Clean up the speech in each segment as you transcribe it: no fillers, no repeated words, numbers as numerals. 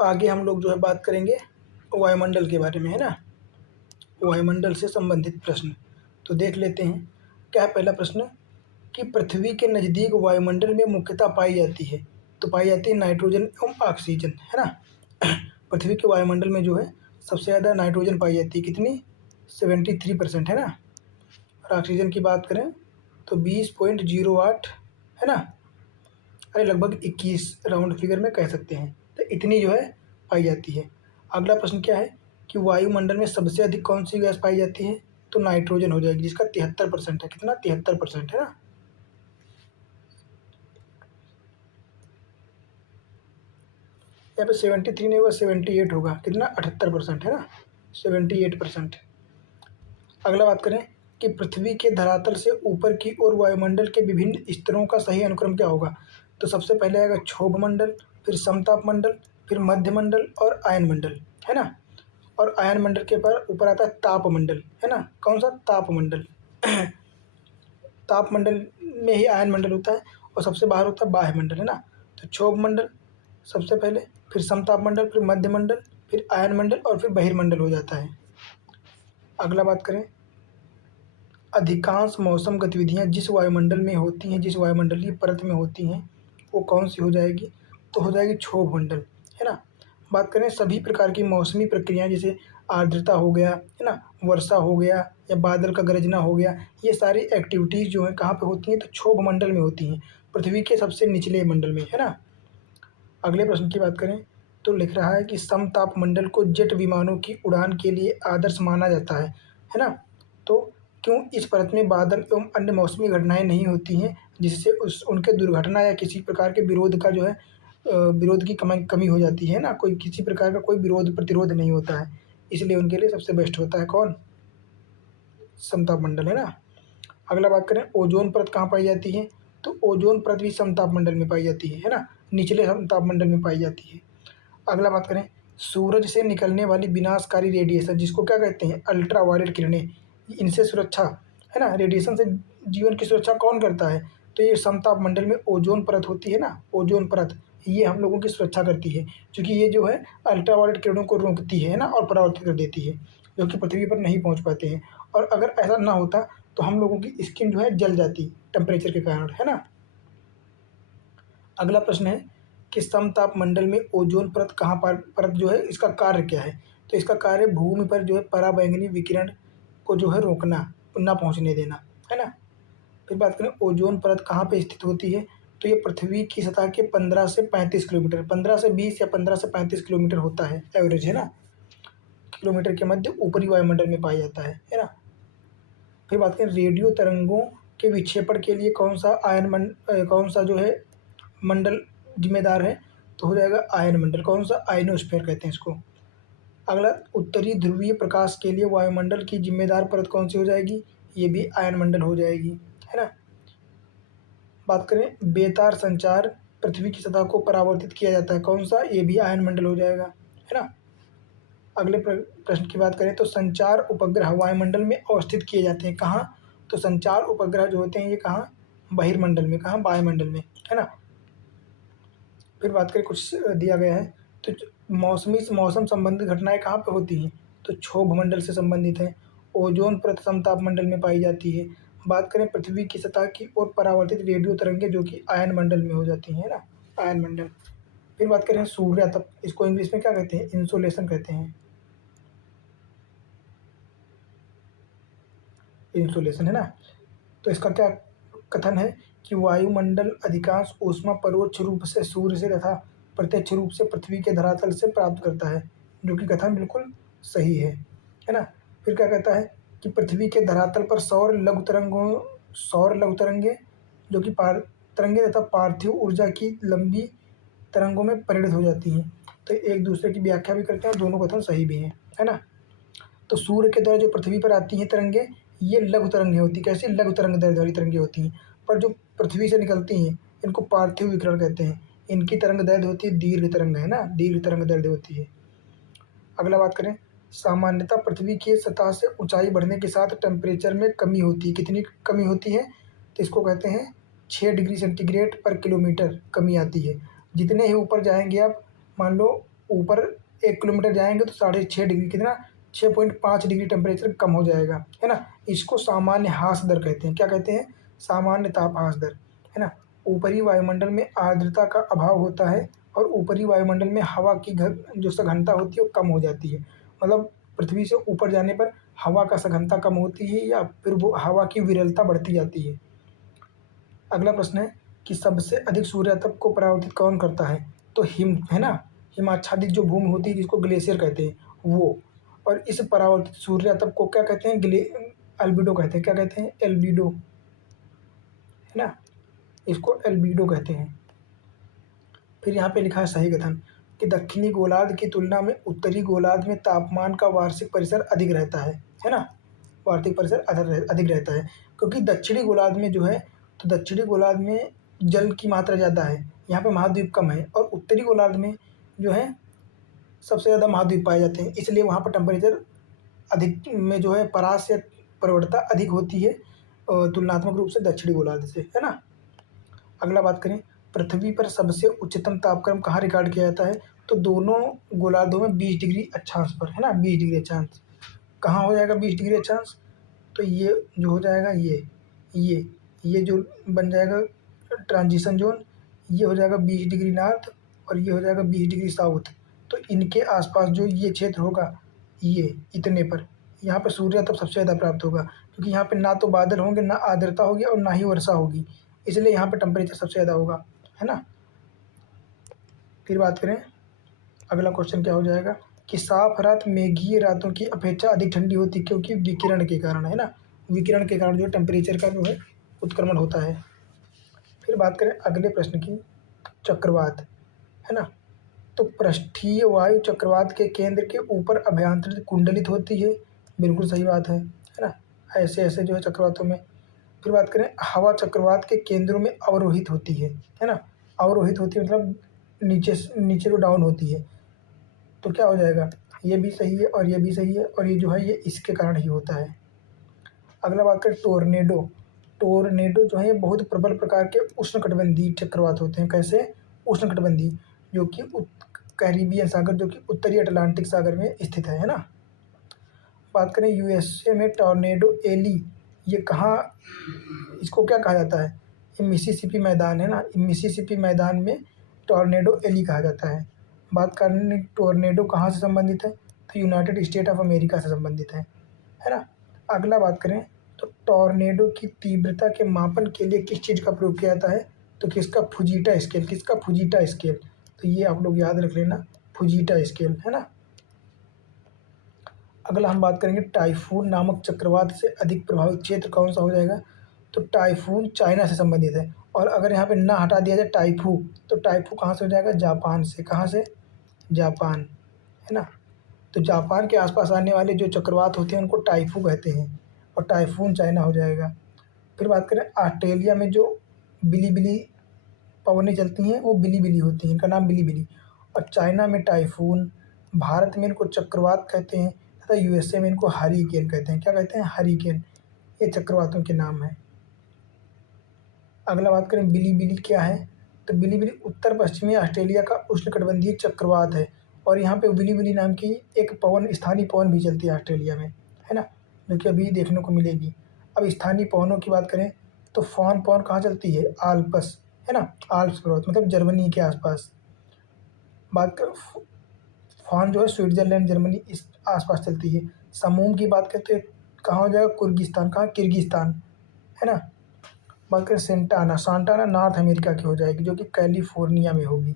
आगे हम लोग जो है बात करेंगे वायुमंडल के बारे में, है ना। वायुमंडल से संबंधित प्रश्न तो देख लेते हैं। क्या है पहला प्रश्न कि पृथ्वी के नज़दीक वायुमंडल में मुख्यतः पाई जाती है, तो पाई जाती है नाइट्रोजन एवं ऑक्सीजन, है ना। पृथ्वी के वायुमंडल में जो है सबसे ज़्यादा नाइट्रोजन पाई जाती है, कितनी 73%, है ना। और ऑक्सीजन की बात करें तो 20.08, है ना। अरे लगभग 21 राउंड फिगर में कह सकते हैं, तो इतनी जो है पाई जाती है। अगला प्रश्न क्या है कि वायुमंडल में सबसे अधिक कौन सी गैस पाई जाती है, तो नाइट्रोजन हो जाएगी, जिसका 73% है, कितना 73%, है ना। यहाँ पे 73 नहीं होगा, 78 होगा, कितना 78%, है ना, 78%। अगला बात करें कि पृथ्वी के धरातल से ऊपर की ओर वायुमंडल के विभिन्न स्तरों का सही अनुक्रम क्या होगा, तो सबसे पहले आएगा क्षोभ मंडल, फिर समताप मंडल, फिर मध्य मंडल और आयन मंडल, है ना। और आयन मंडल के ऊपर आता है ताप मंडल, है ना। कौन सा ताप मंडल। ताप मंडल में ही आयन मंडल होता है और सबसे बाहर होता है बाह्य मंडल, है ना। तो क्षोभ मंडल सबसे पहले, फिर समताप मंडल, फिर मध्य मंडल, फिर आयन मंडल और फिर बहिर्मंडल हो जाता है। अगला बात करें, अधिकांश मौसम गतिविधियां जिस वायुमंडल में होती हैं, जिस वायुमंडलीय परत में होती हैं, वो कौन सी हो जाएगी, तो हो जाएगी क्षोभ मंडल, है ना। बात करें सभी प्रकार की मौसमी प्रक्रियाएं, जैसे आर्द्रता हो गया, है ना, वर्षा हो गया या बादल का गरजना हो गया, ये सारी एक्टिविटीज़ जो है कहाँ पे होती हैं, तो क्षोभ मंडल में होती हैं, पृथ्वी के सबसे निचले मंडल में, है ना। अगले प्रश्न की बात करें तो लिख रहा है कि समताप मंडल को जेट विमानों की उड़ान के लिए आदर्श माना जाता है ना। तो क्यों इस परत में बादल एवं अन्य मौसमी घटनाएं नहीं होती हैं, जिससे उस उनके दुर्घटना या किसी प्रकार के विरोध का जो है विरोध की कमी हो जाती है ना, कोई किसी प्रकार का कोई विरोध प्रतिरोध नहीं होता है, इसलिए उनके लिए सबसे बेस्ट होता है कौन, समताप मंडल, है ना। अगला बात करें ओजोन परत कहाँ पाई जाती है, तो ओजोन परत भी समताप मंडल में पाई जाती है ना, निचले समताप मंडल में पाई जाती है। अगला बात करें सूरज से निकलने वाली विनाशकारी रेडिएशन, जिसको क्या कहते हैं, अल्ट्रा वायलेट किरणें, इनसे सुरक्षा, है ना, रेडिएशन से जीवन की सुरक्षा कौन करता है, तो ये समताप मंडल में ओजोन परत होती है ना, ओजोन परत, ये हम लोगों की सुरक्षा करती है, क्योंकि ये जो है अल्ट्रा वायलेट किरणों को रोकती है ना, और परावर्तित कर देती है, जो कि पृथ्वी पर नहीं पहुंच पाते हैं। और अगर ऐसा ना होता तो हम लोगों की स्किन जो है जल जाती टेम्परेचर के कारण, है ना। अगला प्रश्न है कि समताप मंडल में ओजोन परत कहाँ पर परत जो है इसका कार्य क्या है, तो इसका कार्य भूमि पर जो है पराबैंगनी विकिरण को जो है रोकना, ना पहुँचने देना, है ना। फिर बात करें ओजोन परत कहाँ पे स्थित होती है, तो ये पृथ्वी की सतह के 15 से 35 किलोमीटर, 15 से 20 या 15 से 35 किलोमीटर होता है एवरेज, है ना, किलोमीटर के मध्य ऊपरी वायुमंडल में पाया जाता है ना। फिर बात करें रेडियो तरंगों के विक्षेपण के लिए कौन सा जो है मंडल जिम्मेदार है, तो हो जाएगा आयन मंडल, कौन सा, आयनोस्फीयर कहते हैं इसको। अगला उत्तरी ध्रुवीय प्रकाश के लिए वायुमंडल की जिम्मेदार परत कौन सी हो जाएगी, ये भी आयन मंडल हो जाएगी, है ना। बात करें बेतार संचार पृथ्वी की सतह को परावर्तित किया जाता है, कौन सा, ये भी आयन मंडल हो जाएगा, है ना। अगले प्रश्न की बात करें तो संचार उपग्रह वायुमंडल में अवस्थित किए जाते हैं कहाँ, तो संचार उपग्रह जो होते हैं ये कहाँ, बहिर्मंडल में, कहाँ, वायुमंडल में, है ना। फिर बात करें कुछ दिया गया है, तो मौसम संबंधित घटनाएं कहाँ पे होती हैं, तो क्षोभ मंडल से संबंधित है, ओजोन परत समताप मंडल में पाई जाती है। बात करें पृथ्वी की सतह की ओर परावर्तित रेडियो तरंगे जो कि आयन मंडल में हो जाती हैं ना, आयन मंडल। फिर बात करें सूर्य तप, इसको इंग्लिश में क्या कहते हैं, इंसोलेशन कहते हैं, इंसोलेशन, है ना। तो इसका क्या कथन है कि वायुमंडल अधिकांश ऊष्मा परोक्ष रूप से सूर्य से तथा प्रत्यक्ष रूप से पृथ्वी के धरातल से प्राप्त करता है, जो कि कथन बिल्कुल सही है ना। फिर क्या कहता है कि पृथ्वी के धरातल पर सौर लघु तरंगे जो कि तरंगे तथा पार्थिव ऊर्जा की लंबी तरंगों में परिणत हो जाती हैं, तो एक दूसरे की व्याख्या भी करते हैं, दोनों कथन सही भी हैं, है ना। तो सूर्य के द्वारा जो पृथ्वी पर आती हैं तरंगे, ये लघु तरंगें होती हैं, कैसी, लघु तरंग दैर्ध्य वाली तरंगें होती हैं। पर जो पृथ्वी से निकलती हैं इनको पार्थिव विकिरण कहते हैं, इनकी तरंग दैर्ध्य होती है दीर्घ तरंग, है ना, दीर्घ तरंग दैर्ध्य होती है। अगला बात करें सामान्यतः पृथ्वी की सतह से ऊंचाई बढ़ने के साथ टेम्परेचर में कमी होती है, कितनी कमी होती है, तो इसको कहते हैं 6 डिग्री सेंटीग्रेड पर किलोमीटर कमी आती है। जितने ही ऊपर जाएंगे आप, मान लो ऊपर 1 किलोमीटर जाएंगे तो 6.5 डिग्री, कितना, 6.5 डिग्री टेम्परेचर कम हो जाएगा, है ना। इसको सामान्य ह्रास दर कहते हैं। क्या कहते हैं? सामान्य ताप ह्रास दर, है ना। ऊपरी वायुमंडल में आर्द्रता का अभाव होता है और ऊपरी वायुमंडल में हवा की जो सघनता होती है वो कम हो जाती है। मतलब पृथ्वी से ऊपर जाने पर हवा का सघनता कम होती है या फिर वो हवा की विरलता बढ़ती जाती है। अगला प्रश्न है कि सबसे अधिक सूर्यातप को परावर्तित कौन करता है? तो हिम, है ना, हिमाच्छादित जो भूमि होती है जिसको ग्लेशियर कहते हैं वो। और इस परावर्तित सूर्यातप को क्या कहते हैं? एल्बिडो कहते हैं। क्या कहते हैं? एल्बिडो, है ना, इसको एल्बिडो कहते हैं। फिर यहाँ पे लिखा है सही कथन कि दक्षिणी गोलार्ध की तुलना में उत्तरी गोलार्ध में तापमान का वार्षिक परिसर अधिक रहता है ना। वार्षिक परिसर अधिक रहता है क्योंकि दक्षिणी गोलार्ध में जो है, तो दक्षिणी गोलार्ध में जल की मात्रा ज़्यादा है, यहाँ पे महाद्वीप कम है, और उत्तरी गोलार्ध में जो है सबसे ज़्यादा महाद्वीप पाए जाते हैं, इसलिए वहाँ पर टेम्परेचर अधिक में जो है परास या प्रवणता अधिक होती है तुलनात्मक रूप से दक्षिणी गोलार्ध से, है ना। अगला बात करें, पृथ्वी पर सबसे उच्चतम तापक्रम कहाँ रिकॉर्ड किया जाता है? तो दोनों गोलार्धों में 20 डिग्री अक्षांश पर, है ना, 20 डिग्री अक्षांश। कहाँ हो जाएगा 20 डिग्री अक्षांश? तो ये जो हो जाएगा ये जो बन जाएगा ट्रांजिशन जोन, ये हो जाएगा 20 डिग्री नॉर्थ और ये हो जाएगा 20 डिग्री साउथ। तो इनके आसपास जो ये क्षेत्र होगा, ये इतने पर यहाँ पर सूर्य तब सबसे ज़्यादा प्राप्त होगा क्योंकि यहाँ पे ना तो बादल होंगे, ना आर्द्रता होगी और ना ही वर्षा होगी, इसलिए यहाँ पे टेम्परेचर सबसे ज़्यादा होगा, है ना। फिर बात करें, अगला क्वेश्चन क्या हो जाएगा कि साफ रात मेघीय रातों की अपेक्षा अधिक ठंडी होती है क्योंकि विकिरण के कारण, है ना, विकिरण के कारण जो टेम्परेचर का जो है उत्क्रमण होता है। फिर बात करें अगले प्रश्न की, चक्रवात, है ना। तो पृष्ठीय वायु चक्रवात के केंद्र के ऊपर अभ्यंतरित कुंडलित होती है, बिल्कुल सही बात है ना, ऐसे ऐसे जो है चक्रवातों में। फिर बात करें, हवा चक्रवात के केंद्रों में अवरोहित होती है ना, अवरोहित होती है मतलब नीचे नीचे को डाउन होती है। तो क्या हो जाएगा, ये भी सही है और ये भी सही है, और ये जो है ये इसके कारण ही होता है। अगला बात करें टोर्नेडो। टोर्नेडो जो है ये बहुत प्रबल प्रकार के उष्णकटिबंधीय चक्रवात होते हैं। कैसे? उष्णकटिबंधीय, जो कि कैरिबियन सागर, जो कि उत्तरी अटलांटिक सागर में स्थित है ना। बात करें यूएसए में टोर्नेडो एली, ये कहाँ, इसको क्या कहा जाता है? ये मिसिसिपी मैदान है ना, मिसिसिपी मैदान में टोर्नेडो एली कहा जाता है। बात करें टोर्नेडो कहाँ से संबंधित है? तो यूनाइटेड स्टेट ऑफ अमेरिका से संबंधित है ना। अगला बात करें तो टोर्नेडो की तीव्रता के मापन के लिए किस चीज़ का प्रयोग किया जाता है? तो किसका? फुजीटा स्केल। किसका? फुजीटा स्केल। तो ये आप लोग याद रख लेना, फुजीटा स्केल, है ना। अगला हम बात करेंगे टाइफून नामक चक्रवात से अधिक प्रभावित क्षेत्र कौन सा हो जाएगा? तो टाइफून चाइना से संबंधित है, और अगर यहाँ पे ना हटा दिया जाए टाइफू, तो टाइफू कहाँ से हो जाएगा? जापान से। कहाँ से? जापान, है ना। तो जापान के आसपास आने वाले जो चक्रवात होते हैं उनको टाइफू कहते हैं, और टाइफून चाइना हो जाएगा। फिर बात करें ऑस्ट्रेलिया में जो बिली पवनें चलती हैं वो बिली होती हैं, इनका नाम बिली। और चाइना में टाइफून, भारत में इनको चक्रवात कहते हैं तथा यूएसए में इनको हरिकेन कहते हैं। क्या कहते हैं? हरिकेन। ये चक्रवातों के नाम हैं। अगला बात करें बिली क्या है? तो बिली उत्तर पश्चिमी ऑस्ट्रेलिया का उष्णकटिबंधीय चक्रवात है, और यहाँ पे बिली नाम की एक पवन, स्थानीय पवन भी चलती है ऑस्ट्रेलिया में, है ना, जो कि अभी देखने को मिलेगी। अब स्थानीय पवनों की बात करें तो फॉन पवन कहाँ चलती है? आल्प्स, है ना, आल्प्स पर्वत मतलब जर्मनी के आसपास। बात कर फॉन जो है स्विट्जरलैंड, जर्मनी इस आसपास चलती है। समूम की बात करते हैं कहाँ हो जाएगा? कुर्गिस्तान। कहाँ? किर्गिस्तान, है ना। बात करें सांटाना नॉर्थ अमेरिका की हो जाएगी, जो कि कैलिफोर्निया में होगी।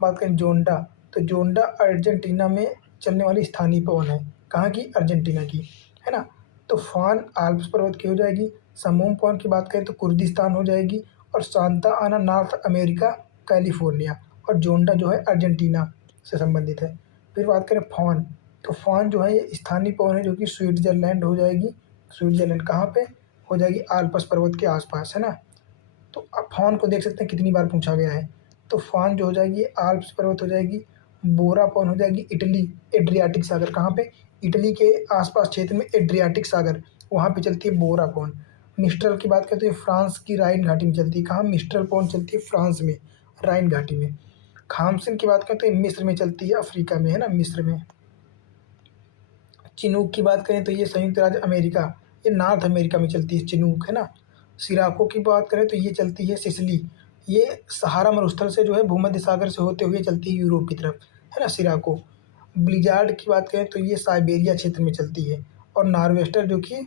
बात करें जोंडा, तो जोंडा अर्जेंटीना में चलने वाली स्थानीय पवन है। कहाँ की? अर्जेंटीना की, है ना। तो फान आल्प्स पर्वत की हो जाएगी। समूम पवन की बात करें तो कुर्दिस्तान हो जाएगी, और सांता आना नॉर्थ अमेरिका, कैलिफोर्निया, और जोंडा जो है अर्जेंटीना से संबंधित है। फिर बात करें फॉन, तो फॉन जो है ये स्थानीय पवन है, जो कि स्विट्जरलैंड हो जाएगी। स्विट्जरलैंड कहाँ पे हो जाएगी? आल्प्स पर्वत के आसपास, है ना। तो अब फॉन को देख सकते हैं कितनी बार पूछा गया है। तो फॉन जो हो जाएगी आल्प्स पर्वत हो जाएगी। बोरा पवन हो जाएगी इटली, एड्रियाटिक सागर। कहाँ पे? इटली के आसपास क्षेत्र में एड्रियाटिक सागर, वहाँ पे चलती है बोरा पवन। मिस्ट्रल की बात करते हैं फ्रांस की राइन घाटी में चलती है। कहाँ? मिस्ट्रल पवन चलती है फ्रांस में, राइन घाटी में। खामसिन की बात करें तो ये मिस्र में चलती है, अफ्रीका में, है ना, मिस्र में। चिनूक की बात करें तो ये संयुक्त राज्य अमेरिका, ये नॉर्थ अमेरिका में चलती है चिनूक, है ना। सिराको की बात करें तो ये चलती है सिसिली, ये सहारा मरुस्थल से जो है भूमध्य सागर से होते हुए चलती है यूरोप की तरफ, है ना, सिराको। ब्लिजार्ड की बात करें तो ये साइबेरिया क्षेत्र में चलती है। और नार्वेस्टर जो कि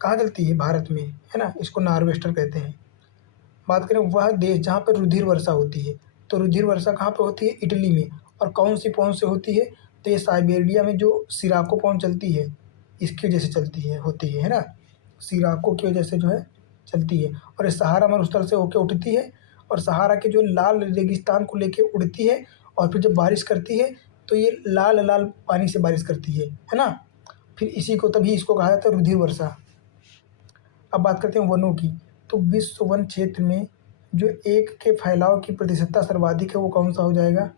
कहाँ चलती है, भारत में, है ना, इसको नार्वेस्टर कहते हैं। बात करें वह देश जहाँ पर रुधिर वर्षा होती है, तो रुधिर वर्षा कहाँ पे होती है, इटली में। और कौन सी पवन से होती है, तो ये साइबेरिया में जो सिराको पवन चलती है, इसकी वजह से चलती है, होती है ना, सिराको की वजह से जो है चलती है। और ये सहारा मरुस्थल से होके उठती है, और सहारा के जो लाल रेगिस्तान को लेके उड़ती है, और फिर जब बारिश करती है तो ये लाल लाल पानी से बारिश करती है ना। फिर इसी को, तभी इसको कहा जाता है रुधिर वर्षा। अब बात करते हैं वनों की, तो विश्व वन क्षेत्र में जो एक के फैलाव की प्रतिशतता सर्वाधिक है वो कौन सा हो जाएगा,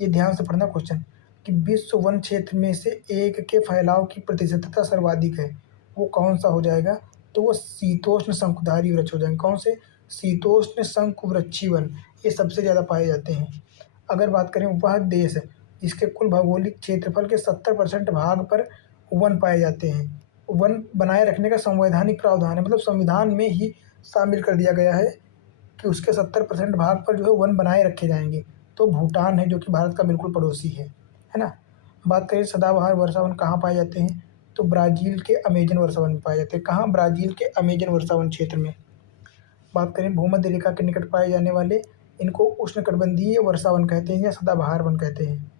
ये ध्यान से पढ़ना क्वेश्चन, कि विश्व वन क्षेत्र में से एक के फैलाव की प्रतिशतता सर्वाधिक है वो कौन सा हो जाएगा, तो वो शीतोष्ण शंकुधारी वृक्ष हो जाएंगे। कौन से, शीतोष्ण शंकुवृक्षी वन, ये सबसे ज़्यादा पाए जाते हैं। अगर बात करें वह देश जिसके कुल भौगोलिक क्षेत्रफल के 70% भाग पर वन पाए जाते हैं, वन बनाए रखने का संवैधानिक प्रावधान है, मतलब संविधान में ही शामिल कर दिया गया है कि उसके 70% भाग पर जो है वन बनाए रखे जाएंगे। तो भूटान है, जो कि भारत का बिल्कुल पड़ोसी है ना। बात करें सदाबहार वर्षावन कहाँ पाए जाते हैं, तो ब्राज़ील के अमेजन वर्षावन में पाए जाते हैं। कहाँ, ब्राज़ील के अमेजन वर्षावन क्षेत्र में। बात करें भूमध्य रेखा के निकट पाए जाने वाले, इनको उष्णकटिबंधीय वर्षावन कहते हैं या सदाबहार वन कहते हैं।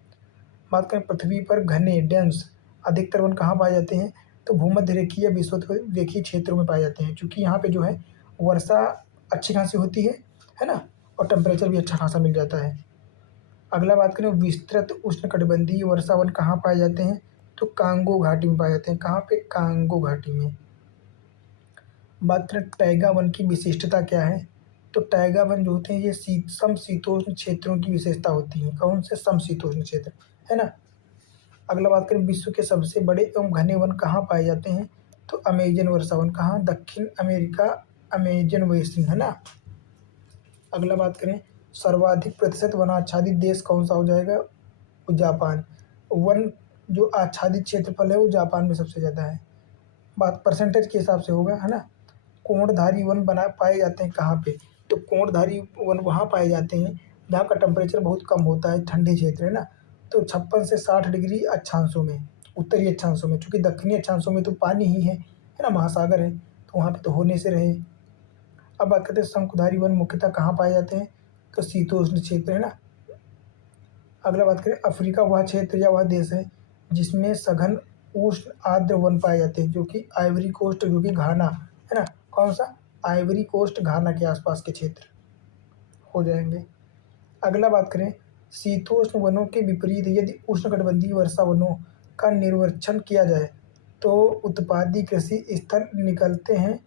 बात करें पृथ्वी पर घने डेंस अधिकतर वन कहाँ पाए जाते हैं, तो भूमध्य रेखीय या विषुवत रेखीय क्षेत्रों में पाए जाते हैं, क्योंकि यहाँ पे जो है वर्षा अच्छी खासी होती है ना, और टेम्परेचर भी अच्छा खासा मिल जाता है। अगला बात करें विस्तृत उष्णकटिबंधीय वर्षा वन कहाँ पाए जाते हैं, तो कांगो घाटी में पाए जाते हैं। कहाँ पे, कांगो घाटी में। बात करें टैगा वन की विशिष्टता क्या है, तो टैगा वन जो होते हैं ये समशीतोष्ण क्षेत्रों की विशेषता होती है। कौन से, समशीतोष्ण क्षेत्र, है ना। अगला बात करें विश्व के सबसे बड़े एवं घने वन कहाँ पाए जाते हैं, तो अमेजन वर्षावन। कहाँ, दक्षिण अमेरिका, अमेजन बेसिन, है ना। अगला बात करें सर्वाधिक प्रतिशत वनाच्छादित देश कौन सा हो जाएगा, वो जापान। वन जो आच्छादित क्षेत्रफल है वो जापान में सबसे ज़्यादा है। बात परसेंटेज के हिसाब से होगा, है ना। कोणधारी वन बना पाए जाते हैं कहाँ पे, तो कोणधारी वन वहाँ पाए जाते हैं जहाँ का टेम्परेचर बहुत कम होता है, ठंडे क्षेत्र, है ना। तो 56 से 60 डिग्री अक्षांशों में, उत्तरी अक्षांशों में, चूँकि दक्षिणी अक्षांशों में तो पानी ही है ना, महासागर है, तो वहाँ पे तो होने से रहे। अब बात करते हैं शंकुधारी वन मुख्यतः कहाँ पाए जाते हैं, तो शीतोष्ण क्षेत्र, है ना। अगला बात करें अफ्रीका वह क्षेत्र या वह देश है जिसमें सघन उष्ण आर्द्र वन पाए जाते हैं, जो कि आइवरी कोस्ट, जो कि घाना, है ना। कौन सा, आइवरी कोस्ट, घाना के आसपास के क्षेत्र हो जाएंगे। अगला बात करें शीतोष्ण वनों के विपरीत यदि उष्णकटिबंधीय वर्षा वनों का निर्वक्षण किया जाए तो उत्पादी कृषि स्थल निकलते हैं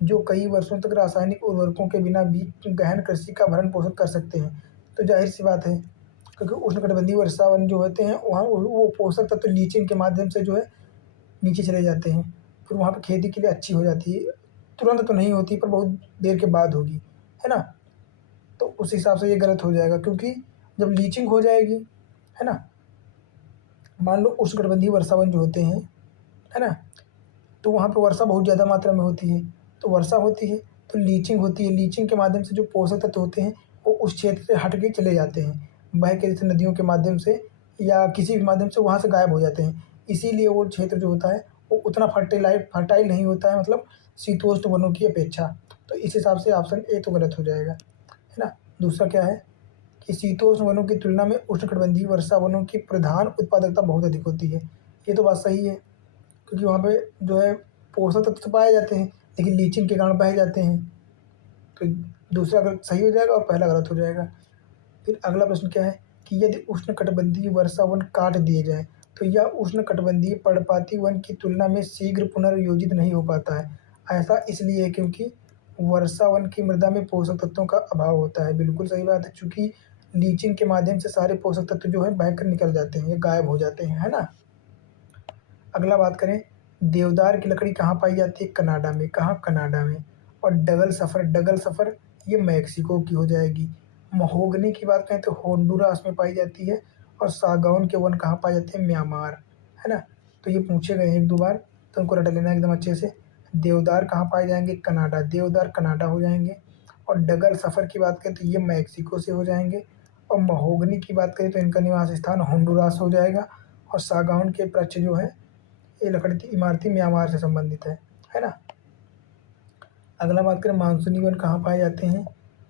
जो कई वर्षों तक रासायनिक उर्वरकों के बिना भी गहन कृषि का भरण पोषण कर सकते हैं। तो जाहिर सी बात है, क्योंकि उष्णकटिबंधीय वर्षा वन जो होते हैं वहाँ वो पोषक तत्व तो लीचिंग के माध्यम से जो है नीचे चले जाते हैं, फिर वहाँ पे खेती के लिए अच्छी हो जाती है। तुरंत तो नहीं होती पर बहुत देर के बाद होगी, है ना। तो उस हिसाब से ये गलत हो जाएगा, क्योंकि जब लीचिंग हो जाएगी, है ना, मान लो उष्णकटिबंधीय वर्षा वन जो होते हैं, है ना, तो वहाँ पे वर्षा बहुत ज़्यादा मात्रा में होती है, तो वर्षा होती है तो लीचिंग होती है, लीचिंग के माध्यम से जो पोषक तत्व होते हैं वो उस क्षेत्र से हट के चले जाते हैं, बह के जैसे नदियों के माध्यम से या किसी भी माध्यम से वहाँ से गायब हो जाते हैं। इसीलिए वो क्षेत्र जो होता है वो उतना फर्टाइल नहीं होता है, मतलब शीतोष्ण वनों की अपेक्षा। तो इस हिसाब से ऑप्शन ए तो गलत हो जाएगा, है ना। दूसरा क्या है कि शीतोष्ण वनों की तुलना में उष्णकटिबंधीय वर्षा वनों की प्रधान उत्पादकता बहुत अधिक होती है। ये तो बात सही है, क्योंकि वहाँ पे जो है पोषक तत्व तो पाए जाते हैं लेकिन लीचिंग के कारण बह जाते हैं। तो दूसरा गलत सही हो जाएगा और पहला गलत हो जाएगा। फिर अगला प्रश्न क्या है कि यदि उष्णकटिबंधीय वर्षा वन काट दिए जाए तो यह उष्णकटिबंधीय पर्णपाती वन की तुलना में शीघ्र पुनर्योजित नहीं हो पाता है। ऐसा इसलिए है क्योंकि वर्षा वन की मृदा में पोषक तत्वों का अभाव होता है। बिल्कुल सही बात है, चूँकि लीचिंग के माध्यम से सारे पोषक तत्व जो है बहकर निकल जाते हैं, ये गायब हो जाते हैं, है ना। अगला बात करें देवदार की लकड़ी कहाँ पाई जाती है, कनाडा में। कहाँ, कनाडा में। और डगल सफ़र ये मैक्सिको की हो जाएगी। महोगनी की बात करें तो होंडुरास में पाई जाती है, और सागौन के वन कहाँ पाए जाते हैं? म्यांमार, है ना। तो ये पूछे गए हैं एक दो बार, तो उनको रट लेना एकदम अच्छे से। देवदार कहाँ पाए जाएंगे? कनाडा, देवदार कनाडा हो जाएंगे। और डगर सफ़र की बात करें तो ये मैक्सिको से हो जाएंगे। और महोगनी की बात करें तो इनका निवास स्थान होंडुरास हो जाएगा। और सागौन के वृक्ष जो है ये लकड़ी की इमारती म्यांमार से संबंधित है ना। अगला बात करें मानसूनी वन कहाँ पाए जाते हैं?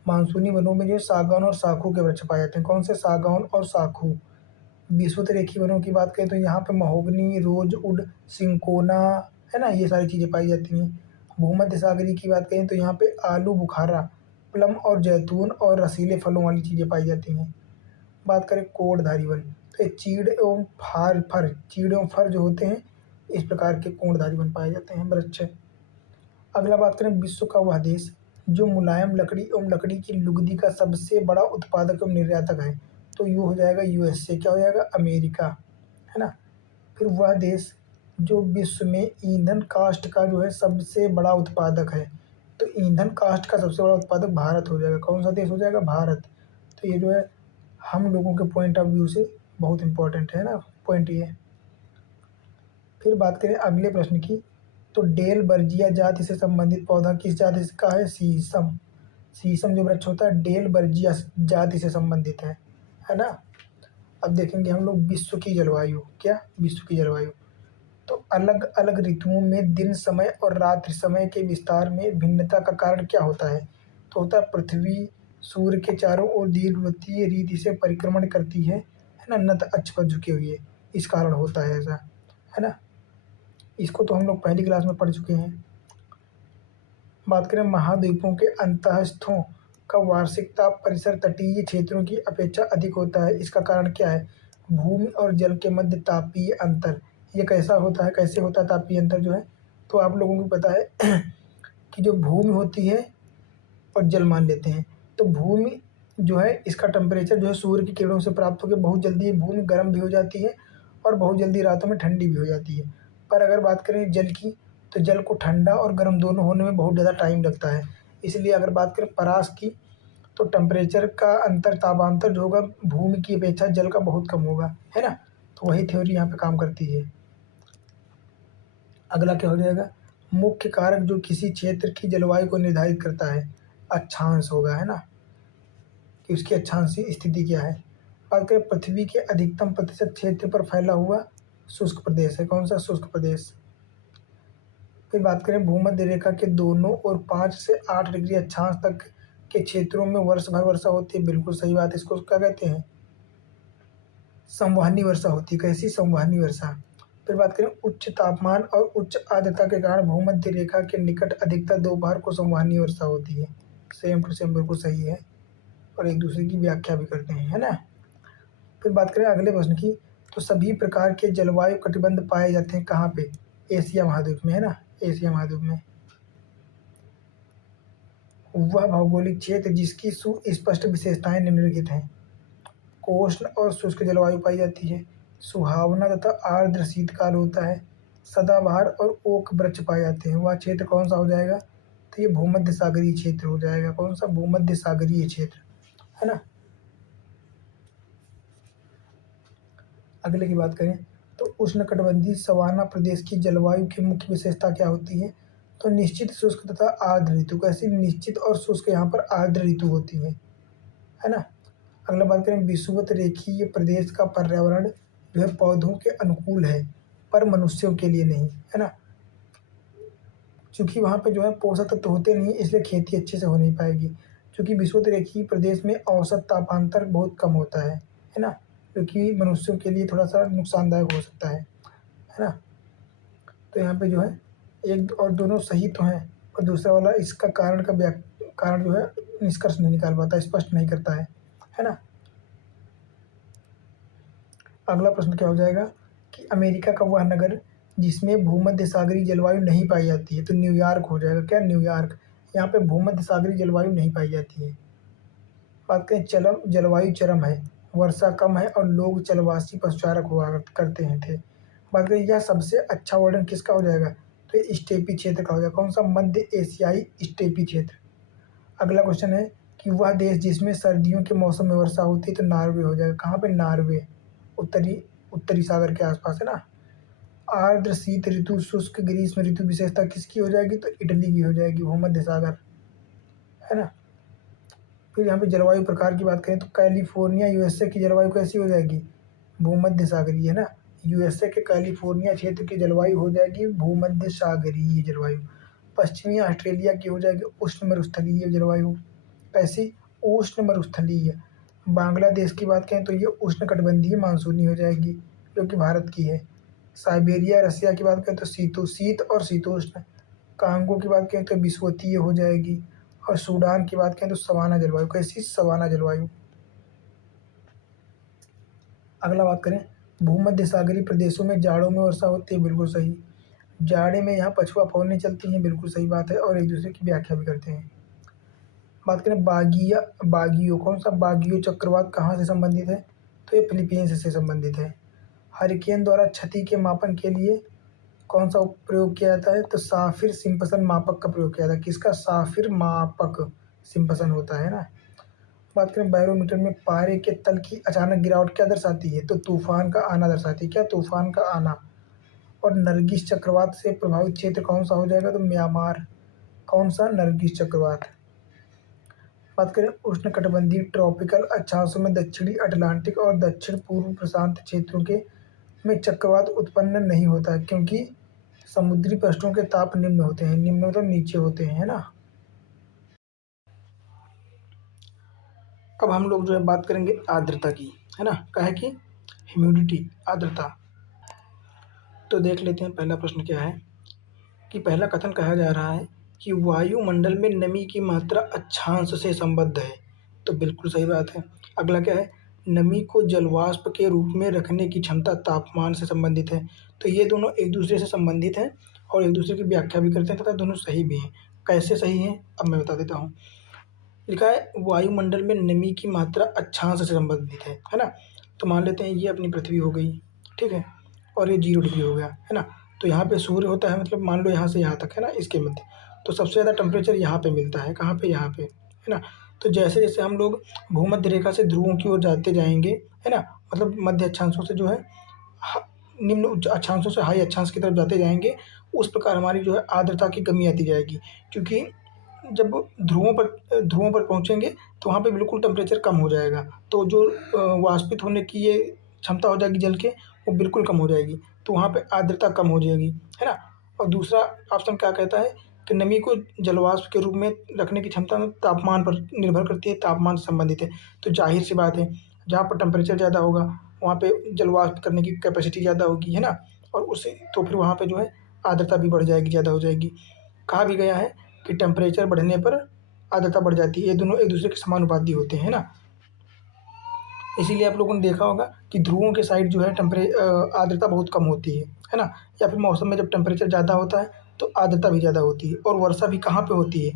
मानसूनी वनों में जो है सागौन और साखू के वृक्ष पाए जाते हैं। कौन से? सागौन और साखू। विषुवत-रेखीय वनों की बात करें तो यहाँ पे महोगनी, रोज़वुड, सिंकोना, है ना, ये सारी चीज़ें पाई जाती हैं। भूमध्य सागरीय की बात करें तो यहाँ पे आलू बुखारा, प्लम और जैतून और रसीले फलों वाली चीज़ें पाई जाती हैं। बात करें कोणधारी वन, तो ये चीड़ एवं फर जो होते हैं, इस प्रकार के कोणधारी वन पाए जाते हैं वृक्ष। अगला बात करें विश्व का वह देश जो मुलायम लकड़ी एवं लकड़ी की लुगदी का सबसे बड़ा उत्पादक एवं निर्यातक है, तो ये हो जाएगा यूएसए। क्या हो जाएगा? अमेरिका, है ना। फिर वह देश जो विश्व में ईंधन काष्ठ का जो है सबसे बड़ा उत्पादक है, तो ईंधन काष्ठ का सबसे बड़ा उत्पादक भारत हो जाएगा। कौन सा देश हो जाएगा? भारत। तो ये जो है हम लोगों के पॉइंट ऑफ व्यू से बहुत इंपॉर्टेंट है ना पॉइंट ये। फिर बात करें अगले प्रश्न की, तो डेल बर्जिया जाति से संबंधित पौधा किस जाति का है? शीशम। शीशम जो वृक्ष होता है डेल बर्जिया जाति से संबंधित है ना। अब देखेंगे हम लोग विश्व की जलवायु। क्या? विश्व की जलवायु। तो अलग अलग ऋतुओं में दिन समय और रात्रि समय के विस्तार में भिन्नता का कारण क्या होता है? तो होता है पृथ्वी सूर्य के चारों ओर दीर्घवृत्तीय रीति से परिक्रमण करती है ना, नत अक्ष पर झुके हुए, इस कारण होता है ऐसा, है ना। इसको तो हम लोग पहली क्लास में पढ़ चुके हैं। बात करें महाद्वीपों के अंतःस्थों का वार्षिक ताप परिसर तटीय क्षेत्रों की अपेक्षा अधिक होता है, इसका कारण क्या है? भूमि और जल के मध्य तापीय अंतर। ये कैसा होता है? कैसे होता है तापीय अंतर जो है? तो आप लोगों को पता है कि जो भूमि होती है और जल मान लेते हैं, तो भूमि जो है इसका टेम्परेचर जो है सूर्य की किरणों से प्राप्त होकर बहुत जल्दी ये भूमि गर्म भी हो जाती है और बहुत जल्दी रातों में ठंडी भी हो जाती है। पर अगर बात करें जल की, तो जल को ठंडा और गर्म दोनों होने में बहुत ज़्यादा टाइम लगता है। इसलिए अगर बात करें परास की, तो टेम्परेचर का अंतर, तापांतर जो होगा भूमि की अपेक्षा जल का बहुत कम होगा, है ना। तो वही थ्योरी यहाँ पे काम करती है। अगला क्या हो जाएगा? मुख्य कारक जो किसी क्षेत्र की जलवायु को निर्धारित करता है, अक्षांश होगा, है ना, कि उसकी अक्षांशीय स्थिति क्या है। बात करें पृथ्वी के अधिकतम प्रतिशत क्षेत्र पर फैला हुआ शुष्क प्रदेश है। कौन सा? शुष्क प्रदेश। फिर बात करें भूमध्य रेखा के दोनों और 5 से 8 डिग्री अक्षांश तक के क्षेत्रों में वर्ष भर वर्षा होती है। बिल्कुल सही बात है। इसको क्या कहते हैं? संवहनी वर्षा होती है। कैसी? संवहनी वर्षा। फिर बात करें उच्च तापमान और उच्च आर्द्रता के कारण भूमध्य रेखा के निकट अधिकतर दोपहर को संवहनी वर्षा होती है। सेम टू सेम बिल्कुल सही है, और एक दूसरे की व्याख्या भी करते हैं, है ना। फिर बात करें अगले प्रश्न की, तो सभी प्रकार के जलवायु कटिबंध पाए जाते हैं कहाँ पे? एशिया महाद्वीप में, है ना, एशिया महाद्वीप में। वह भौगोलिक क्षेत्र जिसकी सुस्पष्ट विशेषताएं निम्नलिखित हैं। कोष्ण और शुष्क जलवायु पाई जाती है, सुहावना तथा आर्द्र शीतकाल होता है, सदाबहार और ओक वृक्ष पाए जाते हैं। वह क्षेत्र कौन सा हो जाएगा? तो ये भूमध्य सागरीय क्षेत्र हो जाएगा। कौन सा? भूमध्य सागरीय क्षेत्र, है ना। अगले की बात करें, तो उष्णकटिबंधीय सवाना प्रदेश की जलवायु की मुख्य विशेषता क्या होती है? तो निश्चित शुष्क तथा आर्द्र ऋतु। कैसी? निश्चित और शुष्क यहाँ पर आर्द्र ऋतु होती है ना। अगला बात करें विषुवत रेखीय प्रदेश का पर्यावरण जो है पौधों के अनुकूल है पर मनुष्यों के लिए नहीं, है ना। क्योंकि वहाँ पे जो है पोषक तत्व होते नहीं, इसलिए खेती अच्छे से हो नहीं पाएगी। क्योंकि विषुवत रेखीय प्रदेश में औसत तापांतर बहुत कम होता है ना, क्योंकि मनुष्यों के लिए थोड़ा सा नुकसानदायक हो सकता है ना। तो यहाँ पे जो है एक और दोनों सही तो हैं, और दूसरा वाला इसका कारण जो है निष्कर्ष नहीं निकाल पाता, स्पष्ट नहीं करता है ना। अगला प्रश्न क्या हो जाएगा कि अमेरिका का वह नगर जिसमें भूमध्य सागरीय जलवायु नहीं पाई जाती है, तो न्यूयॉर्क हो जाएगा। क्या? न्यूयॉर्क। यहाँ पे भूमध्य सागरीय जलवायु नहीं पाई जाती है। बात करें जलवायु चरम है, वर्षा कम है और लोग जलवासी पशुचारक हुआ करते हैं थे। बात करें यह सबसे अच्छा वर्णन किसका हो जाएगा? तो ये स्टेपी क्षेत्र का हो जाएगा। कौन सा? मध्य एशियाई स्टेपी क्षेत्र। अगला क्वेश्चन है कि वह देश जिसमें सर्दियों के मौसम में वर्षा होती है, तो नॉर्वे हो जाएगा। कहाँ पे? नॉर्वे। उत्तरी उत्तरी सागर के आसपास है ना। आर्द्र शीत ऋतु शुष्क ग्रीष्म ऋतु विशेषता किसकी हो जाएगी? तो इटली की हो जाएगी, भूमध्य सागर, है ना। फिर यहाँ पे जलवायु प्रकार की बात करें तो कैलिफोर्निया यूएसए की जलवायु कैसी हो जाएगी? भूमध्य सागरीय, है ना। यूएसए के कैलिफोर्निया क्षेत्र की जलवायु हो जाएगी भूमध्य सागरीय जलवायु। पश्चिमी ऑस्ट्रेलिया की हो जाएगी उष्ण मरुस्थलीय जलवायु। कैसी? उष्ण मरुस्थलीय। बांग्लादेश की बात करें तो ये उष्णकटिबंधीय मानसूनी हो जाएगी, जो कि भारत की है। साइबेरिया रसिया की बात करें तो शीत और शीतोष्ण। कांगो की बात करें तो विषुवतीय हो जाएगी। और सूडान की बात करें तो सवाना जलवायु। कैसी? सवाना जलवायु। अगला बात करें, भूमध्य सागरीय प्रदेशों में जाड़ों में वर्षा होती है, बिल्कुल सही। जाड़े में यहाँ पछुआ फौरनें चलती हैं, बिल्कुल सही बात है, और एक दूसरे की व्याख्या भी करते हैं। बात करें बागियो, कौन सा? बागियो चक्रवात कहाँ से संबंधित है? तो ये फिलीपींस से संबंधित है। हरिकेन द्वारा क्षति के मापन के लिए कौन सा प्रयोग किया जाता है? तो साफिर सिम्पसन मापक का प्रयोग किया जाता है। किसका? साफिर मापक सिम्पसन होता है ना। बात करें बैरोमीटर में पारे के तल की अचानक गिरावट क्या दर्शाती है? तो तूफान का आना दर्शाती है। क्या? तूफान का आना। और नरगिस चक्रवात से प्रभावित क्षेत्र कौन सा हो जाएगा? तो म्यांमार। कौन सा? नरगिस चक्रवात। बात करें उष्णकटिबंधीय ट्रॉपिकल अक्षांशों में दक्षिणी अटलांटिक और दक्षिण पूर्व प्रशांत क्षेत्रों के में चक्रवात उत्पन्न नहीं होता है, क्योंकि समुद्री पृष्ठों के ताप निम्न होते हैं। निम्न मतलब नीचे होते हैं, है ना। अब हम लोग जो है बात करेंगे आर्द्रता की, है ना। काहे की? ह्यूमिडिटी, आर्द्रता। तो देख लेते हैं पहला प्रश्न क्या है। कि पहला कथन कहा जा रहा है कि वायुमंडल में नमी की मात्रा अक्षांश से संबद्ध है। तो बिल्कुल सही बात है। अगला क्या है? नमी को जलवाष्प के रूप में रखने की क्षमता तापमान से संबंधित है। तो ये दोनों एक दूसरे से संबंधित हैं और एक दूसरे की व्याख्या भी करते हैं तथा दोनों सही भी हैं। कैसे सही हैं, अब मैं बता देता हूँ। लिखा है वायुमंडल में नमी की मात्रा अक्षांश से संबंधित है ना। तो मान लेते हैं ये अपनी पृथ्वी हो गई, ठीक है, और ये 0 डिग्री हो गया, है ना। तो यहाँ पे सूर्य होता है, मतलब मान लो यहाँ से यहाँ तक, है ना, इसके मध्य। तो सबसे ज़्यादा टेम्परेचर यहाँ पे मिलता है। कहाँ पे? यहाँ पे, है ना। तो जैसे जैसे हम लोग भूमध्य रेखा से ध्रुवों की ओर जाते जाएंगे, है ना, मतलब मध्य अक्षांशों से जो है निम्न उच्च अक्षांशों से हाई अक्षांश की तरफ जाते जाएंगे, उस प्रकार हमारी जो है आर्द्रता की कमी आती जाएगी। क्योंकि जब ध्रुवों पर पहुँचेंगे तो वहाँ पे बिल्कुल टेम्परेचर कम हो जाएगा। तो जो वाष्पित होने की ये क्षमता हो जाएगी जल के, वो बिल्कुल कम हो जाएगी। तो वहाँ पे आर्द्रता कम हो जाएगी, है ना। और दूसरा ऑप्शन क्या कहता है कि नमी को जलवाष्प के रूप में रखने की क्षमता में तापमान पर निर्भर करती है, तापमान से संबंधित है। तो ज़ाहिर-सी बात है, जहाँ पर टेम्परेचर ज़्यादा होगा, वहाँ पे जलवाष्प करने की कैपेसिटी ज़्यादा होगी, है ना। और उससे तो फिर वहाँ पे जो है आर्द्रता भी बढ़ जाएगी, ज़्यादा हो जाएगी। कहा भी गया है कि टेम्परेचर बढ़ने पर आर्द्रता बढ़ जाती है। ये दोनों एक दूसरे के समानुपाती होते हैं, है ना। इसीलिए आप लोगों ने देखा होगा कि ध्रुवों के साइड जो है आर्द्रता बहुत कम होती है ना। या फिर मौसम में जब टेम्परेचर ज़्यादा होता है तो आर्द्रता भी ज़्यादा होती है। और वर्षा भी कहाँ पे होती है?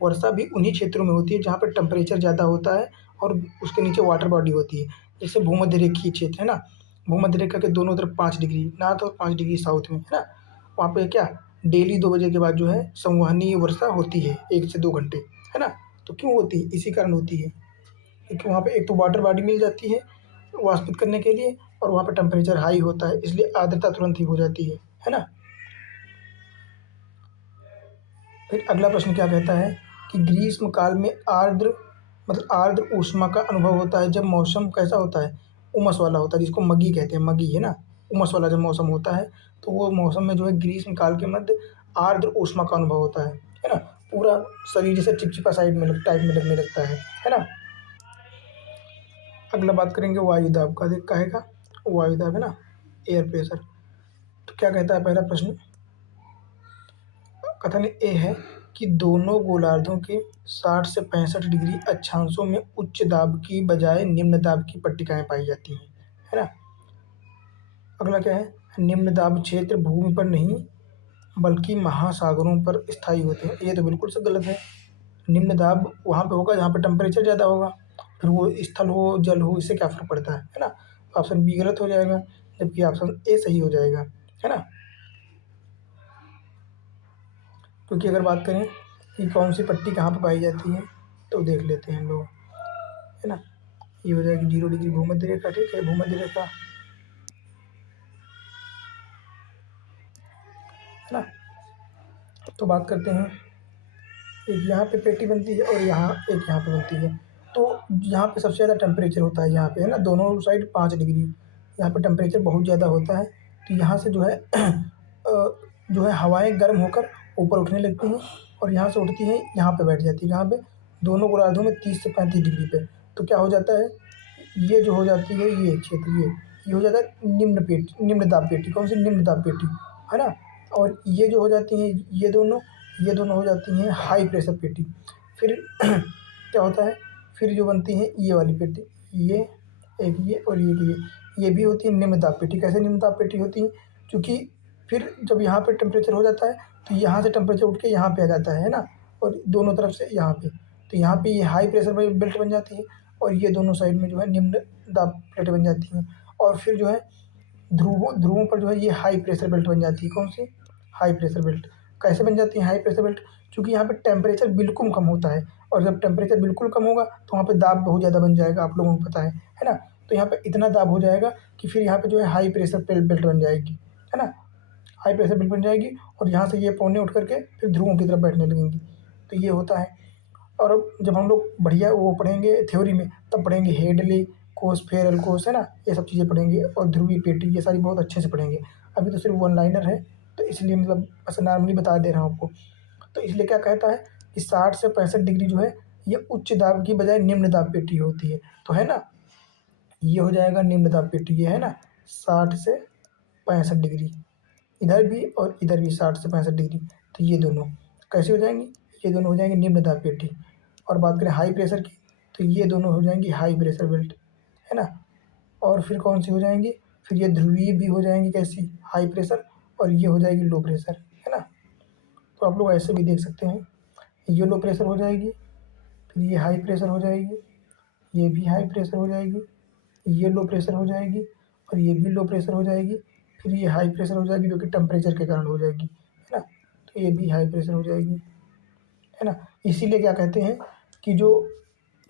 वर्षा भी उन्हीं क्षेत्रों में होती है जहाँ पे टेम्परेचर ज़्यादा होता है और उसके नीचे वाटर बॉडी होती है। जैसे भूमध्य रेखीय क्षेत्र, है ना। भूमध्य रेखा के दोनों तरफ 5 डिग्री नॉर्थ और 5 डिग्री साउथ में, है ना। वहाँ पे क्या डेली 2 बजे के बाद जो है संवहनीय वर्षा होती है, 1 से 2 घंटे, है ना। तो क्यों होती है? इसी कारण होती है क्योंकि वहाँ पे एक तो वाटर बॉडी मिल जाती है वाष्पित करने के लिए, और वहाँ पे टेम्परेचर हाई होता है, इसलिए आर्द्रता तुरंत ही हो जाती है ना। फिर अगला प्रश्न क्या कहता है कि ग्रीष्म काल में आर्द्र ऊष्मा का अनुभव होता है जब मौसम कैसा होता है? उमस वाला होता है, जिसको मगी कहते हैं, मगी, है ना। उमस वाला जब मौसम होता है तो वो मौसम में जो है ग्रीष्म काल के मध्य आर्द्र ऊष्मा का अनुभव होता है ना। पूरा शरीर जैसे चिपचिपा साइड में टाइप में लगने लगता है ना। अगला बात करेंगे वायुदाब का। देख कहेगा वायुदाब, है ना, एयर प्रेशर। तो क्या कहता है पहला प्रश्न? कथन ए है कि दोनों गोलार्धों के 60 से 65 डिग्री अक्षांशों में उच्च दाब की बजाय निम्न दाब की पट्टिकाएं पाई जाती हैं, है ना। अगला क्या है? निम्न दाब क्षेत्र भूमि पर नहीं बल्कि महासागरों पर स्थायी होते हैं। ये तो बिल्कुल से गलत है। निम्न दाब वहाँ पे होगा जहाँ पे टेम्परेचर ज़्यादा होगा, फिर वो स्थल हो जल हो, इससे क्या फ़र्क पड़ता है ना। तो ऑप्शन बी गलत हो जाएगा, जबकि ऑप्शन ए सही हो जाएगा, है ना। क्योंकि अगर बात करें कि कौन सी पट्टी कहाँ पर पाई जाती है, तो देख लेते हैं हम लोग, है ना। ये हो जाएगी 0 डिग्री भूमध्य रेखा, ठीक है, भूमध्य रेखा, है ना। तो बात करते हैं, एक यहाँ पे पेटी बनती है और यहाँ एक यहाँ पे बनती है। तो यहाँ पे सबसे ज़्यादा टेम्परेचर होता है यहाँ पे, है ना, दोनों साइड 5 डिग्री, यहाँ पे टेम्परेचर बहुत ज़्यादा होता है। तो यहाँ से जो है जो है हवाएं गर्म होकर ऊपर उठने लगती हैं और यहाँ से उठती हैं, यहाँ पे बैठ जाती है, यहाँ पे दोनों गोलार्धों में 30 से 35 डिग्री पे। तो क्या हो जाता है, ये जो हो जाती है ये क्षेत्र, ये हो जाता है निम्न दाब पेटी। कौन सी? निम्न दाब पेटी, है ना। और ये जो हो जाती हैं, ये दोनों हो जाती हैं हाई प्रेशर पेटी। फिर क्या होता है, फिर जो बनती है ये वाली पेटी, ये एक, ये और ये भी होती है निम्न दाब पेटी। कैसे निम्न दाब पेटी होती है? क्योंकि फिर जब यहाँ पे टेम्परेचर हो जाता है तो यहाँ से टेम्परेचर उठ के यहाँ पे आ जाता है ना, और दोनों तरफ से यहाँ पे, तो यहाँ पे ये हाई प्रेशर बेल्ट बन जाती है और ये दोनों साइड में जो है निम्न दाब प्लेटें बन जाती हैं। और फिर जो है ध्रुवों पर जो है ये हाई प्रेशर बेल्ट बन जाती है। कौन सी? High pressure belt. कैसे बन जाती है हाई प्रेशर बेल्ट? क्योंकि यहाँ पे टेम्परेचर बिल्कुल कम होता है, और जब टेम्परेचर बिल्कुल कम होगा तो वहाँ पे दाब बहुत ज़्यादा बन जाएगा, आप लोगों को पता है ना। तो यहाँ पे इतना दाब हो जाएगा कि फिर यहाँ पे जो है हाई प्रेशर बेल्ट बन जाएगी, है ना, हाई प्रेशर बेल्ट बन जाएगी, और यहाँ से ये पौने उठ करके फिर ध्रुवों की तरफ बैठने लगेंगी। तो ये होता है। और अब जब हम लोग बढ़िया वो पढ़ेंगे थ्योरी में, तब पढ़ेंगे हेडली कोस, फेरल कोस, है ना, ये सब चीज़ें पढ़ेंगे, और ध्रुवीय पेटी, ये सारी बहुत अच्छे से पढ़ेंगे। अभी तो सिर्फ वन लाइनर है, तो इसलिए मतलब ऐसा नॉर्मली बता दे रहा हूँ आपको। तो इसलिए क्या कहता है कि 60 से 65 डिग्री जो है ये उच्च दाब की बजाय निम्न दाब पेटी होती है। तो है ना, ये हो जाएगा निम्न दाब पेटी, ये है ना, 60 से 65 डिग्री, इधर भी और इधर भी 60 से 65 डिग्री। तो ये दोनों कैसे हो जाएंगी? ये दोनों हो जाएंगे निम्न दाब पेटी। और बात करें हाई प्रेशर की, तो ये दोनों हो जाएंगी हाई प्रेशर बेल्ट, है ना। और फिर कौन सी हो जाएंगी? फिर ये ध्रुवीय भी हो जाएंगी, कैसी? हाई प्रेशर, और ये हो जाएगी लो प्रेशर, है ना। तो आप लोग ऐसे भी देख सकते हैं, ये लो प्रेशर हो जाएगी, फिर ये हाई प्रेशर हो जाएगी, ये भी हाई प्रेशर हो जाएगी, ये लो प्रेशर हो जाएगी, और ये भी लो प्रेशर हो जाएगी, फिर ये हाई प्रेशर हो जाएगी जो कि टेम्परेचर के कारण हो जाएगी, है ना। तो ये भी हाई प्रेशर हो जाएगी, है ना। इसीलिए क्या कहते हैं कि जो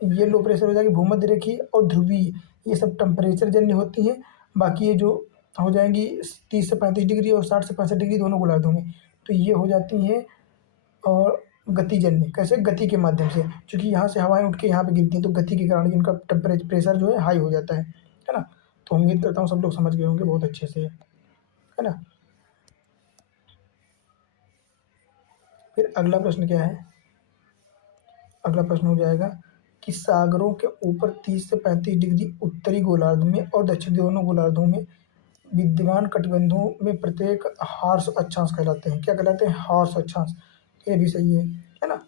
ये लो प्रेशर हो जाएगी भूमध्य रेखीय और ध्रुवीय, ये सब टेम्परेचर जन्य होती हैं। बाकी ये जो हो जाएंगी 30 से 35 डिग्री और 60 से 65 डिग्री दोनों गोलार्धों में, तो ये हो जाती हैं और गतिजन्य। कैसे? गति के माध्यम से, क्योंकि यहाँ से हवाएं उठ के यहाँ पे गिरती हैं, तो गति के कारण इनका टेम्परेचर प्रेशर जो है हाई हो जाता है ना। तो उम्मीद करता हूँ सब लोग समझ गए होंगे बहुत अच्छे से, है ना। फिर अगला प्रश्न क्या है? अगला प्रश्न हो जाएगा कि सागरों के ऊपर 30 से 35 डिग्री उत्तरी गोलार्ध में और दक्षिणी दोनों गोलार्धों में विद्यमान कटिबंधों में प्रत्येक हार्स अक्षांश कहलाते हैं। क्या कहलाते हैं? हार्स अक्षांश। ये भी सही है ना।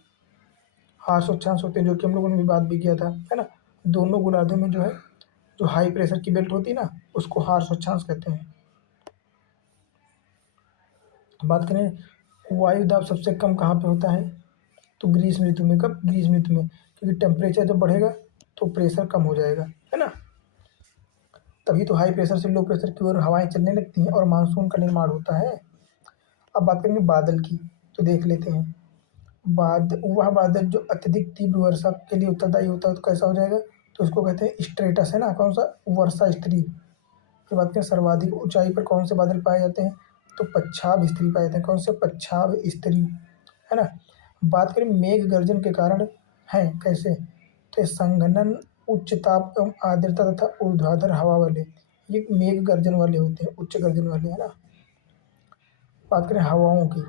हार्स अक्षांश होते हैं, जो कि हम लोगों ने भी बात भी किया था, है ना। दोनों गोलार्धों में जो है, जो हाई प्रेशर की बेल्ट होती है ना, उसको हार्स अक्षांश कहते हैं। बात करें वायु दाब सबसे कम कहाँ पे होता है, तो ग्रीष्म ऋतु में। कब? ग्रीष्म ऋतु में, क्योंकि टेम्परेचर जब बढ़ेगा तो प्रेशर कम हो जाएगा, है ना। तभी तो हाई प्रेशर से लो प्रेशर की ओर हवाएं चलने लगती हैं और मानसून का निर्माण होता है। अब बात करेंगे बादल की, तो देख लेते हैं। वह बादल जो अत्यधिक तीव्र वर्षा के लिए उत्तरदायी होता है, तो कैसा हो जाएगा? तो इसको कहते हैं स्ट्रेटस, है ना। कौन सा? वर्षा स्तरीय। फिर बात करें सर्वाधिक ऊंचाई पर कौन से बादल पाए जाते हैं, तो पच्छाद स्तरीय पाए जाते हैं। कौन से? पच्छाद स्तरीय, है ना। बात करें मेघ गर्जन के कारण है, कैसे? तो संघनन, उच्च ताप एवं आर्द्रता तथा ऊर्ध्वाधर हवा वाले, ये मेघ गर्जन वाले होते हैं, उच्च गर्जन वाले, है ना। बात करें हवाओं की,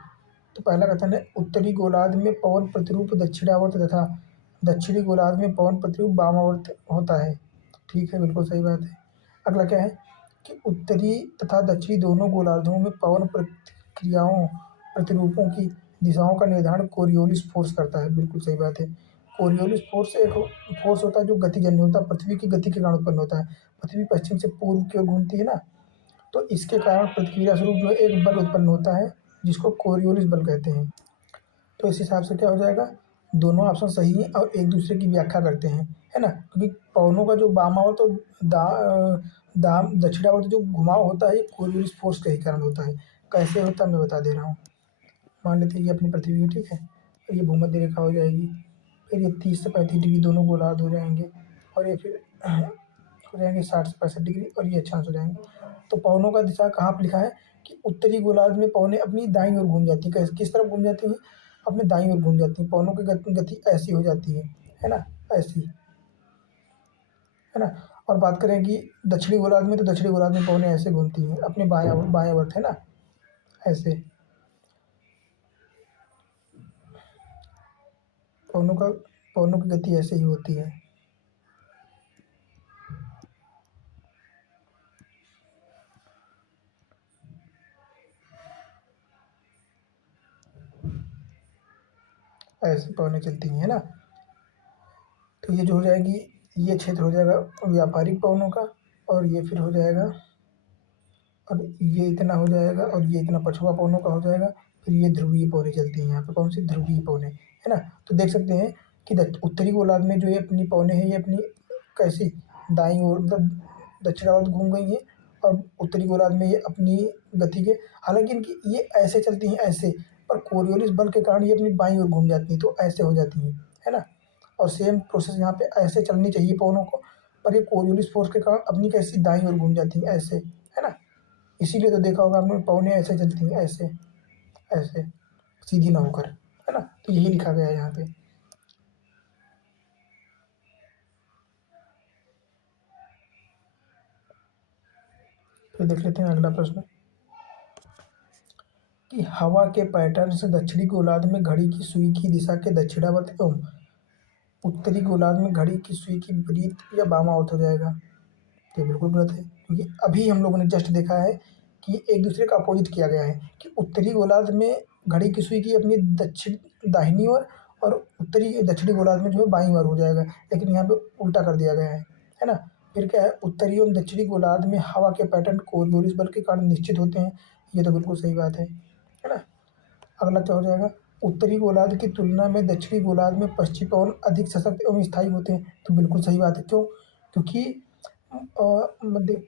तो पहला कथन है उत्तरी गोलार्ध में पवन प्रतिरूप दक्षिणावर्त तथा दक्षिणी गोलार्ध में पवन प्रतिरूप वामावर्त होता है। ठीक है, बिल्कुल सही बात है। अगला क्या है कि उत्तरी तथा दक्षिणी दोनों गोलार्धों में पवन प्रतिक्रियाओं प्रतिरूपों की दिशाओं का निर्धारण कोरियोलिस फोर्स करता है। बिल्कुल सही बात है। कोरियोलिस फोर्स एक फोर्स होता है जो गतिजन्य होता है, पृथ्वी की गति के कारण उत्पन्न होता है। पृथ्वी पश्चिम से पूर्व की ओर घूमती है ना, तो इसके कारण प्रतिक्रिया स्वरूप जो है एक बल उत्पन्न होता है, जिसको कोरियोलिस बल कहते हैं। तो इस हिसाब से क्या हो जाएगा, दोनों ऑप्शन सही हैं और एक दूसरे की व्याख्या करते हैं, है ना। क्योंकि पवनों का जो वामावर्त और दक्षिणावर्त जो घुमाव होता है, ये कोरियोलिस फोर्स के ही कारण होता है। कैसे होता है मैं बता दे रहा हूँ। मान लेते हैं ये अपनी पृथ्वी है, ठीक है, और ये भूमध्य रेखा हो जाएगी, फिर ये 30 से 35 डिग्री दोनों गोलार्ध हो जाएंगे, और ये फिर हो जाएंगे 60 से 65 डिग्री, और ये अक्षांश हो जाएंगे। तो पवनों का दिशा कहाँ पर लिखा है कि उत्तरी गोलार्ध में पवनें अपनी दाईं ओर घूम जाती हैं। किस तरफ घूम जाती हैं? अपने दाईं ओर घूम जाती हैं। पवनों की गति ऐसी हो जाती है ना, ऐसी, है ना। और बात करें कि दक्षिणी गोलार्ध में, तो दक्षिणी गोलार्ध में पवनें ऐसे घूमती हैं अपने बाएं बाएं वर्त, है ना, ऐसे। पवनों की गति ऐसे ही होती है। ऐसे पवनें चलती हैं, है ना। तो ये जो हो जाएगी, ये क्षेत्र हो जाएगा व्यापारिक पवनों का, और ये फिर हो जाएगा, और ये इतना हो जाएगा, और ये इतना पछुआ पवनों का हो जाएगा। फिर ये ध्रुवीय पवनें चलती हैं यहाँ पे। कौन सी? ध्रुवीय पवनें, है ना। तो देख सकते हैं कि उत्तरी गोलार्ध में जो ये अपनी पवनें हैं, ये अपनी कैसी दाईं ओर, मतलब दक्षिणावर्त घूम गई हैं, और उत्तरी गोलार्ध में ये अपनी गति के, हालांकि इनकी ये ऐसे चलती हैं ऐसे, पर कोरियोलिस बल के कारण ये अपनी बाईं ओर घूम जाती हैं, तो ऐसे हो जाती हैं, है ना। और सेम प्रोसेस यहाँ पे ऐसे चलनी चाहिए पवनों को, पर ये कोरियोलिस फोर्स के कारण अपनी कैसी दाईं ओर घूम जाती हैं, ऐसे, है ना। इसीलिए तो देखा होगा आपने, पवनें ऐसे चलती हैं, ऐसे ऐसे, सीधी ना होकर, है ना। तो यही लिखा गया है यहाँ पे। फिर देख लेते हैं अगला प्रश्न कि हवा के पैटर्न से दक्षिणी गोलार्ध में घड़ी की सुई की दिशा के दक्षिणावर्त एवं उत्तरी गोलार्ध में घड़ी की सुई की विपरीत या वामावर्त हो जाएगा। तो ये बिल्कुल गलत है, क्योंकि अभी हम लोगों ने जस्ट देखा है कि एक दूसरे का अपोजिट किया गया है, कि उत्तरी गोलार्ध में घड़ी की सुई की अपनी दक्षिण दाहिनी ओर, और उत्तरी दक्षिणी गोलार्ध में जो है बाईं ओर हो जाएगा, लेकिन यहाँ पे उल्टा कर दिया गया है ना। फिर क्या है, उत्तरी एवं दक्षिणी गोलार्ध में हवा के पैटर्न कोरियोलिस बल के कारण निश्चित होते हैं। ये तो बिल्कुल सही बात है ना। अगला क्या हो जाएगा, उत्तरी गोलार्ध की तुलना में दक्षिणी गोलार्ध में पश्चिमी पवन अधिक सशक्त एवं स्थायी होते हैं। तो बिल्कुल सही बात है। क्यों? क्योंकि मध्य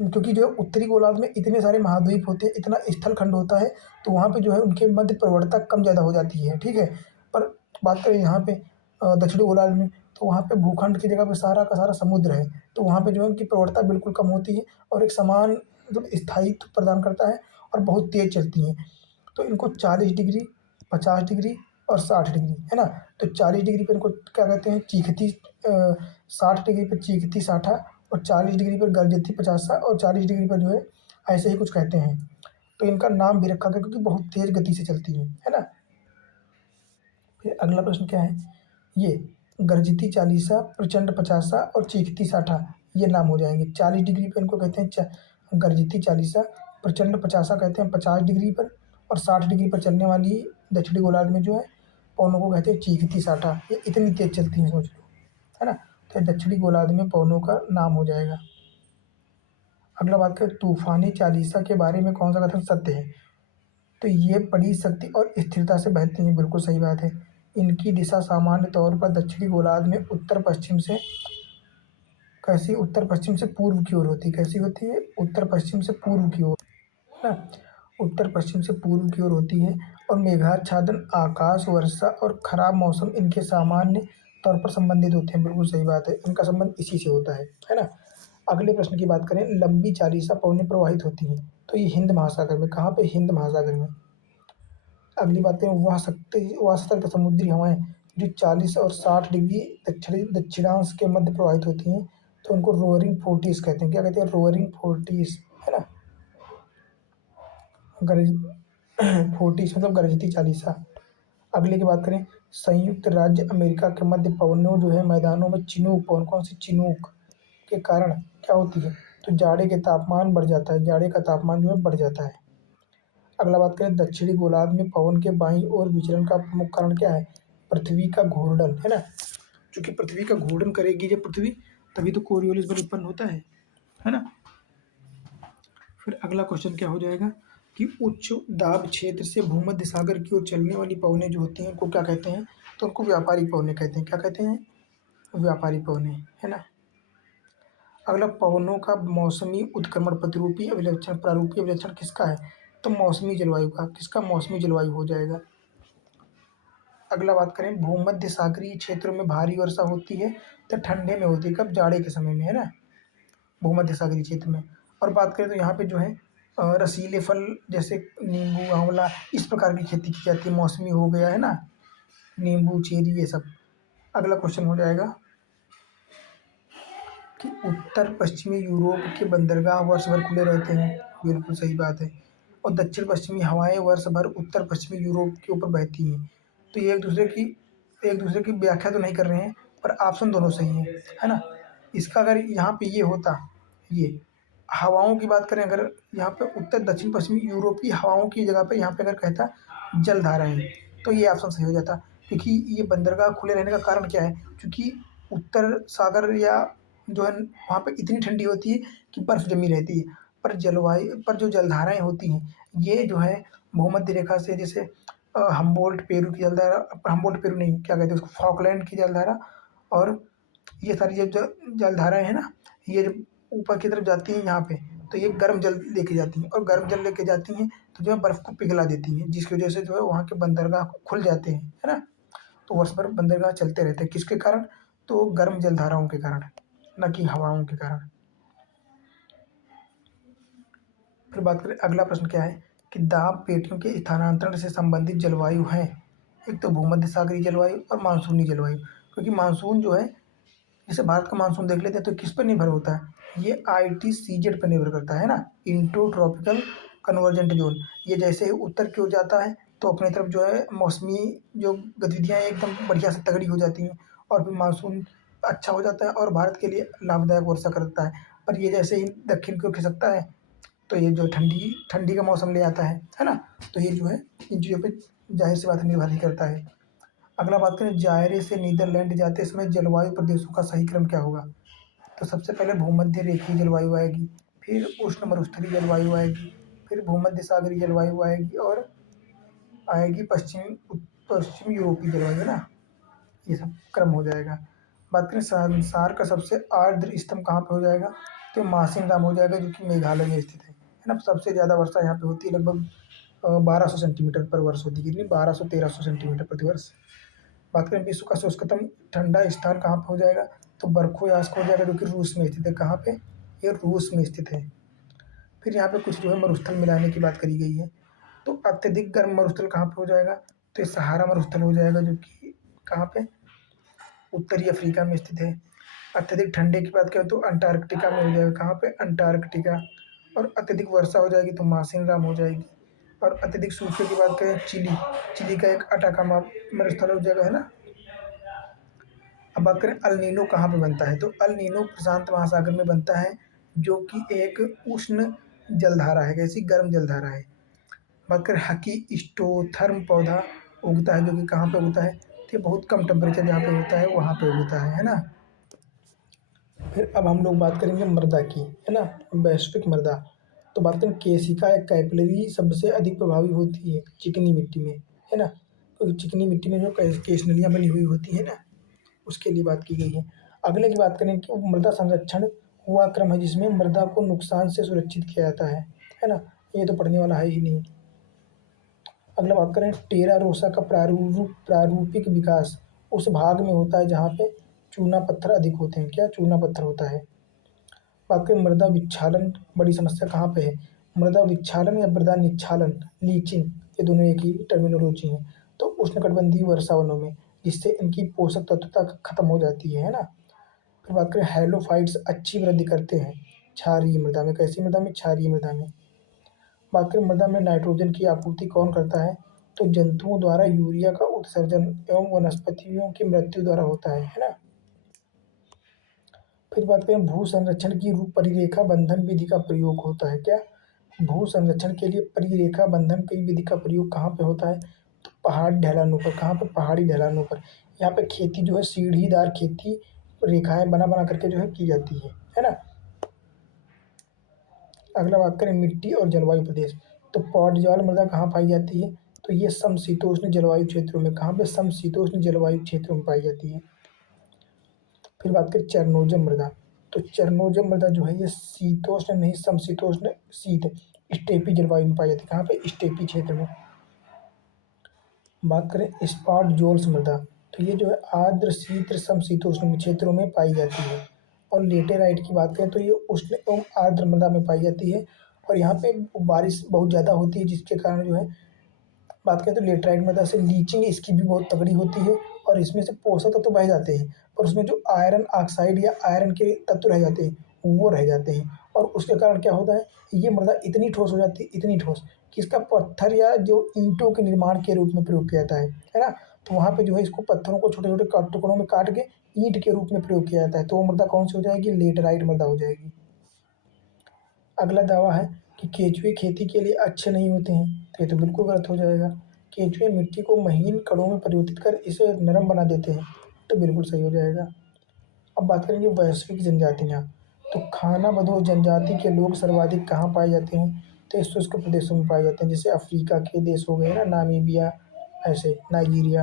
क्योंकि जो है उत्तरी गोलार्ध में इतने सारे महाद्वीप होते हैं, इतना स्थल खंड होता है, तो वहाँ पे जो है उनके मध्य प्रवणता कम ज़्यादा हो जाती है, ठीक है। पर बात करें यहाँ पे दक्षिणी गोलार्ध में, तो वहाँ पे भूखंड की जगह पे सारा का सारा समुद्र है, तो वहाँ पे जो है उनकी प्रवणता बिल्कुल कम होती है, और एक समान मतलब स्थायित्व प्रदान करता है, और बहुत तेज चलती हैं। तो इनको 40 डिग्री, 50 डिग्री और 60 डिग्री, है ना। तो 40 डिग्री पर इनको क्या कहते हैं? चीखती, 60 डिग्री पर चीखती साठा, और 40 डिग्री पर गर्जती पचासा, और 40 डिग्री पर जो है ऐसे ही कुछ कहते हैं। तो इनका नाम भी रखा गया क्योंकि बहुत तेज गति से चलती है ना। फिर अगला प्रश्न क्या है, ये गर्जती चालीसा, प्रचंड पचासा और चीखती साठा, ये नाम हो जाएंगे। 40 डिग्री पर इनको कहते हैं गर्जती चालीसा, प्रचंड पचासा कहते हैं 50 डिग्री पर, और 60 डिग्री पर चलने वाली दक्षिणी गोलार्ध में जो है पवनों को कहते हैं चीखती साठा। ये इतनी तेज चलती हैं, सोच लो, है ना। तो दक्षिणी गोलार्ध में पवनों का नाम हो जाएगा। अगला बात करें, तूफानी चालीसा के बारे में कौन सा कथन सत्य है? तो ये बड़ी शक्ति और स्थिरता से बहती हैं, बिल्कुल सही बात है। इनकी दिशा सामान्य तौर पर दक्षिणी गोलार्ध में उत्तर पश्चिम से कैसी, उत्तर पश्चिम से पूर्व की ओर होती है। कैसी होती है? उत्तर पश्चिम से पूर्व की ओर, है ना। उत्तर पश्चिम से पूर्व की ओर होती है, और मेघाच्छादन, आकाश वर्षा और खराब मौसम इनके सामान्य तौर पर संबंधित होते हैं। बिल्कुल सही बात है, इनका संबंध इसी से होता है ना। अगले प्रश्न की बात करें, लंबी चालीसा पवनें प्रवाहित होती हैं, तो ये हिंद महासागर में। कहाँ पे? हिंद महासागर में। अगली बात करें, वह सतत समुद्री हवाएं जो 40 और 60 डिग्री दक्षिणांश के मध्य प्रवाहित होती हैं, तो उनको रोअरिंग फोर्टिस कहते हैं। क्या कहते हैं? रोअरिंग फोर्टिस, है ना। गरज फोर्टिस मतलब गरजती चालीसा। अगले की बात करें, संयुक्त राज्य अमेरिका के मध्य पवनों जो है मैदानों में चिनूक पवन, कौन सी? चिनूक के कारण क्या होती है? तो जाड़े के तापमान बढ़ जाता है, जाड़े का तापमान जो है बढ़ जाता है। अगला बात करें, दक्षिणी गोलार्ध में पवन के बाईं ओर विचलन का प्रमुख कारण क्या है? पृथ्वी का घूर्णन, है ना। क्योंकि पृथ्वी का घूर्णन करेगी जब पृथ्वी, तभी तो कोरियोलिस बल उत्पन्न होता है ना। फिर अगला क्वेश्चन क्या हो जाएगा कि उच्च दाब क्षेत्र से भूमध्य सागर की ओर चलने वाली पवनें जो होती हैं उनको क्या कहते हैं? तो उनको व्यापारिक पवनें कहते हैं। क्या कहते हैं? व्यापारिक पवनें, है ना। अगला, पवनों का मौसमी उत्क्रमण प्रतिरूपी अभिलक्षण प्रारूपी अभिलक्षण किसका है? तो मौसमी जलवायु का। किसका? मौसमी जलवायु हो जाएगा। अगला बात करें, भूमध्य सागरीय क्षेत्रों में भारी वर्षा होती है तो ठंडे में होती है, कब? जाड़े के समय में, है ना, भूमध्य सागरीय क्षेत्र में। और बात करें तो यहाँ पे जो है रसीले फल जैसे नींबू, आंवला, इस प्रकार की खेती की जाती है, मौसमी हो गया, है ना, नींबू, चेरी, ये सब। अगला क्वेश्चन हो जाएगा कि उत्तर पश्चिमी यूरोप के बंदरगाह वर्ष भर खुले रहते हैं। बिल्कुल सही बात है। और दक्षिण पश्चिमी हवाएं वर्ष भर उत्तर पश्चिमी यूरोप के ऊपर बहती हैं। तो ये एक दूसरे की व्याख्या तो नहीं कर रहे हैं, पर ऑप्शन दोनों सही है ना। इसका अगर यहाँ पे ये होता, ये हवाओं की बात करें, अगर यहाँ पे उत्तर दक्षिण पश्चिमी यूरोप की हवाओं की जगह पे यहाँ पे अगर कहता जलधाराएं, तो ये ऑप्शन सही हो जाता। क्योंकि ये बंदरगाह खुले रहने का कारण क्या है? क्योंकि उत्तर सागर या जो है वहाँ पे इतनी ठंडी होती है कि बर्फ जमी रहती है। पर जो जलधाराएं होती हैं, ये जो है भूमध्य रेखा से, जैसे हम्बोल्ट पेरू की जलधारा, हम्बोल्ट पेरू नहीं, क्या कहते हैं उसको, फॉकलैंड की जलधारा, और ये सारी जब जलधाराएं हैं ना, ये जब ऊपर की तरफ जाती हैं यहाँ पे, तो ये गर्म जल लेके जाती हैं, और गर्म जल लेके जाती हैं तो जो है बर्फ़ को पिघला देती हैं, जिसकी वजह से जो है वहाँ के बंदरगाह खुल जाते हैं, है ना। तो वर्ष भर बंदरगाह चलते रहते हैं, किसके कारण? तो गर्म जलधाराओं के कारण, न कि हवाओं के कारण। फिर बात करें, अगला प्रश्न क्या है कि दाब पेटियों के स्थानांतरण से संबंधित जलवायु है। एक तो भूमध्य सागरीय जलवायु और मानसूनी जलवायु। क्योंकि मानसून जो है, जैसे भारत का मानसून देख लेते हैं तो किस पर निर्भर होता है? ये ITCZ पर निर्भर करता है ना, इंटो ट्रॉपिकल कन्वर्जेंट जोन। ये जैसे ही उत्तर की ओर जाता है तो अपनी तरफ जो है मौसमी जो गतिविधियाँ एकदम बढ़िया से तगड़ी हो जाती हैं, और फिर मानसून अच्छा हो जाता है और भारत के लिए लाभदायक वर्षा करता है। पर ये जैसे ही दक्षिण की ओर खिसकता है तो ये जो ठंडी ठंडी का मौसम ले आता है ना। तो ये जो है इन चीज़ों पे जाहिर सी बात है निर्भर ही करता है। अगला बात करें, जायरे से नीदरलैंड जाते समय जलवायु प्रदेशों का सही क्रम क्या होगा? तो सबसे पहले भूमध्य रेखीय जलवायु आएगी, फिर उष्ण मरुस्थलीय जलवायु आएगी, फिर भूमध्य सागरीय जलवायु आएगी, और आएगी पश्चिम यूरोपीय जलवायु, है ना। ये सब क्रम हो जाएगा। बात करें संसार का सबसे आर्द्र स्तंभ कहाँ पे हो जाएगा? तो मासिनराम हो जाएगा, जो कि मेघालय में स्थित है ना। सबसे ज़्यादा वर्षा यहाँ पे होती है, लगभग 1200 सेंटीमीटर पर वर्ष होती है। कितनी? 1200-1300 सेंटीमीटर प्रति वर्ष। बात करें विश्व का शुष्कतम ठंडा स्थान कहाँ पे हो जाएगा? तो बर्खोयास्क हो जाएगा, जो कि रूस में स्थित है। कहाँ पे? ये रूस में स्थित है। फिर यहाँ पे कुछ जो है मरुस्थल मिलाने की बात करी गई है। तो अत्यधिक गर्म मरुस्थल कहाँ पे हो जाएगा? तो ये सहारा मरुस्थल हो जाएगा, जो कि कहाँ पे? उत्तरी अफ्रीका में स्थित है। अत्यधिक ठंडे की बात करें तो अंटार्कटिका में हो जाएगा। कहाँ पे? अंटार्कटिका। और अत्यधिक वर्षा हो जाएगी तो मासिनराम हो जाएगी। और अत्यधिक सूखे की बात करें, चिली का एक अटाकामा मरुस्थल हो जाएगा, है ना। अब बात करें अल नीनो कहाँ पे बनता है? तो अल नीनो प्रशांत महासागर में बनता है, जो कि एक उष्ण जलधारा है। कैसी? गर्म जलधारा है। बात करें हकीस्टोथर्म पौधा उगता है, जो कि कहाँ पे उगता है? तो ये बहुत कम टेम्परेचर जहाँ पे होता है वहाँ पे उगता है ना। फिर अब हम लोग बात करेंगे मृदा की, है ना, वैश्विक मृदा। तो बात करें केशिका या कैपिलरी सबसे अधिक प्रभावी होती है चिकनी मिट्टी में, है ना। तो चिकनी मिट्टी में जो केशनलियाँ बनी हुई होती है ना, उसके लिए बात की गई है। अगले की बात करें कि मृदा संरक्षण हुआ क्रम है जिसमें मृदा को नुकसान से सुरक्षित किया जाता है ना। ये तो पढ़ने वाला है ही नहीं। अगला बात करें, टेरा रोसा का प्रारूपिक विकास उस भाग में होता है जहाँ पे चूना पत्थर अधिक होते हैं। क्या? चूना पत्थर होता है। बात करें मृदा विक्षालन, बड़ी समस्या कहाँ पे है? मृदा विक्षालन या मृदा निक्षालन, लीचिंग, ये दोनों एक ही टर्मिनोलॉजी है। तो उष्णकटिबंधीय वर्षा वनों में, जिससे इनकी पोषक तत्वता खत्म हो जाती है ना। फिर बात करें हैलोफाइट्स अच्छी वृद्धि करते हैं क्षारीय मृदा में। कैसी मृदा में? क्षारीय मृदा में। बात करें मृदा में नाइट्रोजन की आपूर्ति कौन करता है? तो जंतुओं द्वारा यूरिया का उत्सर्जन एवं वनस्पतियों की मृत्यु द्वारा होता है ना। फिर बात करें भू संरक्षण की परिरेखा बंधन विधि का प्रयोग होता है। क्या? भू संरक्षण के लिए परिरेखा बंधन की विधि का प्रयोग कहाँ पे होता है? तो पहाड़ ढलानों पर। कहाँ पर? पहाड़ी ढलानों पर। यहाँ पे खेती जो है सीढ़ीदार खेती रेखाएं बना बना करके जो है की जाती है ना। अगला बात करें मिट्टी और जलवायु प्रदेश। तो पौडजॉल मृदा कहाँ पाई जाती है? तो ये समशीतोष्ण जलवायु क्षेत्रों में। कहाँ पे? समशीतोष्ण जलवायु क्षेत्रों में पाई जाती है। फिर बात करें चरनोजम मृदा। तो चरनोजम मृदा जो है ये शीतोष्ण नहीं, समशीतोष्ण शीत स्टेपी जलवायु में पाई जाती है। कहाँ पे? स्टेपी क्षेत्र में। बात करें स्पॉट जोल्स मृदा, तो ये जो है आर्द्र शीत समशीतोष्ण क्षेत्रों में पाई जाती है। और लेटेराइट की बात करें तो ये उष्ण एवं आर्द्र मृदा में पाई जाती है, और यहाँ पे बारिश बहुत ज़्यादा होती है, जिसके कारण जो है बात करें तो लेटराइट मृदा से लीचिंग इसकी भी बहुत तगड़ी होती है, और इसमें से पोषक तत्व तो बह जाते हैं, पर उसमें जो आयरन ऑक्साइड या आयरन के तत्व रह जाते हैं वो रह जाते हैं, और उसके कारण क्या होता है, ये मृदा इतनी ठोस हो जाती है, इतनी ठोस कि इसका पत्थर या जो ईंटों के निर्माण के रूप में प्रयोग किया जाता है ना। तो वहाँ पे जो है इसको पत्थरों को छोटे छोटे टुकड़ों में काट के ईंट के रूप में प्रयोग किया जाता है, तो वो मृदा कौन सी हो जाएगी, लेटराइट मृदा हो जाएगी। अगला दावा है कि केंचुए खेती के लिए अच्छे नहीं होते हैं, तो ये तो बिल्कुल गलत हो जाएगा। केंचुए मिट्टी को महीन कणों में परिवर्तित कर इसे नरम बना देते हैं, तो बिल्कुल सही हो जाएगा। अब बात करेंगे वैश्विक जनजातियाँ, तो खाना बदोश जनजाति के लोग सर्वाधिक कहाँ पाए जाते हैं, तो ये शुष्क प्रदेशों में पाए जाते हैं, जैसे अफ्रीका के देश हो गए ना, नामीबिया, ऐसे नाइजीरिया।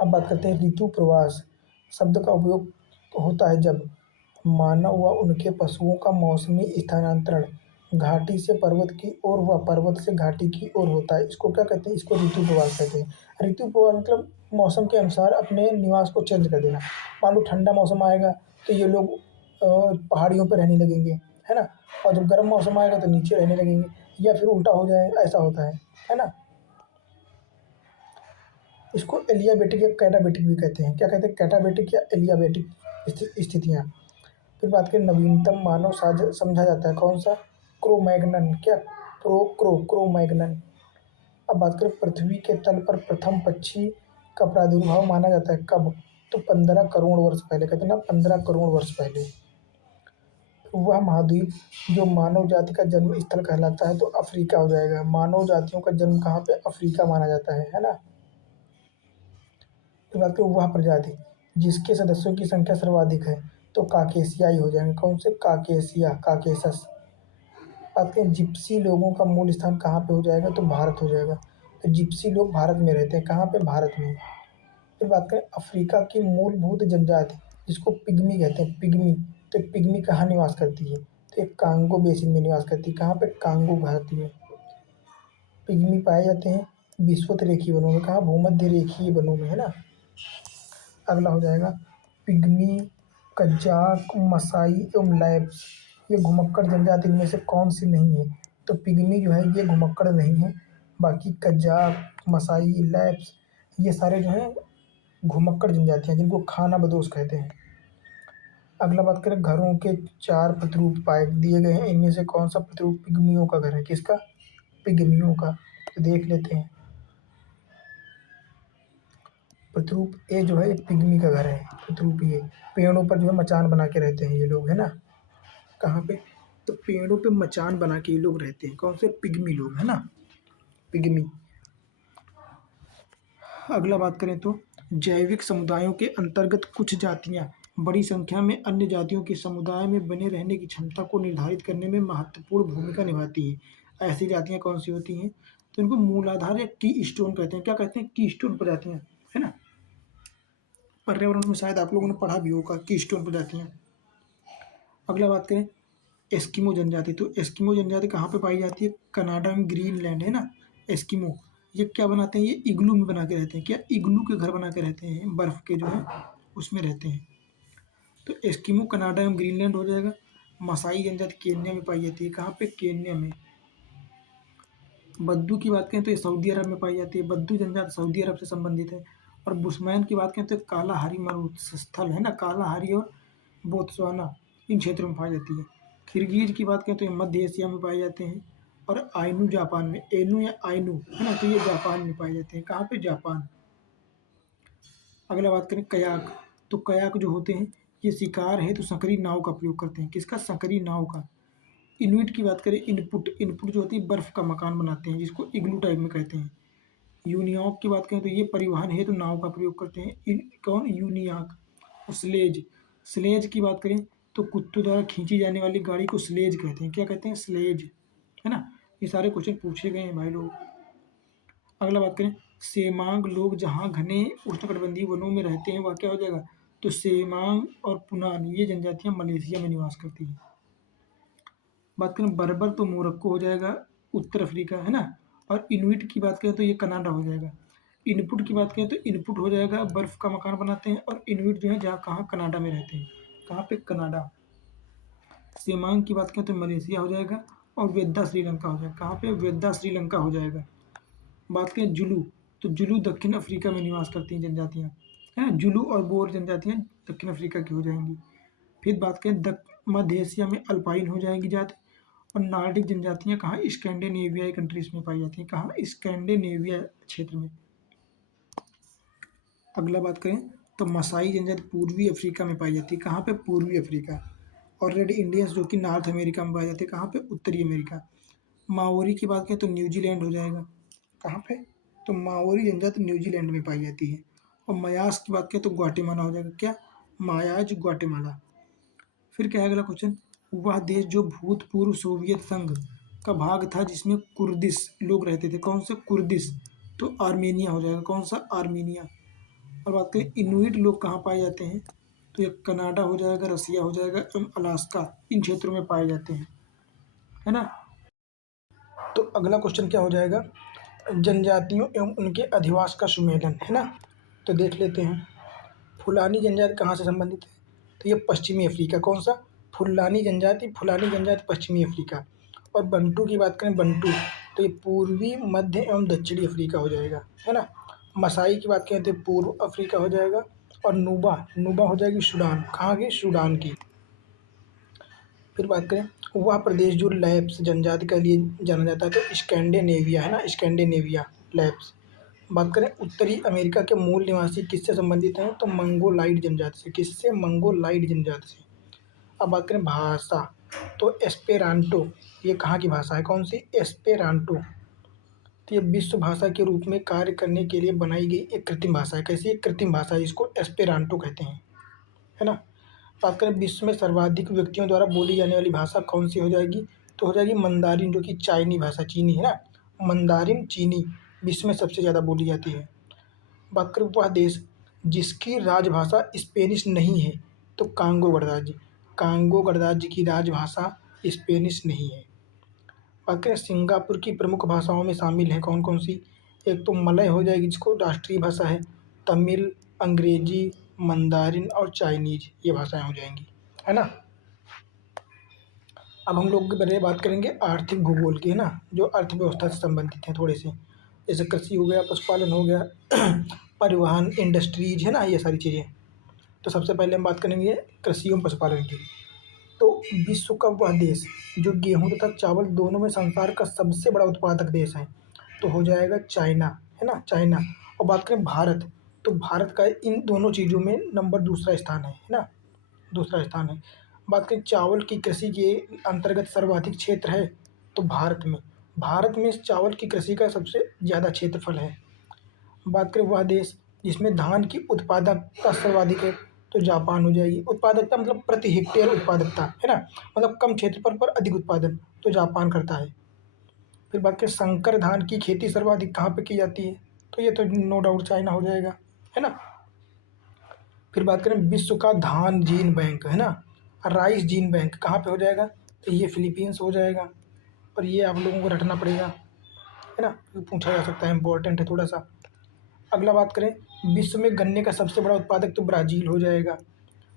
अब बात करते हैं ऋतु प्रवास शब्द का उपयोग होता है जब मानव व उनके पशुओं का मौसमी स्थानांतरण घाटी से पर्वत की ओर व पर्वत से घाटी की ओर होता है। इसको क्या कहते हैं, इसको ऋतु प्रवास कहते हैं। ऋतु प्रवास मतलब मौसम के अनुसार अपने निवास को चेंज कर देना। मान लो ठंडा मौसम आएगा तो ये लोग पहाड़ियों पर रहने लगेंगे, है ना। और जब गर्म मौसम आएगा तो नीचे रहने लगेंगे, या फिर उल्टा हो जाए, ऐसा होता है ना। इसको एलियाबेटिक या कैटाबेटिक भी कहते हैं। क्या कहते हैं, कैटाबेटिक या एलियाबेटिक स्थितियाँ। फिर बात करें नवीनतम मानव साझ समझा जाता है कौन सा, क्रोमैग्नन, क्या क्रोमैग्नन। अब बात करें पृथ्वी के तल पर प्रथम पक्षी का प्रादुर्भाव माना जाता है कब, तो 15 करोड़ वर्ष पहले, कहते हैं ना 15 करोड़ वर्ष पहले। वह महाद्वीप जो मानव जाति का जन्म स्थल कहलाता है तो अफ्रीका हो जाएगा। मानव जातियों का जन्म कहाँ पे, अफ्रीका माना जाता है ना। फिर बात करें वह प्रजाति जिसके सदस्यों की संख्या सर्वाधिक है, तो काकेशियाई हो जाएंगे। कौन से, काकेशिया, काकेशस। बात करें जिप्सी लोगों का मूल स्थान कहाँ पे हो जाएगा, तो भारत हो जाएगा। तो जिप्सी लोग भारत में रहते हैं, कहाँ पे, भारत में। फिर बात करें अफ्रीका की मूलभूत जनजाति जिसको पिग्मी कहते हैं, पिग्मी। तो पिग्मी कहाँ निवास करती है, तो ये कांगो बेसिन में निवास करती है। कहाँ पे, कांगो घाटी में पिग्मी पाए जाते हैं। विषुवत रेखीय वनों में, कहाँ, भूमध्य रेखीय वनों में, है ना। अगला हो जाएगा पिग्मी, कजाक, मसाई एवं लैप्स। ये घुमक्कड़ जनजाति इनमें से कौन सी नहीं है, तो पिग्मी जो है ये घुमक्कड़ नहीं है। बाकी कजाक, मसाई, लैप्स ये सारे जो हैं घुमक्कड़ जनजातियाँ जिनको खाना बदोश कहते हैं। अगला बात करें घरों के 4 प्रतिरूप पाए दिए गए हैं, इनमें से कौन सा प्रतिरूप पिग्मियों का घर है, किसका, पिग्मियों का। तो देख लेते हैं। प्रतिरूप ए जो है एक पिग्मी का घर है। प्रतिरूप ए पेड़ों पर जो है मचान बना के रहते हैं ये लोग, है ना। कहाँ पे, तो पेड़ों पे मचान बना के ये लोग रहते हैं, कौन से, पिग्मी लोग, है ना, पिग्मी। अगला बात करें तो जैविक समुदायों के अंतर्गत कुछ जातियां बड़ी संख्या में अन्य जातियों के समुदाय में बने रहने की क्षमता को निर्धारित करने में महत्वपूर्ण भूमिका निभाती हैं। ऐसी जातियां कौन सी होती हैं, तो इनको मूलाधार या की स्टोन कहते हैं। क्या कहते हैं, की स्टोन प्रजातियां, है ना। पर्यावरण में शायद आप लोगों ने पढ़ा भी होगा की स्टोन प्रजातियां। अगला बात करें एस्किमो जनजाति, तो एस्किमो जनजाति कहाँ पे पाई जाती है, कनाडा में, ग्रीनलैंड, है ना। एस्किमो ये क्या बनाते हैं, ये इग्लू में बना के रहते हैं। क्या, इग्लू के घर बना के रहते हैं, बर्फ के जो है उसमें रहते हैं। तो एस्किमो कनाडा एवं ग्रीनलैंड हो जाएगा। मसाई जनजाति केन्या में पाई जाती है, कहाँ पे, केन्या में। बद्दू की बात करें तो ये सऊदी अरब में पाई जाती है, बद्दू जनजाति सऊदी अरब से संबंधित है। और बुशमैन की बात करें तो कालाहारी मरुस्थल, है ना, कालाहारी और बोत्सवाना इन क्षेत्रों में पाई जाती है। किर्गिज की बात करें तो ये मध्य एशिया में पाए जाते हैं। और आइनू जापान में, एनू या आइनू, है ना, तो ये जापान में पाए जाते हैं। कहाँ पे, जापान। अगला बात करें कयाक, तो कयाक जो होते हैं ये शिकार है तो संकरी नाव का प्रयोग करते हैं, किसका, संकरी नाव का। इनुइट की बात करें, इनपुट, इनपुट जो होती है बर्फ का मकान बनाते हैं जिसको इग्लू टाइप में कहते हैं। यूनियॉक की बात करें तो ये परिवहन हेतु नाव का प्रयोग करते हैं, कौन, यूनियॉक। और स्लेज, स्लेज की बात करें तो कुत्तों द्वारा खींची जाने वाली गाड़ी को स्लेज कहते हैं। क्या कहते हैं, स्लेज, है ना। ये सारे क्वेश्चन पूछे गए हैं भाई लोग। अगला बात करें सेमांग लोग जहाँ घने उष्णकटिबंधीय वनों में रहते हैं वह क्या हो जाएगा, तो सेमांग और पुनान ये जनजातियां मलेशिया में निवास करती हैं। बात करें बर्बर तो मोरक्को हो जाएगा, उत्तर अफ्रीका, है ना। और इनुइट की बात करें तो ये कनाडा हो जाएगा। इनपुट की बात करें तो इनपुट हो जाएगा, बर्फ़ का मकान बनाते हैं, और इनुइट जो है जहाँ कहाँ कनाडा में रहते हैं, कहाँ पे कनाडा। सेमांग की बात करें तो मलेशिया हो जाएगा, और वेद्दा श्रीलंका हो जाएगा, कहाँ पे वेद्दा श्रीलंका हो जाएगा। बात करें जुलू, तो जुलू दक्षिण अफ्रीका में निवास करती हैं जनजातियाँ, है ना। जुलू और बोर जनजातियाँ दक्षिण अफ्रीका की हो जाएंगी। फिर बात करें मध्य एशिया में अल्पाइन हो जाएंगी जाति, और नार्डिक जनजातियाँ कहाँ स्कैंडिनेवियाई कंट्रीज में पाई जाती हैं, कहाँ स्कैंडिनेविया क्षेत्र में। अगला बात करें तो मसाई जनजाति पूर्वी अफ्रीका में पाई जाती है, कहाँ पे पूर्वी अफ्रीका। और रेड इंडियंस जो कि नॉर्थ अमेरिका में पाए जाते हैं, कहाँ पे उत्तरी अमेरिका। माओरी की बात करें तो न्यूजीलैंड हो जाएगा, कहाँ पे, तो माओरी जनजाति न्यूजीलैंड में पाई जाती है। और मयास की बात करें तो ग्वाटेमाला हो जाएगा, क्या, मायाज ग्वाटेमाला। फिर क्या है अगला क्वेश्चन, वह देश जो भूतपूर्व सोवियत संघ का भाग था जिसमें कुर्दिश लोग रहते थे, कौन सा कुर्दिश, तो आर्मेनिया हो जाएगा, कौन सा, आर्मेनिया। और बात करें इनुइट लोग कहाँ पाए जाते हैं, तो ये कनाडा हो जाएगा, रसिया हो जाएगा एवं अलास्का, इन क्षेत्रों में पाए जाते हैं, है ना। तो अगला क्वेश्चन क्या हो जाएगा, जनजातियों एवं उनके अधिवास का सुमेलन, है ना। तो देख लेते हैं, फुलानी जनजाति कहाँ से संबंधित है, तो ये पश्चिमी अफ्रीका, कौन सा, फुलानी जनजाति पश्चिमी अफ्रीका। और बंटू की बात करें, बंटू, तो ये पूर्वी मध्य एवं दक्षिणी अफ्रीका हो जाएगा, है ना। मसाई की बात करें तो पूर्व अफ्रीका हो जाएगा। और नुबा, नुबा हो जाएगी सूडान, कहाँ की, सूडान की। फिर बात करें वह प्रदेश जो लैप्स जनजाति के लिए जाना जाता है, तो स्कैंडिनेविया, है ना, स्कैंडिनेविया, लैप्स। बात करें उत्तरी अमेरिका के मूल निवासी किससे संबंधित हैं, तो मंगोलाइड जनजाति से, किससे, मंगोलाइड जनजाति से। अब बात करें भाषा, तो एस्पेरांटो, ये कहाँ की भाषा है, कौन सी, एस्पेरांटो। तो ये विश्व भाषा के रूप में कार्य करने के लिए बनाई गई एक कृत्रिम भाषा है, कैसी, एक कृत्रिम भाषा है, इसको एस्पेरांटो कहते हैं, है ना। बात करें विश्व में सर्वाधिक व्यक्तियों द्वारा बोली जाने वाली भाषा कौन सी हो जाएगी, तो हो जाएगी मंदारिन, जो कि चाइनी भाषा, चीनी, है ना, मंदारिन चीनी विश्व में सबसे ज़्यादा बोली जाती है। बात करें वह देश जिसकी राजभाषा स्पेनिश नहीं है, तो कांगो गणराज्य, कांगो गणराज्य की राजभाषा स्पेनिश नहीं है। बात करें सिंगापुर की प्रमुख भाषाओं में शामिल है कौन कौन सी, एक तो मलय हो जाएगी जिसको राष्ट्रीय भाषा है, तमिल, अंग्रेजी, मंदारिन और चाइनीज, ये भाषाएं हो जाएंगी, है ना। अब हम लोग बड़े बात करेंगे आर्थिक भूगोल की, है ना, जो अर्थव्यवस्था से संबंधित हैं थोड़े से, जैसे कृषि हो गया, पशुपालन हो गया, परिवहन, इंडस्ट्रीज, है ना, ये सारी चीज़ें। तो सबसे पहले हम बात करेंगे कृषि एवं पशुपालन की। तो विश्व का वह देश जो गेहूं तथा चावल दोनों में संसार का सबसे बड़ा उत्पादक देश है, तो हो जाएगा चाइना, है ना, चाइना। और बात करें भारत, तो भारत का इन दोनों चीज़ों में नंबर दूसरा स्थान है ना, दूसरा स्थान है। बात करें चावल की कृषि के अंतर्गत सर्वाधिक क्षेत्र है, तो भारत में चावल की कृषि का सबसे ज़्यादा क्षेत्रफल है। बात करें वह देश जिसमें धान की उत्पादकता सर्वाधिक है, तो जापान हो जाएगी। उत्पादकता मतलब प्रति हेक्टेयर उत्पादकता, है ना, मतलब कम क्षेत्रफल पर अधिक उत्पादन, तो जापान करता है। फिर बात करें संकर धान की खेती सर्वाधिक कहाँ पे की जाती है, तो ये तो नो डाउट चाइना हो जाएगा, है ना। फिर बात करें विश्व का धान जीन बैंक, है ना, राइस जीन बैंक कहाँ पे हो जाएगा, तो ये फिलीपींस हो जाएगा। और ये आप लोगों को रटना पड़ेगा, है ना, पूछा जा सकता है, इंपॉर्टेंट है थोड़ा सा। अगला बात करें विश्व में गन्ने का सबसे बड़ा उत्पादक, तो ब्राज़ील हो जाएगा।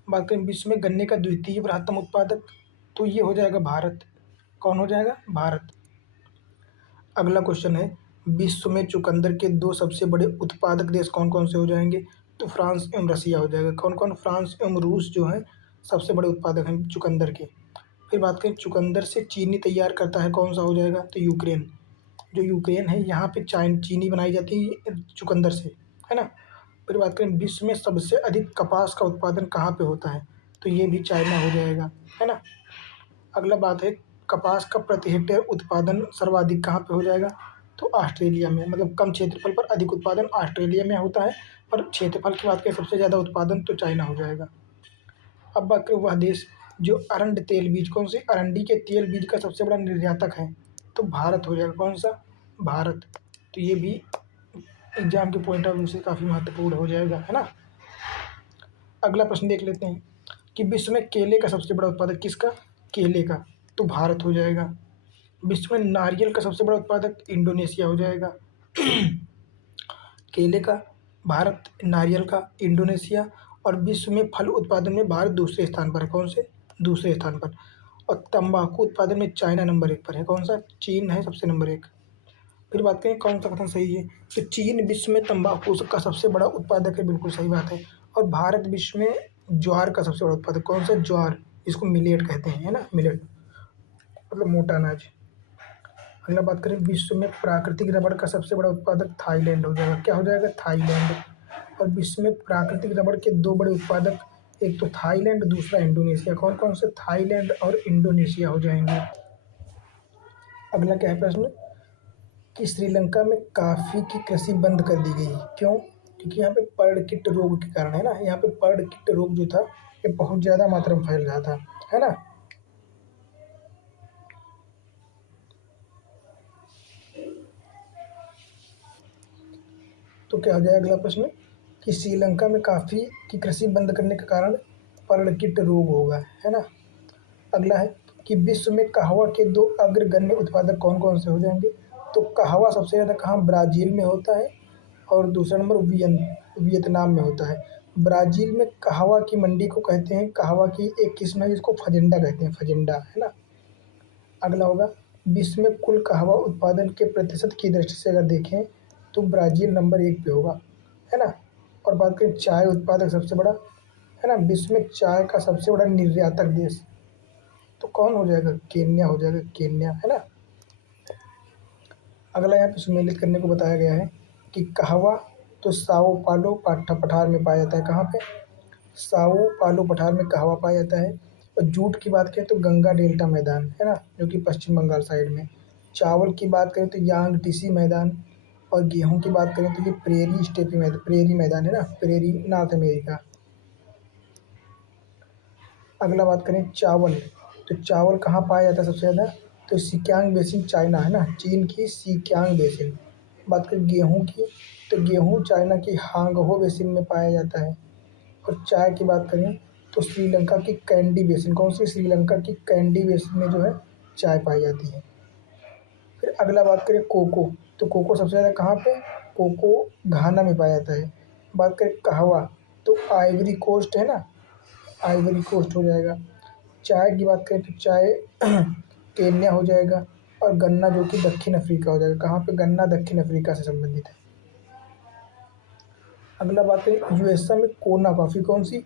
बात करें विश्व में गन्ने का द्वितीय बृहत्तम उत्पादक, तो ये हो जाएगा भारत, कौन हो जाएगा, भारत। अगला क्वेश्चन है विश्व में चुकंदर के दो सबसे बड़े उत्पादक देश कौन कौन से हो जाएंगे, तो फ्रांस एवं रसिया हो जाएगा। कौन कौन, फ्रांस एवं रूस जो है सबसे बड़े उत्पादक हैं चुकंदर के। फिर बात करें चुकंदर से चीनी तैयार करता है, कौन सा हो जाएगा, तो यूक्रेन। जो यूक्रेन है यहाँ पे चीनी बनाई जाती है चुकंदर से, है ना। फिर बात करें विश्व में सबसे अधिक कपास का उत्पादन कहाँ पे होता है, तो ये भी चाइना हो जाएगा, है ना। अगला बात है कपास का प्रति हेक्टेयर उत्पादन सर्वाधिक कहाँ पे हो जाएगा, तो ऑस्ट्रेलिया में, मतलब कम क्षेत्रफल पर अधिक उत्पादन ऑस्ट्रेलिया में होता है, पर क्षेत्रफल की बात करें सबसे ज़्यादा उत्पादन तो चाइना हो जाएगा। अब बात करें वह देश जो अरंड तेल बीज, कौन सी, अरंडी के तेल बीज का सबसे बड़ा निर्यातक है, तो भारत हो जाएगा, कौन सा, भारत। तो ये भी एग्जाम के पॉइंट ऑफ व्यू से काफ़ी महत्वपूर्ण हो जाएगा, है ना। अगला प्रश्न देख लेते हैं कि विश्व में केले का सबसे बड़ा उत्पादक किसका, केले का, तो भारत हो जाएगा। विश्व में नारियल का सबसे बड़ा उत्पादक इंडोनेशिया हो जाएगा। केले का भारत, नारियल का इंडोनेशिया, और विश्व में फल उत्पादन में भारत दूसरे स्थान पर है। कौन से? दूसरे स्थान पर। और तंबाकू उत्पादन में चाइना नंबर 1 पर है। कौन सा? चीन है सबसे नंबर 1। फिर बात करें कौन सा कथन सही है, तो चीन विश्व में तंबाकू का सबसे बड़ा उत्पादक है, बिल्कुल सही बात है। और भारत विश्व में ज्वार का सबसे बड़ा उत्पादक। कौन सा? ज्वार, इसको मिलेट कहते हैं, है ना, मिलेट मतलब मोटा अनाज। अगला बात करें, विश्व में प्राकृतिक रबड़ का सबसे बड़ा उत्पादक थाईलैंड हो जाएगा। क्या हो जाएगा? थाईलैंड। और विश्व में प्राकृतिक रबड़ के 2 बड़े उत्पादक, एक तो थाईलैंड, दूसरा इंडोनेशिया। कौन कौन से? थाईलैंड और इंडोनेशिया हो जाएंगे। अगला क्या है प्रश्न, कि श्रीलंका में कॉफ़ी की कृषि बंद कर दी गई। क्यों? क्योंकि यहाँ पे पर्ड किट रोग के कारण, है ना, यहाँ पे पर्ड किट रोग जो था ये बहुत ज़्यादा मात्रा में फैल रहा था, है ना। तो क्या हो जाएगा अगला प्रश्न, कि श्रीलंका में कॉफ़ी की कृषि बंद करने के कारण पर्ड किट रोग होगा, है ना। अगला है कि विश्व में कहवा के 2 अग्रगण्य उत्पादक कौन कौन से हो जाएंगे। तो कहवा सबसे ज़्यादा कहाँ? ब्राज़ील में होता है, और दूसरा नंबर वियतनाम में होता है। ब्राज़ील में कहवा की मंडी को कहते हैं, कहवा की एक किस्म है जिसको फजेंडा कहते हैं, फजेंडा, है ना। अगला होगा, विश्व में कुल कहवा उत्पादन के प्रतिशत की दृष्टि से अगर देखें तो ब्राज़ील नंबर 1 पे होगा, है ना। और बात करें चाय उत्पादक सबसे बड़ा, है ना, विश्व में चाय का सबसे बड़ा निर्यातक देश तो कौन हो जाएगा? केन्या हो जाएगा, केन्या, है ना। अगला यहाँ पे सुमेलित करने को बताया गया है कि कहवा तो साओ पालो पठार में पाया जाता है। कहाँ पे? साओ पालो पठार में कहवा पाया जाता है। और जूट की बात करें तो गंगा डेल्टा मैदान, है ना, जो कि पश्चिम बंगाल साइड में। चावल की बात करें तो यांग टीसी मैदान। और गेहूं की बात करें तो ये प्रेरी मैदान, है ना, प्रेरी, नॉर्थ अमेरिका। अगला बात करें चावल, तो चावल कहाँ पाया जाता है सबसे ज़्यादा? तो सिक्यांग बेसिन, चाइना, है ना, चीन की सिक्यांग बेसिन। बात करें गेहूं की, तो गेहूं चाइना की हांगहो बेसिन में पाया जाता है। और चाय की बात करें तो श्रीलंका की कैंडी बेसिन। कौन सी? श्रीलंका की कैंडी बेसिन में जो है चाय पाई जाती है। फिर अगला बात करें कोको, तो कोको सबसे ज़्यादा कहाँ पे? कोको घाना में पाया जाता है। बात करें कहवा, तो आइवरी कोस्ट, है ना, आइवरी कोस्ट हो जाएगा। चाय की बात करें तो चाय केन्या हो जाएगा। और गन्ना जो कि दक्षिण अफ्रीका हो जाएगा। कहाँ पे? गन्ना दक्षिण अफ्रीका से संबंधित है। अगला बात करें यूएसए में कोना कॉफ़ी। कौन सी?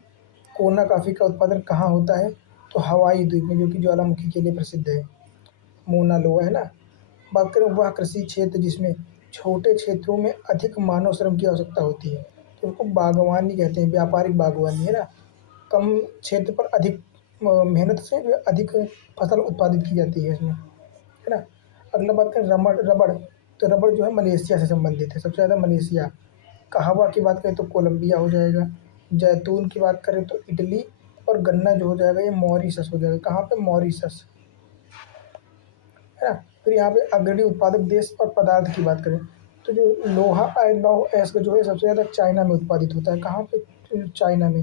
कोना कॉफ़ी का उत्पादन कहाँ होता है? तो हवाई द्वीप में, जो कि ज्वालामुखी के लिए प्रसिद्ध है, मोना लोआ, है ना। बात करें वह कृषि क्षेत्र जिसमें छोटे क्षेत्रों में अधिक मानव श्रम की आवश्यकता होती है, तो उसको बागवानी कहते हैं, व्यापारिक बागवानी, है ना। कम क्षेत्र पर अधिक मेहनत से जो अधिक फसल उत्पादित की जाती है इसमें, है ना। अगला बात करें रबड़, तो रबड़ जो है मलेशिया से संबंधित है, सबसे ज़्यादा मलेशिया। कहवा की बात करें तो कोलंबिया हो जाएगा। जैतून की बात करें तो इटली। और गन्ना जो हो जाएगा ये मॉरिशस हो जाएगा। कहाँ पे? मॉरिशस, है ना। फिर यहाँ पे अग्रणी उत्पादक देश और पदार्थ की बात करें तो जो लौह अयस्क जो है सबसे ज़्यादा चाइना में उत्पादित होता है। कहाँ पे? चाइना में।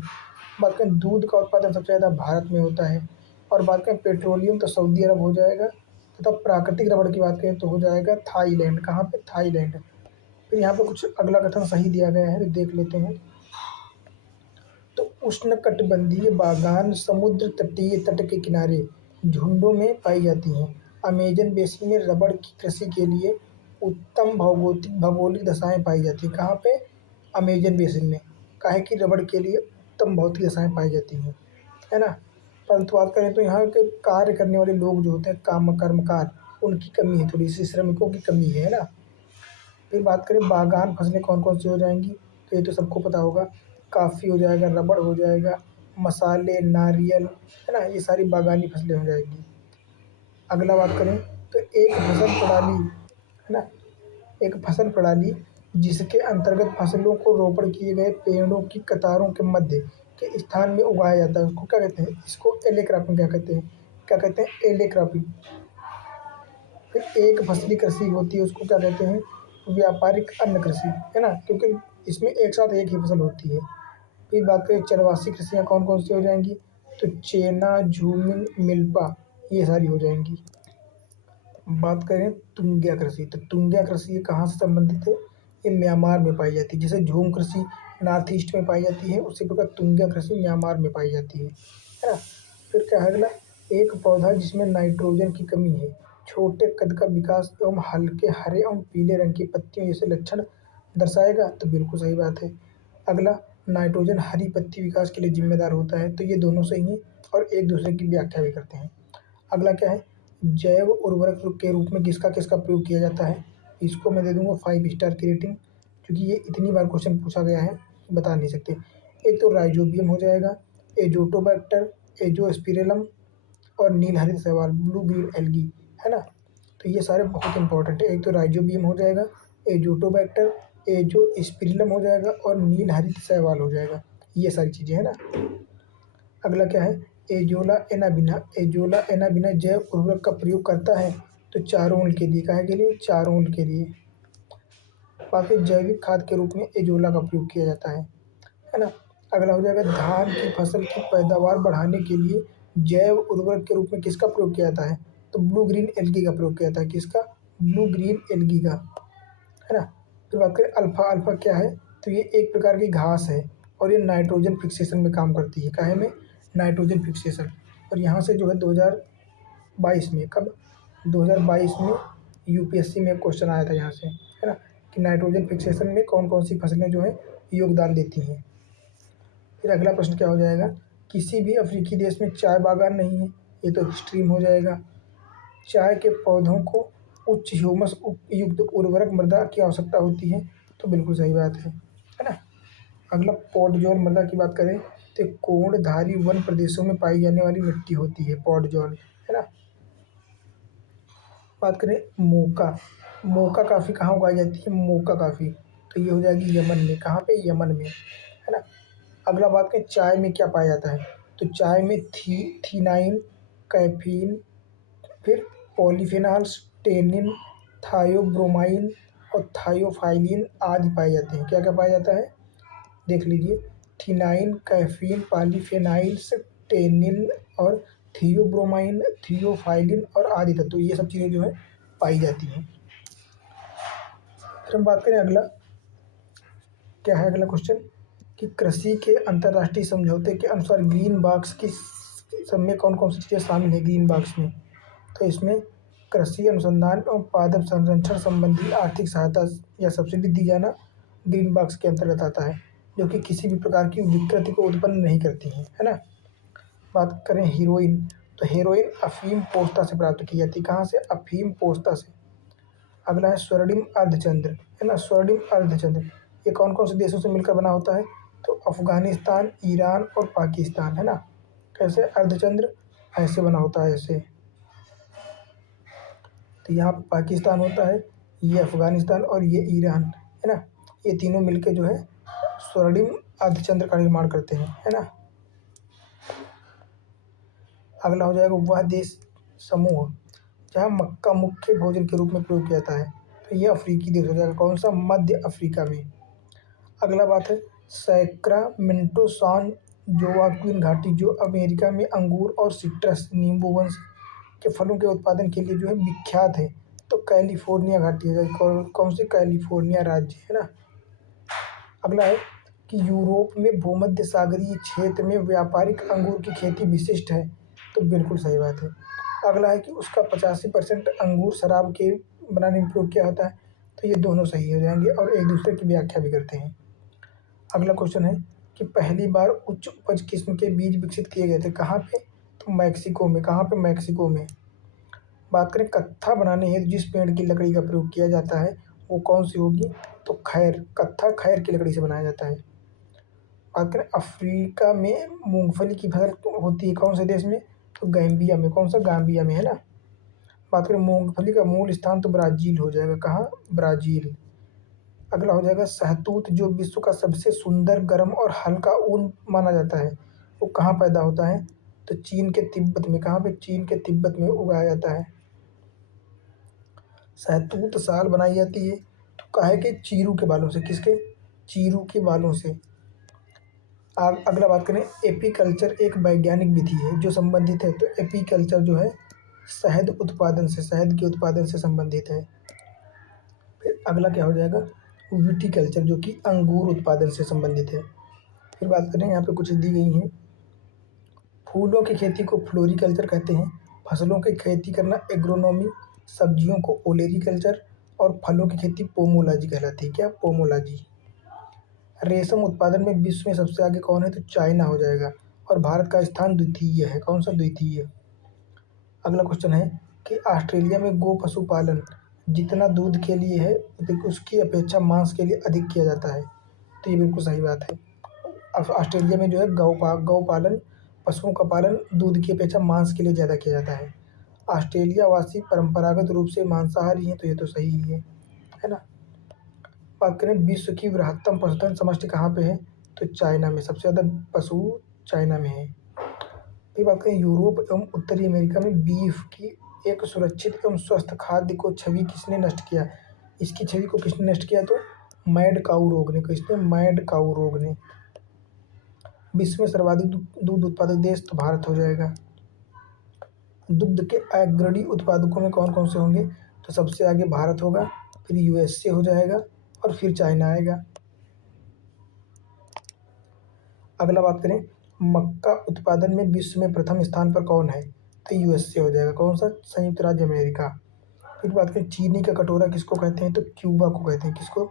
बात करें दूध का उत्पादन सबसे ज़्यादा भारत में होता है। और बात करें पेट्रोलियम तो सऊदी अरब हो जाएगा। तथा प्राकृतिक रबड़ की बात करें तो हो जाएगा थाईलैंड। कहाँ पे? थाईलैंड। फिर यहाँ पे कुछ अगला कथन सही दिया गया है, तो देख लेते हैं। तो उष्णकटिबंधीय बागान समुद्र तटीय तट के किनारे झुंडों में पाई जाती हैं। अमेजन बेसिन में रबड़ की कृषि के लिए उत्तम भौगोलिक भौगोलिक दशाएं पाई जाती हैं। कहाँ पे? अमेजन बेसिन में। काहे कि रबड़ के लिए उत्तम भौतिक दशाएं पाई जाती हैं, है ना। परंतु बात करें तो यहाँ के कार्य करने वाले लोग जो होते हैं, कर्मकार, उनकी कमी है, थोड़ी सी श्रमिकों की कमी है ना। फिर बात करें बागान फसलें कौन कौन सी हो जाएंगी, तो ये तो सबको पता होगा। कॉफ़ी हो जाएगा, रबड़ हो जाएगा, मसाले, नारियल, है ना, ये सारी बागानी फसलें हो जाएंगी। अगला बात करें तो एक फसल प्रणाली, है ना, एक फसल प्रणाली जिसके अंतर्गत फसलों को रोपण किए गए पेड़ों की कतारों के मध्य के स्थान में उगाया जाता है, उसको क्या कहते हैं? इसको एले क्रॉपिंग क्या कहते हैं? क्या कहते हैं? एले क्रॉपिंग। फिर एक फसली कृषि होती है, उसको क्या कहते हैं? व्यापारिक अन्न कृषि, है ना, क्योंकि इसमें एक साथ एक ही फसल होती है। फिर बात करें चरवासी कृषियाँ कौन कौन सी हो जाएंगी, तो चेना, झूमिंग, मिल्पा, ये सारी हो जाएंगी। बात करें तुंग्या कृषि, तो तुंग्या कृषि ये कहाँ से संबंधित है? ये म्यांमार में पाई जाती है। जैसे झूम कृषि नॉर्थ ईस्ट में पाई जाती है, उसी प्रकार तुंग्या कृषि म्यांमार में पाई जाती है ना। फिर क्या है अगला, एक पौधा जिसमें नाइट्रोजन की कमी है, छोटे कद का विकास एवं हल्के हरे एवं पीले रंग की पत्तियों जैसे लक्षण दर्शाएगा, तो बिल्कुल सही बात है। अगला, नाइट्रोजन हरी पत्ती विकास के लिए जिम्मेदार होता है, तो ये दोनों सही हैं और एक दूसरे की व्याख्या भी करते हैं। अगला क्या है, जैव उर्वरक के रूप में किसका किसका प्रयोग किया जाता है? इसको मैं दे दूंगा 5 स्टार की रेटिंग, क्योंकि ये इतनी बार क्वेश्चन पूछा गया है, बता नहीं सकते। एक तो राइजोबियम हो जाएगा, एजोटोबैक्टर, एजोस्पिरेलम और नील हरित शैवाल ब्लू ग्रीन एल्गी, है ना। तो ये सारे बहुत इंपॉर्टेंट है। एक तो राइजोबियम हो जाएगा, एजोटोबैक्टर, एजोस्पिरिलम हो जाएगा और नील हरित शैवाल हो जाएगा, ये सारी चीज़ें है ना। अगला क्या है, एजोला एनाबिना जैव उर्वरक का प्रयोग करता है, तो चारोल के लिए, काहे के लिए? चारोल के लिए। बाकी जैविक खाद के रूप में एजोला का प्रयोग किया जाता है ना। अगला हो जाएगा, धान की फसल की पैदावार बढ़ाने के लिए जैव उर्वरक के रूप में किसका प्रयोग किया जाता है? तो ब्लू ग्रीन एल्गी का प्रयोग किया जाता है। किसका? ब्लू ग्रीन एल्गी का, है ना। फिर बात करें अल्फा, अल्फा क्या है? तो ये एक प्रकार की घास है और ये नाइट्रोजन फिक्सेशन में काम करती है। काहे में? Nitrogen fixation. और यहाँ से जो है 2022 में, कब? 2022 में यूपीएससी में क्वेश्चन आया था यहाँ से, है ना, कि नाइट्रोजन फिक्सेशन में कौन कौन सी फसलें जो है योगदान देती हैं। फिर अगला प्रश्न क्या हो जाएगा, किसी भी अफ्रीकी देश में चाय बागान नहीं है, ये तो स्ट्रीम हो जाएगा। चाय के पौधों को उच्च ह्यूमस युक्त उर्वरक मृदा की आवश्यकता होती है, तो बिल्कुल सही बात है ना। अगला, पॉडजोल मृदा की बात करें तो कोणधारी वन प्रदेशों में पाई जाने वाली मिट्टी होती है पॉडजोल, है ना। बात करें मोका, मोका काफ़ी कहाँ उगाई जाती है? मोका काफ़ी, तो ये हो जाएगी यमन में। कहाँ पे? यमन में, है ना। अगला बात करें चाय में क्या पाया जाता है, तो चाय में थीनाइन, कैफीन, फिर पॉलीफेनॉल्स, टेनिन, थायोब्रोमाइन और थायोफाइलिन आदि पाए जाते हैं। क्या क्या पाया जाता है? देख लीजिए, थीनाइन, कैफीन, पॉलीफेनाइल्स, टेनिन और थियोब्रोमाइन, थियोफाइलिन और आदि तत्व, ये सब चीज़ें जो है पाई जाती हैं। फिर हम बात करें अगला, क्या है अगला क्वेश्चन, कि कृषि के अंतर्राष्ट्रीय समझौते के अनुसार ग्रीन बॉक्स की सब में कौन कौन सी चीज़ें शामिल है ग्रीन बॉक्स में? तो इसमें कृषि अनुसंधान और पादप संरक्षण संबंधी आर्थिक सहायता या सब्सिडी दी जाना ग्रीन बॉक्स के अंतर्गत आता है, जो कि किसी भी प्रकार की विकृति को उत्पन्न नहीं करती हैं, है ना। बात करें हीरोइन, तो हीरोइन अफीम पोस्ता से प्राप्त की जाती है। कहाँ से? अफीम पोस्ता से। अगला है स्वर्णिम अर्धचंद्र, है ना, स्वर्णिम अर्धचंद्र, ये कौन कौन से देशों से मिलकर बना होता है? तो अफगानिस्तान, ईरान और पाकिस्तान, है ना। कैसे अर्धचंद्र? ऐसे बना होता है ऐसे, तो यहाँ पे पाकिस्तान होता है, ये अफगानिस्तान और ये ईरान, है ना। ये तीनों मिलके जो है स्वर्णिम अर्धचंद्र का निर्माण करते हैं, है ना। अगला हो जाएगा वह देश समूह जहाँ मक्का मुख्य भोजन के रूप में प्रयोग किया जाता है, तो ये अफ्रीकी देश हो जाएगा। कौन सा? मध्य अफ्रीका में। अगला बात है सैक्रामेंटो सान जोआक्विन घाटी, जो अमेरिका में अंगूर और सिट्रस नींबू वंश के फलों के उत्पादन के लिए जो है विख्यात है, तो कैलिफोर्निया घाटी हो जाएगी। कौन सी? कैलिफोर्निया राज्य, है ना। अगला है कि यूरोप में भूमध्य सागरीय क्षेत्र में व्यापारिक अंगूर की खेती विशिष्ट है, तो बिल्कुल सही बात है। अगला है कि उसका 85% अंगूर शराब के बनाने में प्रयोग किया होता है, तो ये दोनों सही हो जाएंगे और एक दूसरे की व्याख्या भी करते हैं। अगला क्वेश्चन है कि पहली बार उच्च उपज किस्म के बीज विकसित किए गए थे, कहाँ पे? तो मैक्सिको में। कहाँ पे? मैक्सिको में। बात करें कत्था बनाने हेतु जिस पेड़ की लकड़ी का प्रयोग किया जाता है, वो कौन सी होगी? तो खैर, कत्था खैर की लकड़ी से बनाया जाता है। बात करें अफ्रीका में मूंगफली की फसल होती है कौन से देश में? तो गैम्बिया में। कौन सा? गाम्बिया में, है ना। बात करें मूंगफली का मूल स्थान, तो ब्राज़ील हो जाएगा। कहाँ? ब्राज़ील। अगला हो जाएगा शहतूत, जो विश्व का सबसे सुंदर, गर्म और हल्का ऊन माना जाता है, वो कहाँ पैदा होता है? तो चीन के तिब्बत में। कहाँ पे? चीन के तिब्बत में उगाया जाता है। शहतूत शाल बनाई जाती है, तो काहे के? चीरू के बालों से। किसके? चीरू के बालों से। अगला बात करें एपीकल्चर एक वैज्ञानिक विधि है जो संबंधित है, तो एपीकल्चर जो है शहद उत्पादन से, शहद के उत्पादन से संबंधित है। फिर अगला क्या हो जाएगा, विटीकल्चर, जो कि अंगूर उत्पादन से संबंधित है। फिर बात करें, यहाँ पे कुछ दी गई हैं। फूलों की खेती को फ्लोरिकल्चर कहते हैं, फसलों की खेती करना एग्रोनॉमी, सब्जियों को ओलेरीकल्चर, और फलों की खेती पोमोलॉजी कहलाती है। क्या, पोमोलॉजी। रेशम उत्पादन में विश्व में सबसे आगे कौन है, तो चाइना हो जाएगा, और भारत का स्थान द्वितीय है। कौन सा, द्वितीय। अगला क्वेश्चन है कि ऑस्ट्रेलिया में गो पशुपालन जितना दूध के लिए है उसकी अपेक्षा मांस के लिए अधिक किया जाता है। तो ये बिल्कुल सही बात है। ऑस्ट्रेलिया में जो है गौ पालन, पशुओं का पालन दूध की अपेक्षा मांस के लिए ज़्यादा किया जाता है। ऑस्ट्रेलिया वासी परंपरागत रूप से मांसाहारी हैं, तो ये तो सही ही है ना। बात करें, विश्व की बृहत्तम पशुधन समष्टि कहाँ पे है, तो चाइना में। सबसे ज़्यादा पशु चाइना में है। फिर बात करें, यूरोप एवं उत्तरी अमेरिका में बीफ की एक सुरक्षित एवं स्वस्थ खाद्य को छवि किसने नष्ट किया, इसकी छवि को किसने नष्ट किया, तो मैड काऊ रोग ने। किसने, मैड काऊ रोग ने। विश्व में सर्वाधिक दूध उत्पादक देश, तो भारत हो जाएगा। दुग्ध के अग्रणी उत्पादकों में कौन कौन से होंगे, तो सबसे आगे भारत होगा, फिर यूएसए हो जाएगा, और फिर चाइना आएगा। अगला बात करें, मक्का उत्पादन में विश्व में प्रथम स्थान पर कौन है, तो यूएसए हो जाएगा। कौन सा, संयुक्त राज्य अमेरिका। फिर बात करें, चीनी का कटोरा किसको कहते हैं, तो क्यूबा को कहते हैं। किसको,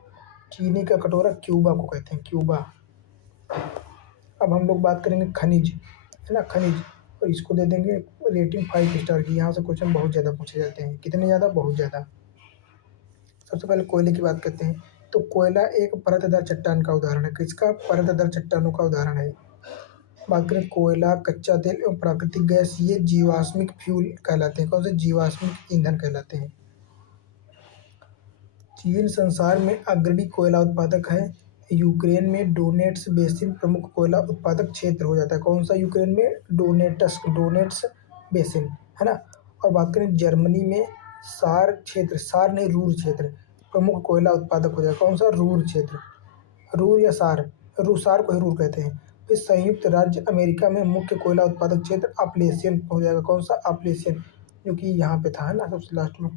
चीनी का कटोरा क्यूबा को कहते हैं, क्यूबा। अब हम लोग बात करेंगे खनिज, है ना, खनिज, और इसको दे देंगे रेटिंग 5 स्टार की। यहाँ से क्वेश्चन बहुत ज़्यादा पूछे जाते हैं। कितने ज़्यादा, बहुत ज़्यादा। सबसे पहले कोयले की बात करते हैं, तो कोयला एक परतदार चट्टान का उदाहरण है। किसका, परतदार चट्टानों का उदाहरण है। बात करें, कोयला, कच्चा तेल एवं प्राकृतिक गैस, ये जीवाश्मिक फ्यूल कहलाते हैं। कौन से, जीवाश्मिक ईंधन कहलाते हैं। चीन संसार में अग्रणी कोयला उत्पादक है। यूक्रेन में डोनेट्स बेसिन प्रमुख कोयला उत्पादक क्षेत्र हो जाता है। कौन सा, यूक्रेन में डोनेट्स बेसिन, है ना। और बात करें, जर्मनी में सार क्षेत्र, सार नहीं रूर क्षेत्र प्रमुख कोयला उत्पादक हो जाएगा। कौन सा, रूर क्षेत्र, रूर या सार, सार को ही रूर कहते हैं। फिर संयुक्त राज्य अमेरिका में मुख्य कोयला उत्पादक क्षेत्र अपलेशियन हो जाएगा। कौन सा, अपलेशियन, जो कि यहाँ पे था, है ना, सबसे लास्ट में,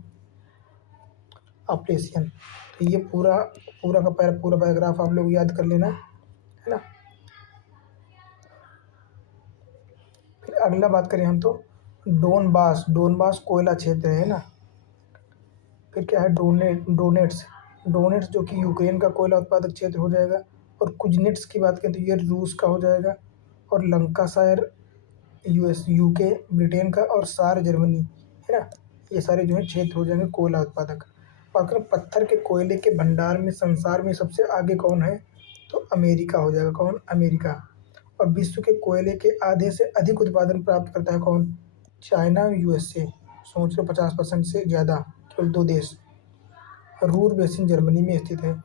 अपलेशियन। तो ये पूरा पूरा का पूरा पैराग्राफ आप लोग याद कर लेना, है ना। फिर अगला बात करें हम, तो डोनबास कोयला क्षेत्र है ना। फिर क्या है, डोनेट्स जो कि यूक्रेन का कोयला उत्पादक क्षेत्र हो जाएगा। और कुजनेट्स की बात करें तो ये रूस का हो जाएगा। और लंकाशायर यूके ब्रिटेन का, और सार जर्मनी, है ना। ये सारे जो है क्षेत्र हो जाएंगे कोयला उत्पादक। बात करें, पत्थर के कोयले के भंडार में संसार में सबसे आगे कौन है, तो अमेरिका हो जाएगा। कौन, अमेरिका। और विश्व के कोयले के आधे से अधिक उत्पादन प्राप्त करता है कौन, चाइना, यूएसए। सोच लो 50% से ज़्यादा, केवल 2 देश। रूर बेसिन जर्मनी में स्थित है।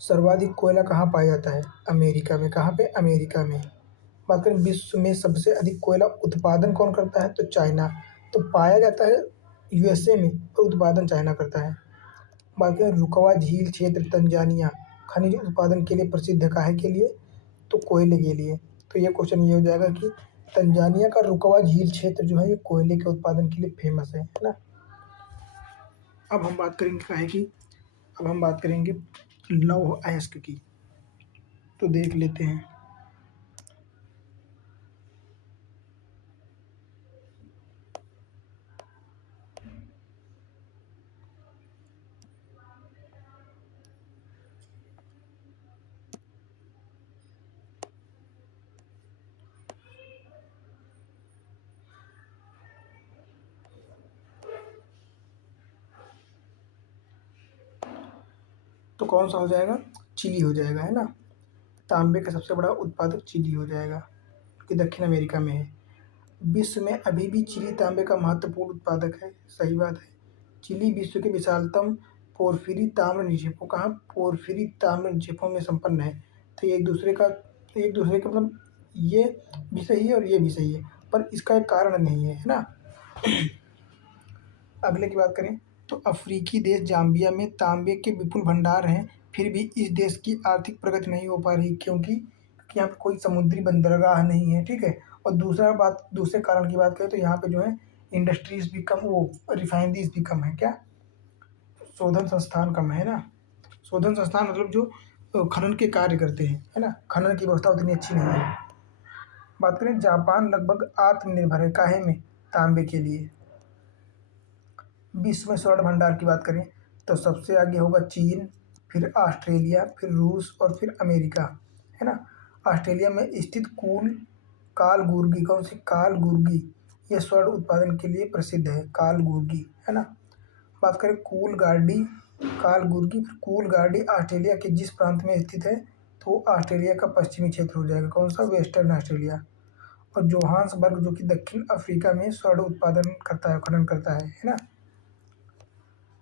सर्वाधिक कोयला कहाँ पाया जाता है, अमेरिका में। कहाँ पे, अमेरिका में। बात करें, विश्व में सबसे अधिक कोयला उत्पादन कौन करता है, तो चाइना। तो पाया जाता है यूएसए में, और उत्पादन चाइना करता है। बात करें, रुकवा झील क्षेत्र तंजानिया खनिज उत्पादन के लिए प्रसिद्ध है। काहे के लिए, तो कोयले के लिए। तो ये क्वेश्चन ये हो जाएगा कि तंजानिया का रुकवा झील क्षेत्र जो है ये कोयले के उत्पादन के लिए फेमस है ना। अब हम बात करेंगे काहे की, अब हम बात करेंगे लौह अयस्क की। तो देख लेते हैं। तो कौन सा हो जाएगा, चिली हो जाएगा, है ना। तांबे का सबसे बड़ा उत्पादक चिली हो जाएगा, कि दक्षिण अमेरिका में है। विश्व में अभी भी चिली तांबे का महत्वपूर्ण उत्पादक है। सही बात है। चिली विश्व के विशालतम पोर्फिरी ताम्र निक्षेपों, कहाँ, पोर्फिरी ताम्र निक्षेपों में संपन्न है। तो ये एक दूसरे का मतलब, ये भी सही है और ये भी सही है, पर इसका एक कारण नहीं है ना। अगले की बात करें, तो अफ्रीकी देश जाम्बिया में तांबे के विपुल भंडार हैं, फिर भी इस देश की आर्थिक प्रगति नहीं हो पा रही। क्योंकि यहाँ पे कोई समुद्री बंदरगाह नहीं है, ठीक है। और दूसरे कारण की बात करें तो यहाँ पे जो है इंडस्ट्रीज भी कम, वो रिफाइनरीज भी कम है। क्या? शोधन संस्थान कम है ना। शोधन संस्थान मतलब जो खनन के कार्य करते हैं, है ना। खनन की व्यवस्था उतनी अच्छी नहीं है। बात करें जापान लगभग आत्मनिर्भर है काहे में? तांबे के लिए। विश्व में स्वर्ण भंडार की बात करें तो सबसे आगे होगा चीन, फिर ऑस्ट्रेलिया, फिर रूस और फिर अमेरिका, है ना। ऑस्ट्रेलिया में स्थित कालगुर्गी, कौन सी? कालगुर्गी, ये स्वर्ण उत्पादन के लिए प्रसिद्ध है, कालगुर्गी, है ना। बात करें कूलगार्डी, कालगुर्गी, फिर कूलगार्डी ऑस्ट्रेलिया के जिस प्रांत में स्थित है तो वो ऑस्ट्रेलिया का पश्चिमी क्षेत्र हो जाएगा, कौन सा? Western Australia. और जोहान्सबर्ग जो कि दक्षिण अफ्रीका में स्वर्ण उत्पादन करता है, खनन करता है ना।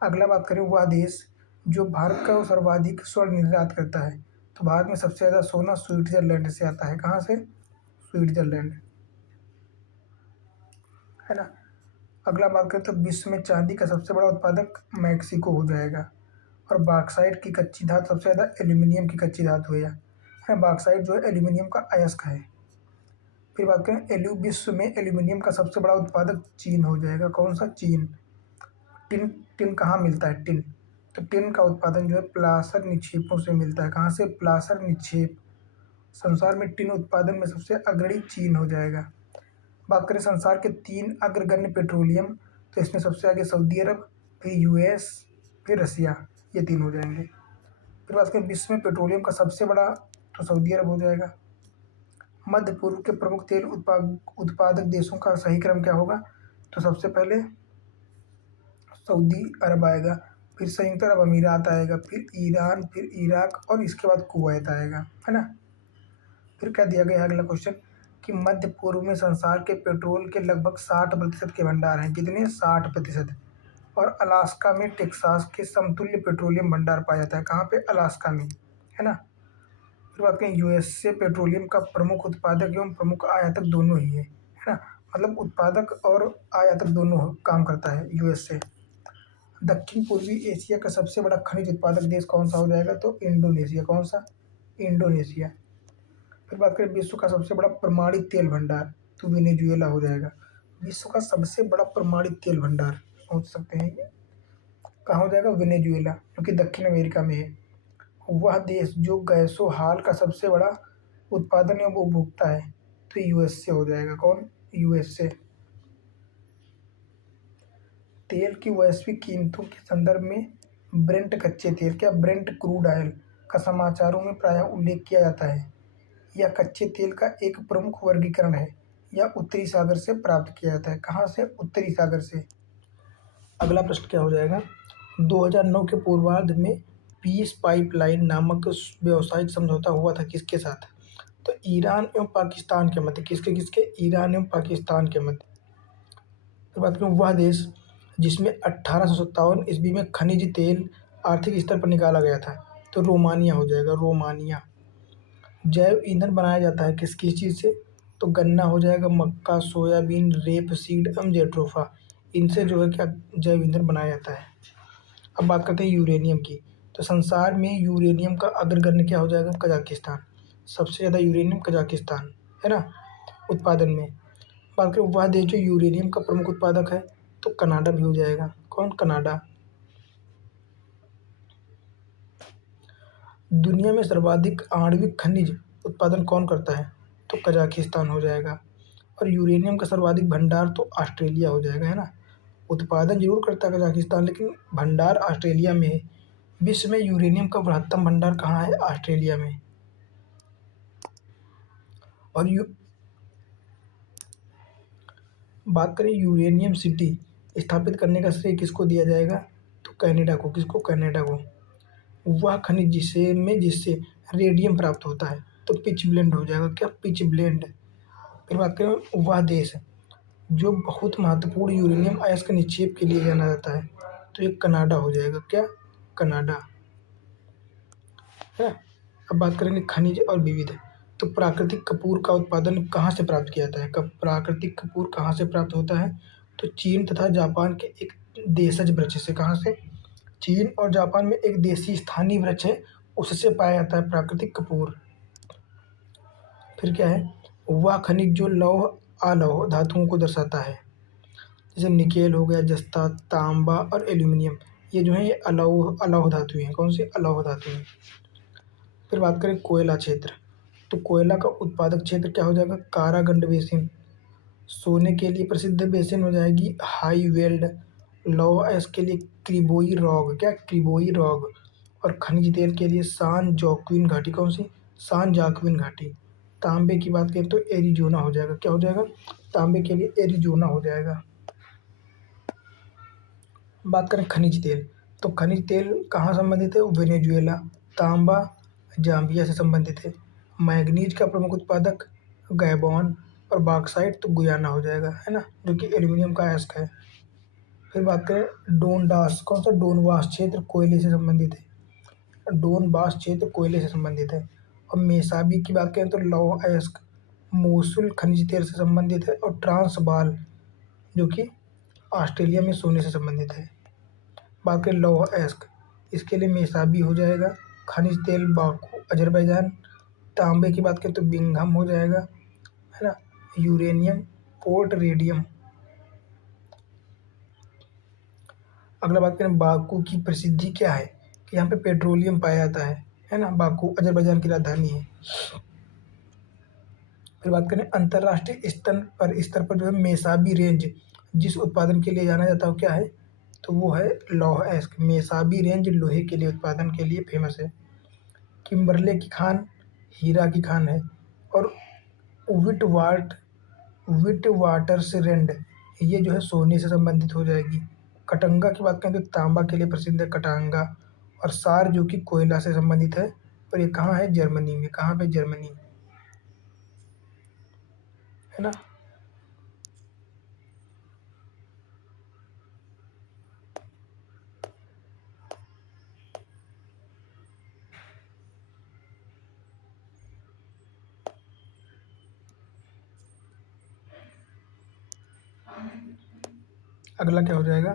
अगला बात करें वह देश जो भारत का सर्वाधिक स्वर्ण निर्यात करता है, तो भारत में सबसे ज़्यादा सोना स्विट्जरलैंड से आता है। कहाँ से? स्विट्जरलैंड, है ना। अगला बात करें तो विश्व में चांदी का सबसे बड़ा उत्पादक मैक्सिको हो जाएगा। और बॉक्साइट की कच्ची धातु सबसे ज़्यादा एल्यूमिनियम की कच्ची धातु है। बॉक्साइट जो है एल्यूमिनियम का अयस्क है। फिर बात करें विश्व में एल्यूमिनियम का सबसे बड़ा उत्पादक चीन हो जाएगा, कौन सा? चीन। टिन टिन कहाँ मिलता है? टिन, तो टिन का उत्पादन जो है प्लासर निक्षेपों से मिलता है। कहाँ से? प्लासर निक्षेप। संसार में टिन उत्पादन में सबसे अग्रणी चीन हो जाएगा। बात करें संसार के 3 अग्रगण्य पेट्रोलियम, तो इसमें सबसे आगे सऊदी अरब, फिर यूएस, फिर रसिया, ये 3 हो जाएंगे। फिर बात करें विश्व में पेट्रोलियम का सबसे बड़ा, तो सऊदी अरब हो जाएगा। मध्य पूर्व के प्रमुख तेल उत्पादक देशों का सही क्रम क्या होगा? तो सबसे पहले सऊदी अरब आएगा, फिर संयुक्त अरब अमीरात आएगा, फिर ईरान, फिर इराक और इसके बाद कुवैत आएगा, है ना। फिर क्या दिया गया है अगला क्वेश्चन कि मध्य पूर्व में संसार के पेट्रोल के लगभग 60% के भंडार हैं। कितने? 60%। और अलास्का में टेक्सास के समतुल्य पेट्रोलियम भंडार पाया जाता है। कहाँ पे? अलास्का में, है ना। फिर बात करें यूएसए पेट्रोलियम का प्रमुख उत्पादक एवं प्रमुख आयातक दोनों ही है ना। मतलब उत्पादक और आयातक दोनों काम करता है यूएसए। दक्षिण पूर्वी एशिया का सबसे बड़ा खनिज उत्पादक देश कौन सा हो जाएगा? तो इंडोनेशिया। कौन सा? इंडोनेशिया। फिर बात करें विश्व का सबसे बड़ा प्रमाणित तेल भंडार, तो वेनेजुएला हो जाएगा। विश्व का सबसे बड़ा प्रमाणित तेल भंडार सोच सकते हैं ये कहाँ हो जाएगा? वेनेजुएला, जो कि दक्षिण अमेरिका में है। वह देश जो गैसो हाल का सबसे बड़ा उत्पादन एवं उपभोक्ता है, तो यूएसए हो जाएगा। कौन? यूएसए। तेल की वैश्विक कीमतों के संदर्भ में ब्रेंट कच्चे तेल, क्या? ब्रेंट क्रूड ऑयल का समाचारों में प्रायः उल्लेख किया जाता है। यह कच्चे तेल का एक प्रमुख वर्गीकरण है। यह उत्तरी सागर से प्राप्त किया जाता है। कहाँ से? उत्तरी सागर से। अगला प्रश्न क्या हो जाएगा? 2009 के पूर्वार्ध में पीस पाइपलाइन नामक व्यावसायिक समझौता हुआ था किसके साथ? तो ईरान एवं पाकिस्तान के मध्य। किसके किसके? ईरान एवं पाकिस्तान के मध्य। तो बात करूँ वह देश जिसमें 1857 ईस्वी में खनिज तेल आर्थिक स्तर पर निकाला गया था, तो रोमानिया हो जाएगा, रोमानिया। जैव ईंधन बनाया जाता है किस किस चीज़ से? तो गन्ना हो जाएगा, मक्का, सोयाबीन, रेप सीड एवं जेट्रोफा, इनसे जो है क्या जैव ईंधन बनाया जाता है। अब बात करते हैं यूरेनियम की। तो संसार में यूरेनियम का अग्रगण्य क्या हो जाएगा? कजाकिस्तान। सबसे ज़्यादा यूरेनियम कजाकिस्तान, है ना, उत्पादन में। बात करें वह देश जो यूरेनियम का प्रमुख उत्पादक है, तो कनाडा भी हो जाएगा। कौन? कनाडा। दुनिया में सर्वाधिक आणविक खनिज उत्पादन कौन करता है? तो कजाकिस्तान हो जाएगा। और यूरेनियम का सर्वाधिक भंडार तो ऑस्ट्रेलिया हो जाएगा, है ना। उत्पादन जरूर करता है कजाकिस्तान, लेकिन भंडार ऑस्ट्रेलिया में है। विश्व में यूरेनियम का बृहत्तम भंडार कहाँ है? ऑस्ट्रेलिया में। और बात करें यूरेनियम सिटी स्थापित करने का श्रेय किसको दिया जाएगा? तो कनाडा को। किसको? कनाडा को। वह खनिज जिससे रेडियम प्राप्त होता है, तो पिच ब्लेंड हो जाएगा। क्या? Pitch blend. फिर बात करें वह देश जो बहुत महत्वपूर्ण यूरेनियम अयस्क निक्षेप के लिए जाना जाता है, तो ये कनाडा हो जाएगा। क्या? कनाडा, है। अब बात करेंगे खनिज और विविध। तो प्राकृतिक कपूर का उत्पादन कहाँ से प्राप्त किया जाता है? प्राकृतिक कपूर कहाँ से प्राप्त होता है? तो चीन तथा जापान के एक देशज वृक्ष से। कहाँ से? चीन और जापान में एक देसी स्थानीय वृक्ष है, उससे पाया जाता है प्राकृतिक कपूर। फिर क्या है? वह खनिज जो लौह अलौह धातुओं को दर्शाता है, जैसे निकेल हो गया, जस्ता, तांबा और एल्यूमिनियम। ये जो है ये अलौह अलौह धातुएं हैं। कौन सी? अलौह धातुएं। फिर बात करें कोयला क्षेत्र, तो कोयला का उत्पादक क्षेत्र क्या हो जाएगा? कारागंड बेसिन। सोने के लिए प्रसिद्ध बेसिन हो जाएगी हाई वेल्ड। लौह अयस्क के लिए क्रिबोई रॉग, क्या? क्रिबोई रॉग। और खनिज तेल के लिए सान जोक्विन घाटी। कौन सी? सान जाक्विन घाटी। तांबे की बात करें तो एरिजोना हो जाएगा। क्या हो जाएगा? तांबे के लिए एरिजोना हो जाएगा। बात करें खनिज तेल, तो खनिज तेल कहाँ संबंधित है? वेनेजुएला। तांबा जाम्बिया से संबंधित है। मैग्नीज का प्रमुख उत्पादक गैबॉन। और बॉक्साइट तो गुयाना हो जाएगा, है ना, जो कि एल्यूमिनियम का अयस्क है। फिर बात करें डोनडास, कौन सा? डोनबास क्षेत्र कोयले से संबंधित है। डोनबास क्षेत्र कोयले से संबंधित है। और मेसाबी की बात करें तो लौह अयस्क। मोसुल खनिज तेल से संबंधित है। और ट्रांसबाल जो कि ऑस्ट्रेलिया में सोने से संबंधित है। बात करें लौह अयस्क, इसके लिए मेसाबी हो जाएगा। खनिज तेल बाकू अजरबैजान। तांबे की बात करें तो बिंघम हो जाएगा, है ना। Uranium port radium. अगला बात करें बाकू की प्रसिद्धि क्या है, कि यहाँ पे पेट्रोलियम पाया जाता है ना। बाकू अजरबैजान की राजधानी है। फिर बात करें अंतर्राष्ट्रीय स्तर पर जो है मेसाबी रेंज जिस उत्पादन के लिए जाना जाता है, क्या है? तो वो है लौह अयस्क। मेसाबी रेंज लोहे के लिए उत्पादन के लिए फेमस है। किम्बरले की खान हीरा की खान है। और विटवाट विटवाटरसरैंड ये जो है सोने से संबंधित हो जाएगी। कटंगा की बात करें तो तांबा के लिए प्रसिद्ध है कटांगा। और सार जो कि कोयला से संबंधित है, और ये कहाँ है? जर्मनी में। कहाँ पे? जर्मनी, है ना। अगला क्या हो जाएगा?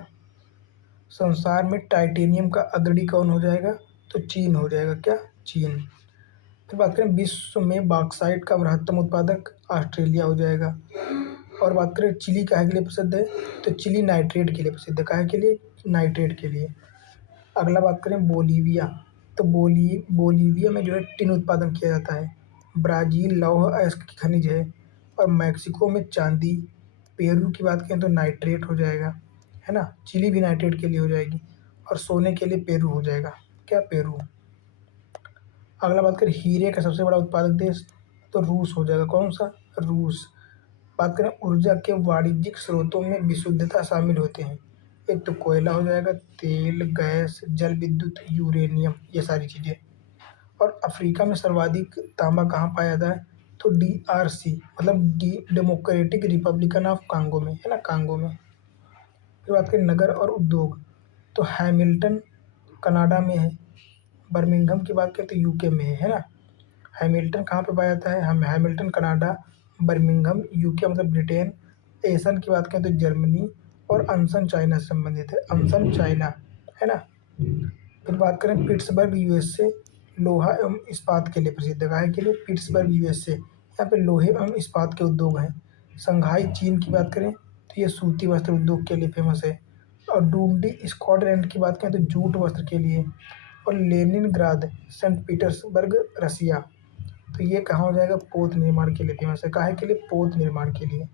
संसार में टाइटेनियम का अग्रणी कौन हो जाएगा? तो चीन हो जाएगा। क्या? चीन। फिर बात करें विश्व में बॉक्साइट का बृहत्तम उत्पादक ऑस्ट्रेलिया हो जाएगा। और बात करें चिली काहे के लिए प्रसिद्ध है, तो चिली नाइट्रेट के लिए प्रसिद्ध है। काहे के लिए? नाइट्रेट के लिए। अगला बात करें बोलीविया, तो बोलीविया में जो है टिन उत्पादन किया जाता है। ब्राज़ील लौह अयस्क की खनिज है। और मैक्सिको में चांदी। पेरू की बात करें तो नाइट्रेट हो जाएगा, है ना। चिली भी नाइट्रेट के लिए हो जाएगी। और सोने के लिए पेरू हो जाएगा। क्या? पेरू। अगला बात करें हीरे का सबसे बड़ा उत्पादक देश, तो रूस हो जाएगा। कौन सा? रूस। बात करें ऊर्जा के वाणिज्यिक स्रोतों में विशुद्धता शामिल होते हैं, एक तो कोयला हो जाएगा, तेल, गैस, जल विद्युत, यूरेनियम, ये सारी चीज़ें। और अफ्रीका में सर्वाधिक तांबा कहाँ पाया जाता है? तो DRC मतलब डेमोक्रेटिक रिपब्लिकन ऑफ कांगो में, है ना, कांगो में। फिर बात करें नगर और उद्योग, तो हैमिल्टन कनाडा में है। बर्मिंघम की बात करें तो यूके में है ना। हैमिल्टन कहाँ पे पाया जाता है? हम हैमिल्टन कनाडा, बर्मिंघम यूके मतलब ब्रिटेन। एसन की बात करें तो जर्मनी। और अनसन चाइना से संबंधित है। अनसन चाइना, है ना। फिर बात करें पिट्सबर्ग USA, लोहा एवं इस्पात के लिए प्रसिद्ध है। काहे के लिए? पिट्सबर्ग USA, यहाँ पे लोहे एवं इस्पात के उद्योग हैं। शंघाई चीन की बात करें तो ये सूती वस्त्र उद्योग के लिए फेमस है। और डूंडी स्कॉटलैंड की बात करें तो जूट वस्त्र के लिए। और लेनिनग्राद सेंट पीटर्सबर्ग रसिया, तो ये कहाँ हो जाएगा? पोत निर्माण के लिए फेमस है। काहे के लिए? पोत निर्माण के लिए।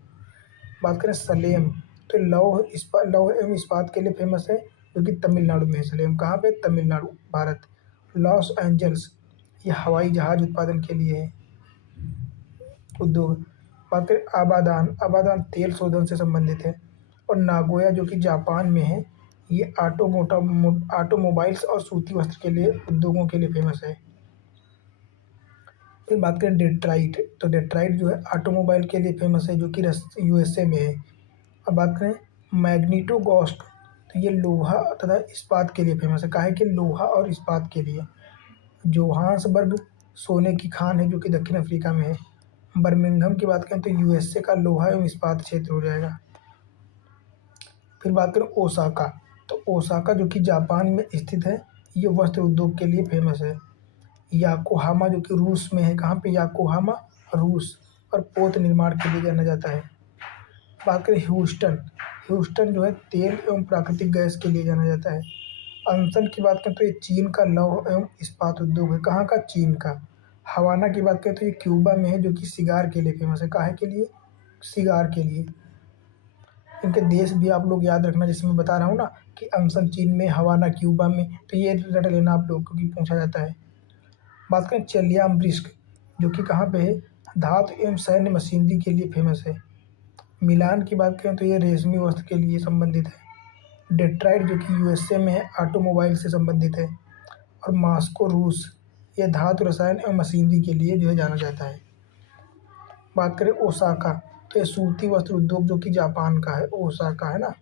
बात करें सलेम, तो लौह एवं इस्पात के लिए फेमस है, जो कि तमिलनाडु में है। सलेम कहाँ पे? तमिलनाडु, भारत। लॉस एंजल्स ये हवाई जहाज उत्पादन के लिए है उद्योग। बात करें आबादान, आबादान तेल शोधन से संबंधित है। और नागोया जो कि जापान में है, ये ऑटोमोबाइल्स और सूती वस्त्र के लिए उद्योगों के लिए फेमस है। फिर बात करें डेट्राइट, तो डेट्राइट जो है ऑटोमोबाइल के लिए फेमस है, जो कि USA में है। अब बात करें मैग्नीटोगॉस्ट, तो ये लोहा तथा इस्पात के लिए फेमस है। काहे के? लोहा और इस्पात के लिए। जोहान्सबर्ग सोने की खान है, जो कि दक्षिण अफ्रीका में है। बर्मिंघम की बात करें तो USA का लोहा एवं इस्पात क्षेत्र हो जाएगा। फिर बात करें ओसाका, तो ओसाका जो कि जापान में स्थित है, ये वस्त्र उद्योग के लिए फेमस है। याकोहामा जो कि रूस में है। कहाँ पे? याकोहामा, रूस। और पोत निर्माण के लिए जाना जाता है। बात करें ह्यूस्टन, ह्यूस्टन जो है तेल एवं प्राकृतिक गैस के लिए जाना जाता है। अनसन की बात करें तो ये चीन का लौह एवं इस्पात उद्योग है। कहाँ का? चीन का। हवाना की बात करें तो ये क्यूबा में है, जो कि सिगार के लिए फेमस है। काहे के लिए? सिगार के लिए। इनके देश भी आप लोग याद रखना, जैसे मैं बता रहा हूँ ना कि अनसन चीन में, हवाना क्यूबा में, तो ये रट लेना आप लोग, क्योंकि पूछा जाता है। बात करें चेलियाम्ब्रिस्क, जो कि कहाँ पे है? धातु एवं सैन्य मशीनरी के लिए फेमस है। मिलान की बात करें तो ये रेशमी वस्त्र के लिए संबंधित है। डेट्रॉइट जो कि यूएसए में है, ऑटोमोबाइल से संबंधित है। और मॉस्को रूस, ये धातु रसायन एवं मशीनरी के लिए जो है जाना जाता है। बात करें ओसाका, तो ये सूती वस्त्र उद्योग जो कि जापान का है, ओसाका है ना।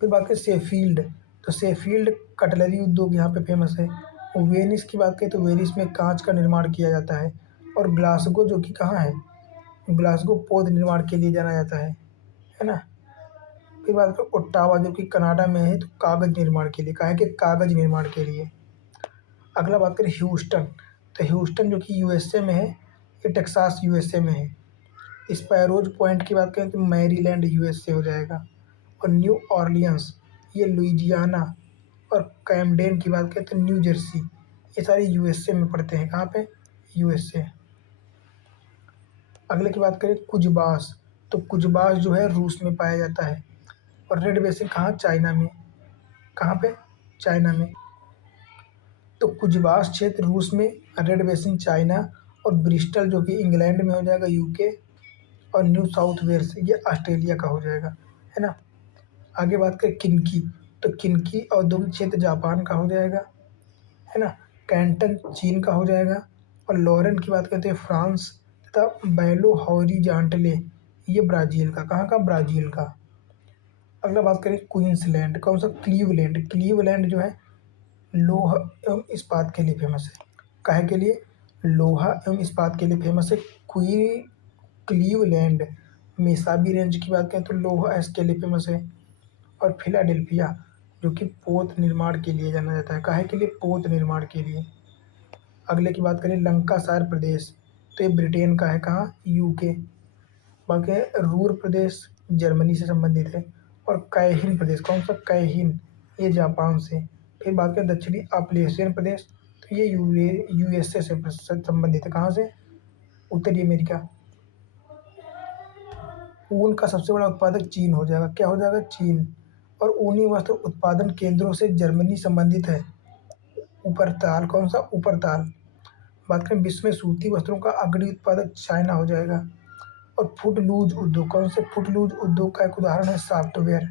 फिर बात करें शेफील्ड, तो शेफील्ड कटलरी उद्योग यहाँ पे फेमस है। और वेनिस की बात करें तो वेनिस में कांच का निर्माण किया जाता है। और ग्लासगो जो कि कहाँ है? ग्लासगो पौध निर्माण के लिए जाना जाता है ना। फिर बात करें ओट्टावा, जो कि कनाडा में है, तो कागज निर्माण के लिए। काहे के? कागज निर्माण के लिए। अगला बात करें ह्यूस्टन, तो ह्यूस्टन जो कि यूएसए में है, ये टेक्सास यूएसए में है। स्पैरोज पॉइंट की बात करें तो मैरीलैंड यूएसए हो जाएगा। और न्यू ऑर्लियंस, ये लुइजियाना। और कैमडेन की बात करें तो न्यू जर्सी, ये सारे यूएसए में पड़ते हैं। कहाँ पे? यूएसए। अगले की बात करें कुजबास, तो कुजबास जो है रूस में पाया जाता है। और रेड बेसिन कहाँ? चाइना में। कहाँ पे? चाइना में। तो कुजबास क्षेत्र रूस में, रेड बेसिन चाइना, और ब्रिस्टल जो कि इंग्लैंड में हो जाएगा, यूके। और न्यू साउथ वेल्स ये ऑस्ट्रेलिया का हो जाएगा, है ना। आगे बात करें किनकी, तो किनकी औद्योगिक क्षेत्र जापान का हो जाएगा, है ना। कैंटन चीन का हो जाएगा। और लॉरेन की बात करते हैं फ्रांस, तथा बेलो हॉरिजॉन्टले ये ब्राज़ील का। कहाँ का? ब्राज़ील का। अगला बात करें क्वींसलैंड, कौन सा? क्लीवलैंड, क्लीवलैंड जो है लोहा एवं इस्पात के लिए फेमस है। काहे के लिए? लोहा एवं इस्पात के लिए फेमस है। क्लीवलैंड। मेसाबी रेंज की बात करें तो लोहा एस के लिए फेमस है। और फिलाडेल्फिया जो कि पोत निर्माण के लिए जाना जाता है। काहे के लिए? पोत निर्माण के लिए। अगले की बात करें लंकासार प्रदेश, तो ये ब्रिटेन का है। कहाँ? यूके। बाकी है रूर प्रदेश, जर्मनी से संबंधित है। और कैहिन प्रदेश, कौन सा? कैहिन, ये जापान से। फिर बात करें दक्षिणी अप्लेशियन प्रदेश, तो ये यूएसए से संबंधित है। कहाँ से? उत्तरी अमेरिका। ऊन का सबसे बड़ा उत्पादक चीन हो जाएगा। क्या हो जाएगा? चीन। और ऊनी वस्त्र उत्पादन केंद्रों से जर्मनी संबंधित है। ऊपरताल, कौन सा? ऊपरताल। बात करें विश्व में सूती वस्त्रों का अग्रणी उत्पादक चाइना हो जाएगा। और फुटलूज उद्योग, कौन से? फुटलूज उद्योग का एक उदाहरण है सॉफ्टवेयर,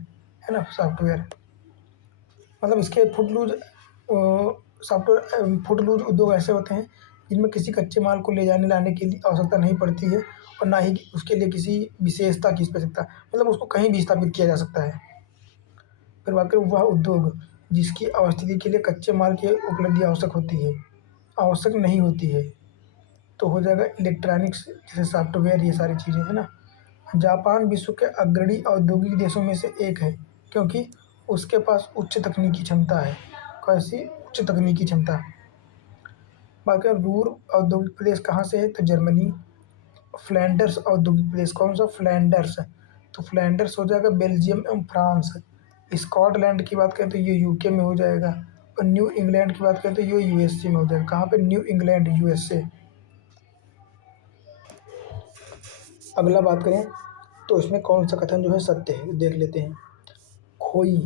है ना। सॉफ्टवेयर मतलब इसके फुटलूज सॉफ्टवेयर फुटलूज उद्योग ऐसे होते हैं जिनमें किसी कच्चे माल को ले जाने लाने की आवश्यकता नहीं पड़ती है, और ना ही उसके लिए किसी विशेषता की आवश्यकता, मतलब उसको कहीं भी स्थापित किया जा सकता है। फिर बात करें वह उद्योग जिसकी अवस्थिति के लिए कच्चे माल की उपलब्धि आवश्यक नहीं होती है, तो हो जाएगा इलेक्ट्रॉनिक्स, जैसे सॉफ्टवेयर, ये सारी चीज़ें, है ना। जापान विश्व के अग्रणी औद्योगिक देशों में से एक है, क्योंकि उसके पास उच्च तकनीकी क्षमता है। कैसी? उच्च तकनीकी क्षमता। बाकी रूर औद्योगिक प्रदेश कहाँ से है? तो जर्मनी। फ्लैंडर्स औद्योगिक प्रदेश, कौन सा? फ्लैंडर्स। तो फ्लैंडर्स हो जाएगा बेल्जियम एवं फ्रांस। स्कॉटलैंड की बात करें तो ये यूके में हो जाएगा। और न्यू इंग्लैंड की बात करें तो ये यूएसए में हो जाएगा। कहाँ पे? New England, USA. अगला बात करें तो इसमें कौन सा कथन जो है सत्य है, देख लेते हैं। खोई,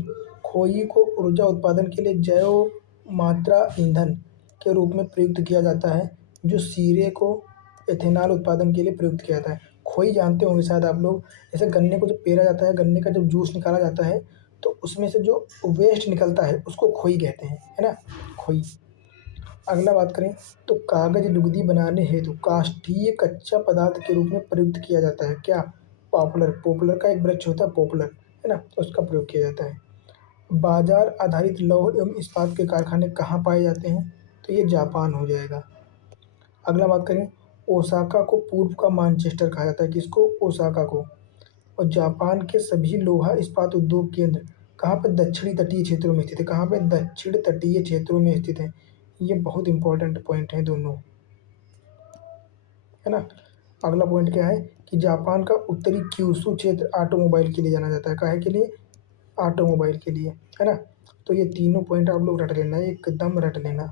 खोई को ऊर्जा उत्पादन के लिए जैव मात्रा ईंधन के रूप में प्रयुक्त किया जाता है, जो शीरे को एथेनॉल उत्पादन के लिए प्रयुक्त किया जाता है। खोई जानते होंगे शायद आप लोग, जैसे गन्ने को जब पेरा जाता है, गन्ने का जब जूस निकाला जाता है, तो उसमें से जो वेस्ट निकलता है उसको खोई कहते हैं, है ना। खोई। अगला बात करें तो कागज लुगदी बनाने हेतु काष्ठीय कच्चा पदार्थ के रूप में प्रयुक्त किया जाता है। क्या? पॉपुलर, पॉपुलर का एक वृक्ष होता है पॉपुलर, है ना, उसका प्रयोग किया जाता है। बाजार आधारित लौह एवं इस्पात के कारखाने कहाँ पाए जाते हैं? तो ये जापान हो जाएगा। अगला बात करें ओसाका को पूर्व का मानचेस्टर कहा जाता है। किसको? ओसाका को। और जापान के सभी लोहा इस्पात उद्योग केंद्र कहाँ पर? दक्षिणी तटीय क्षेत्रों में स्थित है। कहाँ पे? दक्षिण तटीय क्षेत्रों में स्थित है। ये बहुत इंपॉर्टेंट पॉइंट है दोनों। है ना। अगला पॉइंट क्या है कि जापान का उत्तरी क्यूशू क्षेत्र ऑटोमोबाइल के लिए जाना जाता है, काहे के लिए, ऑटोमोबाइल के लिए, है ना। तो ये तीनों पॉइंट आप लोग रट लेना, एकदम रट लेना।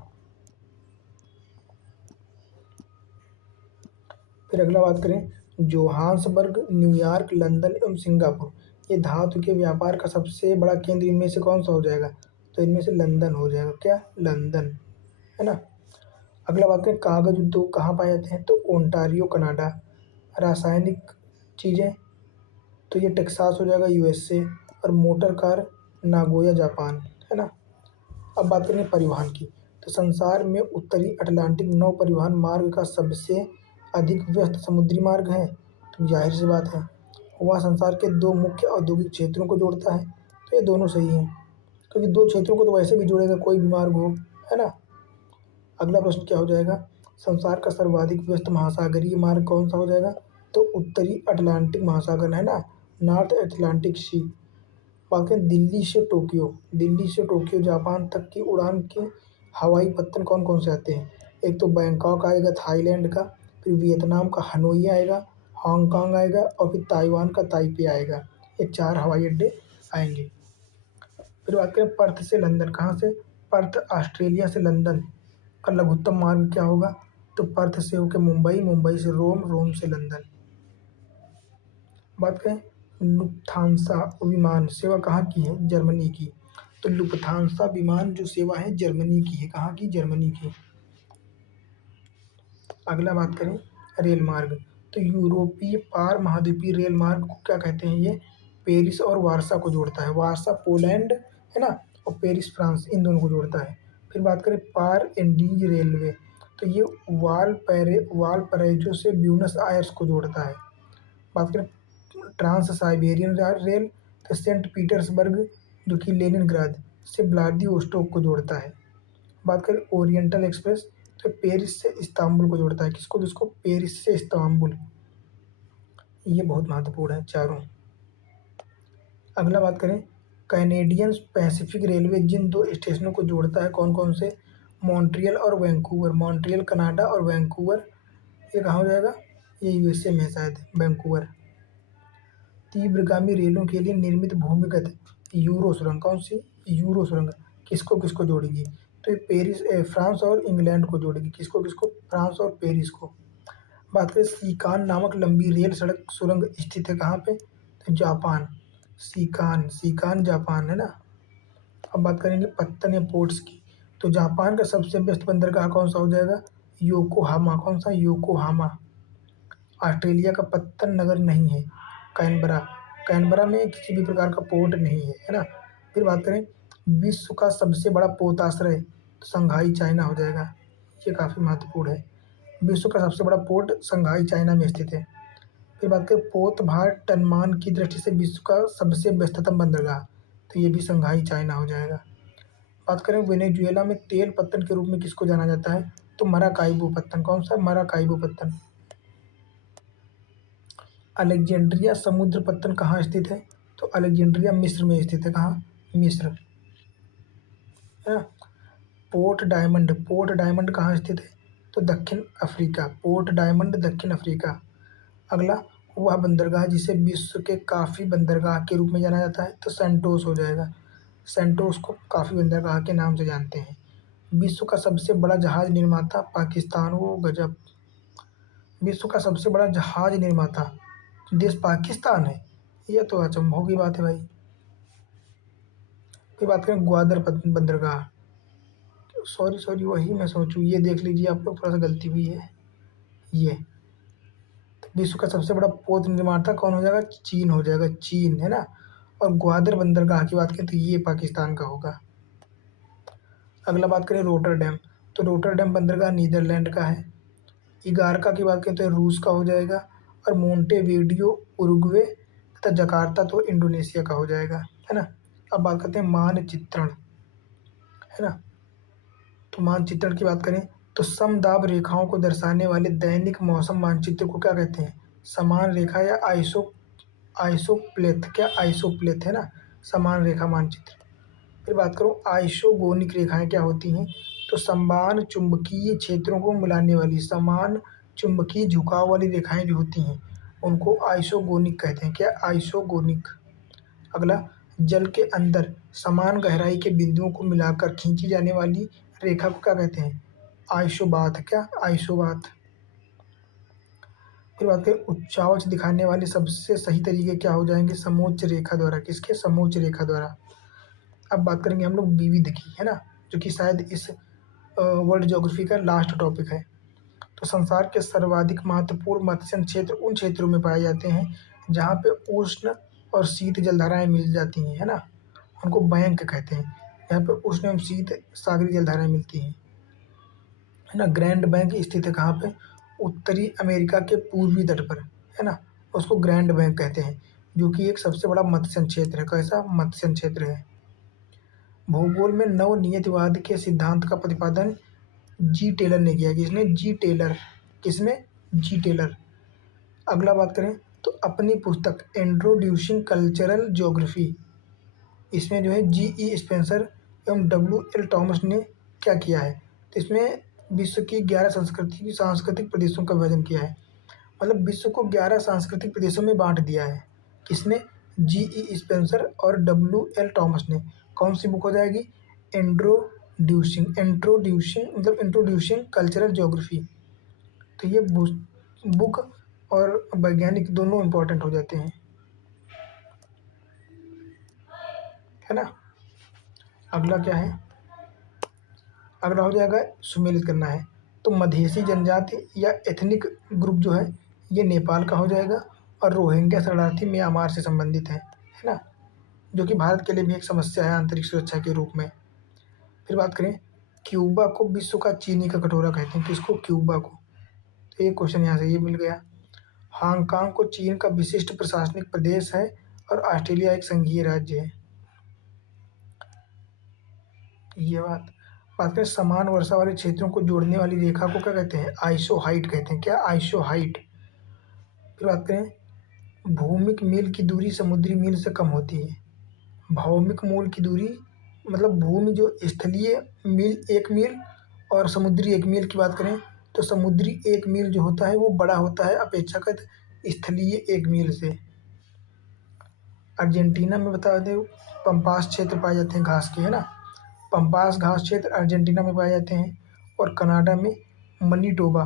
फिर अगला बात करें, जोहान्सबर्ग, न्यूयॉर्क, लंदन एवं सिंगापुर, ये धातु के व्यापार का सबसे बड़ा केंद्र इनमें से कौन सा हो जाएगा, तो इनमें से लंदन हो जाएगा, क्या, लंदन, है ना। अगला बात करें, कागज उद्योग कहाँ पाए जाते हैं, तो ओंटारियो कनाडा। रासायनिक चीज़ें, तो ये टेक्सास हो जाएगा, यूएसए। और मोटर कार, नागोया, जापान, है ना। अब बात करें परिवहन की, तो संसार में उत्तरी अटलांटिक नौ परिवहन मार्ग का सबसे अधिक व्यस्त समुद्री मार्ग है, तो जाहिर सी बात है वह संसार के दो मुख्य औद्योगिक क्षेत्रों को जोड़ता है, तो ये दोनों सही हैं, क्योंकि दो क्षेत्रों को तो वैसे भी जोड़ेगा कोई भी मार्ग हो, है ना। अगला प्रश्न क्या हो जाएगा, संसार का सर्वाधिक व्यस्त महासागरीय मार्ग कौन सा हो जाएगा, तो उत्तरी अटलांटिक महासागर, है ना, नॉर्थ अटलांटिक सी। बात करें दिल्ली से टोक्यो, दिल्ली से टोक्यो जापान तक की उड़ान के हवाई पत्तन कौन कौन से आते हैं, एक तो बैंकॉक आएगा थाईलैंड का, फिर वियतनाम का हनोई आएगा, हांगकांग आएगा और फिर ताइवान का ताइपे आएगा, ये 4 हवाई अड्डे आएंगे। फिर बात करें पर्थ से लंदन, कहाँ से, पर्थ ऑस्ट्रेलिया से लंदन का लघुत्तम मार्ग क्या होगा, तो पर्थ से होकर मुंबई, मुंबई से रोम, रोम से लंदन। बात करें लुफ्थांसा विमान सेवा कहाँ की है, जर्मनी की, तो लुफ्थांसा विमान जो सेवा है जर्मनी की है, कहाँ की, जर्मनी की। अगला बात करें रेल मार्ग, तो यूरोपीय पार महाद्वीपीय रेल मार्ग को क्या कहते हैं, ये पेरिस और वारसा को जोड़ता है, वारसा पोलैंड, है ना, और पेरिस फ्रांस, इन दोनों को जोड़ता है। फिर बात करें पार एंडीज रेलवे, तो ये वालपैराइजो से ब्यूनस आयर्स को जोड़ता है। बात करें ट्रांस साइबेरियन रेल, तो सेंट पीटर्सबर्ग जो कि लेनिनग्राद से व्लादिवोस्टोक को जोड़ता है। बात करें ओरिएंटल एक्सप्रेस, तो पेरिस से इस्तांबुल को जोड़ता है, किसको किसको, पेरिस से इस्तांबुल, ये बहुत महत्वपूर्ण है चारों। अगला बात करें कैनेडियन पैसिफिक रेलवे जिन दो स्टेशनों को जोड़ता है कौन कौन से, मॉन्ट्रियल और वैंकूवर, मॉन्ट्रियल कनाडा और वैंकूवर ये कहाँ हो जाएगा, ये यूएसए में है शायद, वैंकूवर। तीव्रगामी रेलों के लिए निर्मित भूमिगत यूरो सुरंग, कौन सी, यूरो सुरंग, किसको किसको जोड़ेगी, तो ये फ्रांस और इंग्लैंड को जोड़ेगी, किसको किसको, फ्रांस और पेरिस को। बात करें सीकान नामक लंबी रेल सड़क सुरंग स्थित है कहाँ पे, तो जापान, सीकान, सीकान जापान, है ना। अब बात करेंगे पत्तन या पोर्ट्स की, तो जापान का सबसे व्यस्त बंदरगाह कौन सा हो जाएगा, योकोहामा, कौन सा, योकोहामा। ऑस्ट्रेलिया का पत्तन नगर नहीं है, कैनबरा, कैनबरा में किसी भी प्रकार का पोर्ट नहीं है ना। फिर बात करें विश्व का सबसे बड़ा पोताश्रय, तो संघाई चाइना हो जाएगा, ये काफ़ी महत्वपूर्ण है। विश्व का सबसे बड़ा पोर्ट संघाई चाइना में स्थित है। फिर बात करें पोत भार टनमान की दृष्टि से विश्व का सबसे व्यस्ततम बंदरगाह, तो ये भी संघाई चाइना हो जाएगा। बात करें वेनेजुएला में तेल पत्तन के रूप में किसको जाना जाता है, तो मराकाइबो पत्तन, कौन सा, मराकाइबो पत्तन। अलेक्जेंड्रिया समुद्र पत्तन कहाँ स्थित है, तो अलेक्जेंड्रिया मिस्र में स्थित है, कहाँ, मिस्र, है ना। पोर्ट डायमंड कहाँ स्थित है, तो दक्षिण अफ्रीका, पोर्ट डायमंड दक्षिण अफ्रीका। अगला वह बंदरगाह जिसे विश्व के काफ़ी बंदरगाह के रूप में जाना जाता है, तो सेंटोस हो जाएगा, सेंटोस को काफ़ी बंदरगाह के नाम से जानते हैं। विश्व का सबसे बड़ा जहाज निर्माता पाकिस्तान, वो गजब, विश्व का सबसे बड़ा जहाज निर्माता देश पाकिस्तान है, ये तो अचंभों की बात है भाई। फिर बात करें ग्वादर बंदरगाह, सॉरी सॉरी वही मैं सोचूं, ये देख लीजिए आप लोग, थोड़ा सा गलती हुई है, ये तो विश्व का सबसे बड़ा पोत निर्माता कौन हो जाएगा, चीन हो जाएगा, चीन, है ना। और ग्वादर बंदरगाह की बात करें तो ये पाकिस्तान का होगा। अगला बात करें रोटरडैम, तो रोटरडैम बंदरगाह नीदरलैंड का है। इगारका की बात करें तो रूस का हो जाएगा। और मोंटेवीडियो उरुग्वे तथा जकार्ता तो इंडोनेशिया का हो जाएगा, है ना। अब बात करते हैं मानचित्रण, है ना। तो मानचित्रण की बात करें तो समदाब रेखाओं को दर्शाने वाले दैनिक मौसम मानचित्र को क्या कहते हैं, समान रेखा या आइसोप्लेथ, क्या, आइसोप्लेथ, है ना, समान रेखा मानचित्र। फिर बात करूँ आइसोगोनिक रेखाएं क्या होती हैं, तो समान चुंबकीय क्षेत्रों को मिलाने वाली, समान चुंबकीय झुकाव वाली रेखाएं जो होती हैं उनको आइसोगोनिक कहते हैं। क्या? आइसोगोनिक। अगला, जल के अंदर समान गहराई के बिंदुओं को मिलाकर खींची जाने वाली रेखा को क्या कहते हैं? आइसोबाथ। क्या? आइसोबाथ। फिर बात करें उच्चावच दिखाने वाले सबसे सही तरीके क्या हो जाएंगे? समोच्च रेखा द्वारा। किसके? समोच्च रेखा द्वारा। अब बात करेंगे हम लोग विविध की, है ना, जो कि शायद इस वर्ल्ड ज्योग्राफी का लास्ट टॉपिक है। तो संसार के सर्वाधिक महत्वपूर्ण मत्स्य क्षेत्र उन क्षेत्रों में पाए जाते हैं जहाँ पे उष्ण और शीत जलधाराएं मिल जाती हैं, है ना, उनको बैंक कहते हैं। यहाँ पे उष्ण एवं शीत सागरीय जलधाराएं मिलती हैं, है ना। ग्रैंड बैंक स्थित है कहाँ पे? उत्तरी अमेरिका के पूर्वी तट पर, है ना, उसको ग्रैंड बैंक कहते हैं, जो कि एक सबसे बड़ा मत्स्य क्षेत्र है। कैसा? मत्स्य क्षेत्र है। भूगोल में नवनियतिवाद के सिद्धांत का प्रतिपादन जी टेलर ने किया। किसने? जी टेलर। किसने? जी टेलर। अगला बात करें तो अपनी पुस्तक इंट्रोड्यूसिंग कल्चरल ज्योग्राफी, इसमें जो है जी ई स्पेंसर एवं डब्ल्यू एल टॉमस ने क्या किया है? तो इसमें विश्व की 11 सांस्कृतिक प्रदेशों का विभाजन किया है। मतलब विश्व को 11 सांस्कृतिक प्रदेशों में बांट दिया है। किसने? जी ई स्पेंसर और डब्ल्यू एल टॉमस ने। कौन सी बुक हो जाएगी? इंट्रोड्यूसिंग मतलब इंट्रोड्यूसिंग कल्चरल ज्योग्राफी। तो ये बुक और वैज्ञानिक दोनों इंपॉर्टेंट हो जाते हैं, है ना। अगला क्या है? अगला हो जाएगा सुमेलित करना है। तो मधेसी जनजाति या एथनिक ग्रुप जो है ये नेपाल का हो जाएगा, और रोहिंग्या शरणार्थी म्यांमार से संबंधित है ना, जो कि भारत के लिए भी एक समस्या है आंतरिक सुरक्षा के रूप में। फिर बात करें क्यूबा को विश्व का चीनी का कटोरा कहते हैं। किसको? क्यूबा को। तो ये क्वेश्चन यहाँ से ये मिल गया। हांगकांग को चीन का विशिष्ट प्रशासनिक प्रदेश है और ऑस्ट्रेलिया एक संघीय राज्य है। ये बात करें समान वर्षा वाले क्षेत्रों को जोड़ने वाली रेखा को क्या कहते हैं? आइसोहाइट कहते हैं। क्या? आइसोहाइट। फिर बात करें भौमिक मील की दूरी समुद्री मील से कम होती है। भौमिक मूल की दूरी मतलब भूमि जो स्थलीय मील 1 मील और समुद्री 1 मील की बात करें तो समुद्री 1 मील जो होता है वो बड़ा होता है अपेक्षाकृत स्थलीय 1 मील से। अर्जेंटीना में बता दें पंपास क्षेत्र पाए जाते हैं घास के, है ना। पंपास घास क्षेत्र अर्जेंटीना में पाए जाते हैं। और कनाडा में मनीटोबा।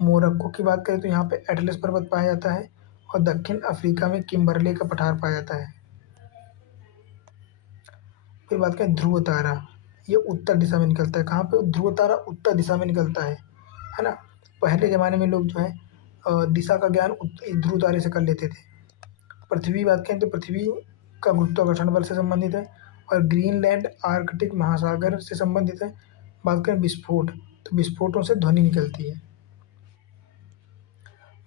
मोरक्को की बात करें तो यहाँ पे एटलस पर्वत पाया जाता है। और दक्षिण अफ्रीका में किम्बरले का पठार पाया जाता है। फिर बात करें ध्रुव तारा, ये उत्तर दिशा में निकलता है। कहाँ पे? ध्रुव तारा उत्तर दिशा में निकलता है ना। पहले ज़माने में लोग जो है दिशा का ज्ञान ध्रुव तारे से कर लेते थे। पृथ्वी बात करें तो पृथ्वी का गुरुत्वाकर्षण बल से संबंधित है। और ग्रीनलैंड आर्कटिक महासागर से संबंधित है। बात करें विस्फोट, तो विस्फोटों से ध्वनि निकलती है।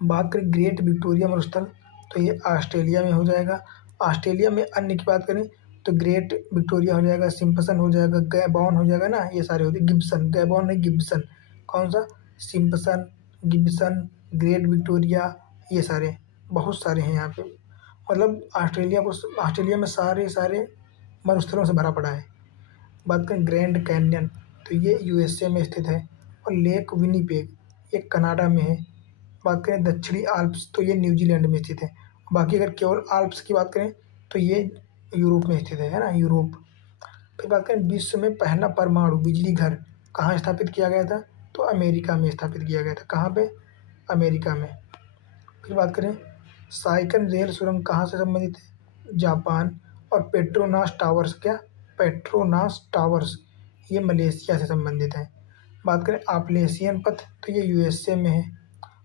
बात करें ग्रेट विक्टोरिया मरुस्थल, तो ये ऑस्ट्रेलिया में हो जाएगा। ऑस्ट्रेलिया में अन्य की बात करें तो ग्रेट विक्टोरिया हो जाएगा, सिम्पसन हो जाएगा, गैबॉन हो जाएगा ना, ये सारे होते हैं। गिब्सन, गैबॉन नहीं गिब्सन। कौन सा? सिम्पसन, गिब्सन, ग्रेट विक्टोरिया, ये सारे बहुत सारे हैं यहाँ पे। मतलब ऑस्ट्रेलिया में सारे सारे मरुस्थलों से भरा पड़ा है। बात करें ग्रैंड कैन्यन, तो ये यूएसए में स्थित है। और लेक विनीपेग ये कनाडा में है। बात करें दक्षिणी आल्प्स, तो ये न्यूजीलैंड में स्थित है। बाकी अगर केवल आल्प्स की बात करें तो ये यूरोप में स्थित है ना, यूरोप। फिर बात करें विश्व में पहला परमाणु बिजली घर कहाँ स्थापित किया गया था? तो अमेरिका में स्थापित किया गया था। कहाँ पे? अमेरिका में। फिर बात करें साइकन रेल सुरंग कहाँ से संबंधित है? जापान। और पेट्रोनास टावर्स, क्या? पेट्रोनास टावर्स ये मलेशिया से संबंधित है। बात करें आपलेशियन पथ, तो ये यूएसए में है।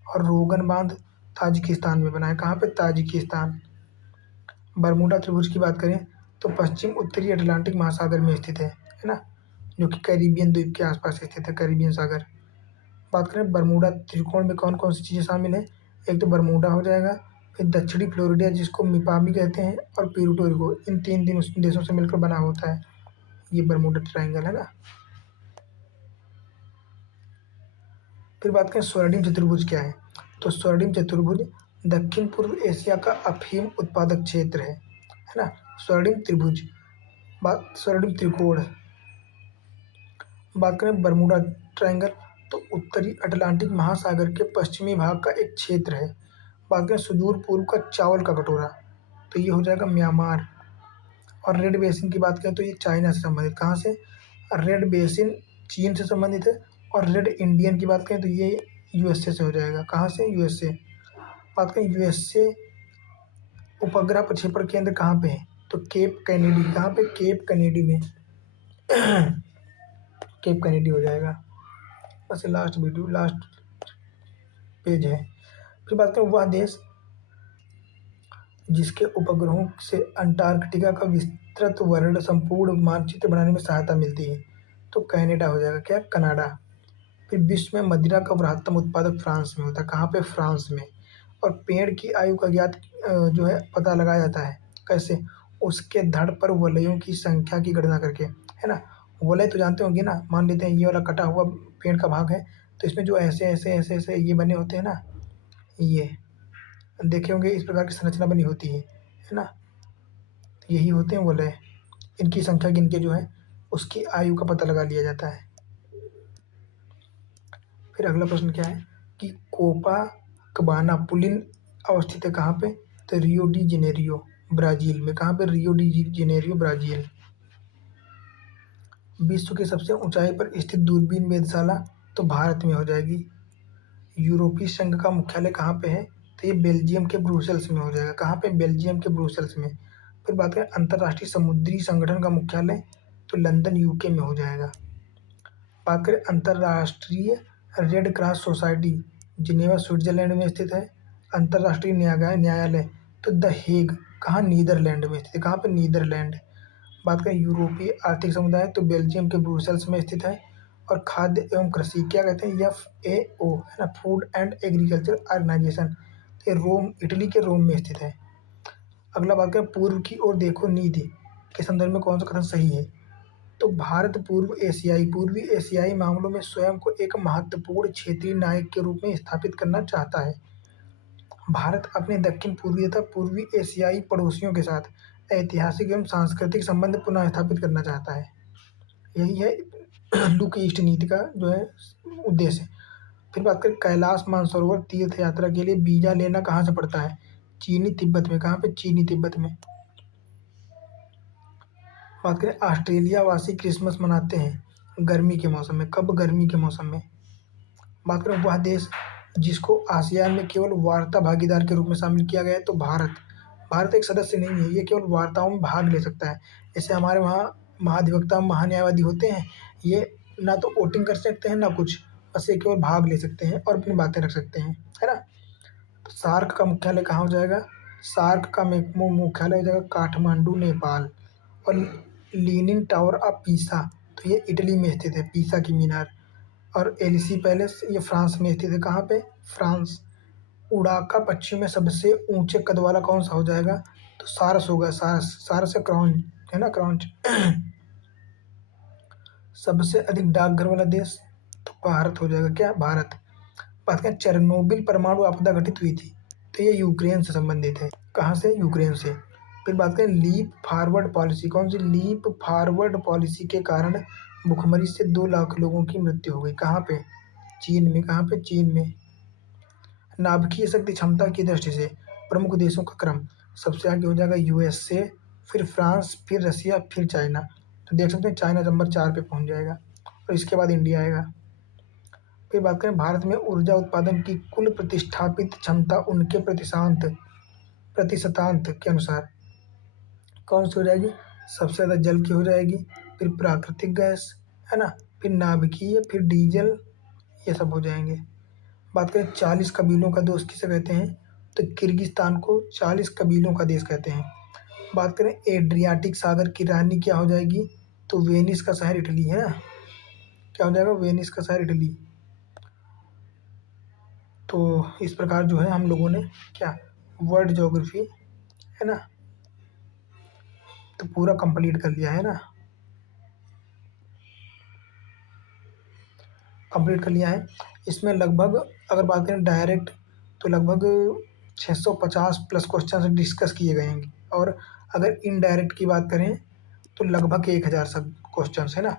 और रोगन बांध ताजिकिस्तान में बना है। कहाँ पे? ताजिकिस्तान। बरमूडा त्रिभुज की बात करें तो पश्चिम उत्तरी अटलांटिक महासागर में स्थित है ना, जो कि कैरिबियन द्वीप के आसपास स्थित है, कैरिबियन सागर। बात करें बरमूडा त्रिकोण में कौन कौन सी चीज़ें शामिल हैं? एक तो बरमूडा हो जाएगा, फिर दक्षिणी फ्लोरिडा जिसको मिपामी कहते हैं, और प्यूर्टो रिको, इन 3 देशों से मिलकर बना होता है ये बरमूडा ट्रायंगल, है ना। फिर बात करें स्वर्णिम चतुर्भुज क्या है? तो स्वर्णिम चतुर्भुज दक्षिण पूर्व एशिया का अफीम उत्पादक क्षेत्र है ना। स्वर्णिम त्रिभुज, बात स्वर्णिम त्रिकोण। बात करें बरमूडा ट्रायंगल, तो उत्तरी अटलांटिक महासागर के पश्चिमी भाग का एक क्षेत्र है। बात करें सुदूर पूर्व का चावल का कटोरा, तो ये हो जाएगा म्यांमार। और रेड बेसिन की बात करें तो ये चाइना से संबंधित, कहाँ से, रेड बेसिन चीन से संबंधित है। और रेड इंडियन की बात करें तो ये यूएसए से हो जाएगा, कहाँ से, यूएसए। बात करें यूएसए उपग्रह प्रक्षेपण केंद्र कहाँ पे है, तो केप कैनेडी, कहाँ पे, केप कैनेडी में केप कैनेडी हो जाएगा। बस लास्ट वीडियो, लास्ट पेज है। फिर बात करें वह देश जिसके उपग्रहों से अंटार्कटिका का विस्तृत वर्ण संपूर्ण मानचित्र बनाने में सहायता मिलती है, तो कनाडा हो जाएगा, क्या, कनाडा। फिर विश्व में मदिरा का बृहत्तम उत्पादक फ्रांस में होता है, कहाँ पे, फ्रांस में। और पेड़ की आयु का ज्ञात जो है पता लगाया जाता है, कैसे, उसके धड़ पर वलयों की संख्या की गणना करके, है ना। वलय तो जानते होंगे ना, मान लेते हैं ये वाला कटा हुआ पेड़ का भाग है, तो इसमें जो ऐसे ऐसे ऐसे ऐसे ये बने होते हैं ना, ये देखे होंगे, इस प्रकार की संरचना बनी होती है ना। तो यही होते हैं वलय। इनकी संख्या गिन के जो है उसकी आयु का पता लगा लिया जाता है। फिर अगला प्रश्न क्या है कि कोपा कबाना पुलिन अवस्थित है कहाँ पे, तो रियो डी जेनेरियो ब्राज़ील में, कहाँ पे, रियो डी जेनेरियो ब्राज़ील। विश्व की सबसे ऊंचाई पर स्थित दूरबीन वेधशाला, तो भारत में हो जाएगी। यूरोपीय संघ का मुख्यालय कहाँ पे है, तो ये बेल्जियम के ब्रुसेल्स में हो जाएगा, कहाँ पे, बेल्जियम के ब्रुसेल्स में। फिर बात करें अंतर्राष्ट्रीय समुद्री संगठन का मुख्यालय, तो लंदन यूके में हो जाएगा। बात करें अंतर्राष्ट्रीय red cross society, Geneva Switzerland में स्थित है। अंतर्राष्ट्रीय न्यायालय तो द हेग, कहाँ, नीदरलैंड में स्थित है, कहाँ पे, नीदरलैंड। बात करें यूरोपीय आर्थिक समुदाय, तो बेल्जियम के ब्रुसेल्स में स्थित है। और खाद्य एवं कृषि क्या कहते हैं, FAO, है ना, फूड एंड एग्रीकल्चर ऑर्गेनाइजेशन, ये रोम, इटली के रोम में स्थित है। अगला बात करें पूर्व की ओर देखो नीति के संदर्भ में कौन सा कथन सही है, तो भारत पूर्वी एशियाई मामलों में स्वयं को एक महत्वपूर्ण क्षेत्रीय नायक के रूप में स्थापित करना चाहता है। भारत अपने दक्षिण पूर्वी तथा पूर्वी एशियाई पड़ोसियों के साथ ऐतिहासिक एवं सांस्कृतिक संबंध पुनः स्थापित करना चाहता है। यही है लुक ईस्ट नीति का जो है उद्देश्य। फिर बात करें कैलाश मानसरोवर तीर्थ यात्रा के लिए वीजा लेना कहाँ से पड़ता है, चीनी तिब्बत में, कहाँ पे, चीनी तिब्बत में। बात करें ऑस्ट्रेलिया वासी क्रिसमस मनाते हैं गर्मी के मौसम में, कब, गर्मी के मौसम में। बात करें वह देश जिसको आसियान में केवल वार्ता भागीदार के रूप में शामिल किया गया है, तो भारत। भारत एक सदस्य नहीं है, ये केवल वार्ताओं में भाग ले सकता है। जैसे हमारे वहाँ महाधिवक्ता महान्यायवादी होते हैं, ये ना तो वोटिंग कर सकते हैं ना कुछ, बस ये केवल भाग ले सकते हैं और अपनी बातें रख सकते हैं, है ना। तो सार्क का मुख्यालय कहाँ हो जाएगा, सार्क का मुख्यालय हो जाएगा काठमांडू, नेपाल। और लीनिंग टावर ऑफ पीसा, तो ये इटली में स्थित है, पीसा की मीनार। और एलिसी पैलेस, ये फ्रांस में स्थित है, कहाँ पे, फ्रांस। उड़ाका पक्षियों में सबसे ऊंचे कद वाला कौन सा हो जाएगा, तो सारस होगा, सारस, सारस है, क्राउन, है ना, क्राउंच। सबसे अधिक डाकघर वाला देश, तो भारत हो जाएगा, क्या, भारत। बात करें चेरनोबिल परमाणु आपदा घटित हुई थी, तो ये यूक्रेन से संबंधित है, कहाँ से, यूक्रेन से। फिर बात करें लीप फॉरवर्ड पॉलिसी, कौन सी, लीप फॉरवर्ड पॉलिसी के कारण भुखमरी से 2 लाख लोगों की मृत्यु हो गई, कहाँ पे, चीन में, कहाँ पे, चीन में। नाभिकीय शक्ति क्षमता की दृष्टि से प्रमुख देशों का क्रम, सबसे आगे हो जाएगा यूएसए, फिर फ्रांस, फिर रसिया, फिर चाइना। तो देख सकते हैं चाइना नंबर 4 पे पहुंच जाएगा और इसके बाद इंडिया आएगा। फिर बात करें भारत में ऊर्जा उत्पादन की कुल प्रतिष्ठापित क्षमता उनके प्रतिशतांत के अनुसार कौन सी हो जाएगी, सबसे ज़्यादा जल की हो जाएगी, फिर प्राकृतिक गैस, है ना, फिर नाभिकीय, फिर डीजल, ये सब हो जाएंगे। बात करें 40 कबीलों का देश किसे कहते हैं, तो किर्गिस्तान को 40 कबीलों का देश कहते हैं। बात करें एड्रियाटिक सागर की रानी क्या हो जाएगी, तो वेनिस का शहर इटली, है ना, क्या हो जाएगा, वेनिस का शहर इटली। तो इस प्रकार जो है हम लोगों ने क्या, वर्ल्ड ज्योग्राफी, है ना, तो पूरा कंप्लीट कर लिया, है ना, कंप्लीट कर लिया है। इसमें लगभग अगर बात करें डायरेक्ट, तो लगभग 650 प्लस क्वेश्चन डिस्कस किए गए हैं। और अगर इनडायरेक्ट की बात करें तो लगभग 1000 सब क्वेश्चन, है ना।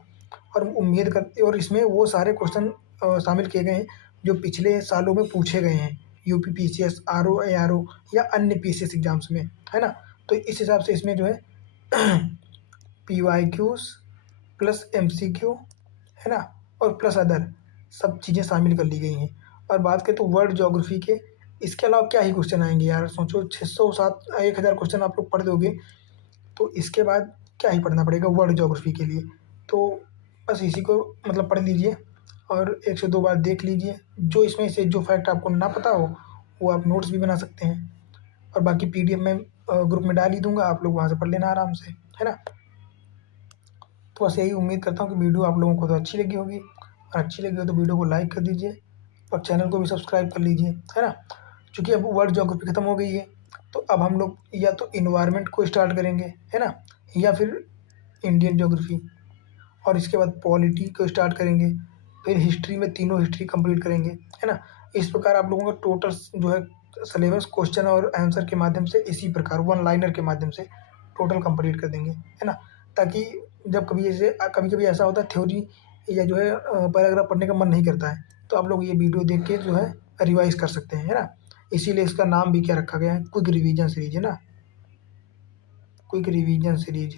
और उम्मीद करते, और इसमें वो सारे क्वेश्चन शामिल किए गए हैं जो पिछले सालों में पूछे गए हैं यूपी पीसीएस, आरओ, एआरओ या अन्य पीसीएस एग्जाम्स में, है ना। तो इस हिसाब से इसमें जो है पीवाईक्यूज प्लस एमसीक्यू, है ना, और प्लस अदर सब चीज़ें शामिल कर ली गई हैं। और बात करें तो वर्ल्ड ज्योग्राफी के, इसके अलावा क्या ही क्वेश्चन आएंगे यार, सोचो 600 7 1000 क्वेश्चन आप लोग पढ़ दोगे तो इसके बाद क्या ही पढ़ना पड़ेगा वर्ल्ड ज्योग्राफी के लिए। तो बस इसी को मतलब पढ़ लीजिए और 1 से 2 बार देख लीजिए। जो इसमें से जो फैक्ट आपको ना पता हो वो आप नोट्स भी बना सकते हैं, और बाकी पीडीएफ में ग्रुप में डाल ही दूंगा, आप लोग वहाँ से पढ़ लेना आराम से, है ना। तो बस यही उम्मीद करता हूँ कि वीडियो आप लोगों को तो अच्छी लगी होगी, और अच्छी लगी हो तो वीडियो को लाइक कर दीजिए और चैनल को भी सब्सक्राइब कर लीजिए, है ना। क्योंकि अब वर्ल्ड ज्योग्राफी खत्म हो गई है, तो अब हम लोग या तो इन्वायरमेंट को स्टार्ट करेंगे, है ना, या फिर इंडियन ज्योग्राफी, और इसके बाद पॉलिटी को स्टार्ट करेंगे, फिर हिस्ट्री में तीनों हिस्ट्री कंप्लीट करेंगे, है ना। इस प्रकार आप लोगों का टोटल जो है सिलेबस क्वेश्चन और आंसर के माध्यम से इसी प्रकार वन लाइनर के माध्यम से टोटल कंप्लीट कर देंगे, है ना। ताकि जब कभी ऐसे कभी कभी ऐसा होता है थ्योरी या जो है पैराग्राफ पढ़ने का मन नहीं करता है, तो आप लोग ये वीडियो देख के जो है रिवाइज कर सकते हैं, है ना। इसीलिए इसका नाम भी क्या रखा गया है, क्विक रिवीजन सीरीज, है ना, क्विक रिवीजन सीरीज।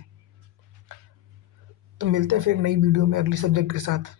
तो मिलते हैं फिर नई वीडियो में अगली सब्जेक्ट के साथ।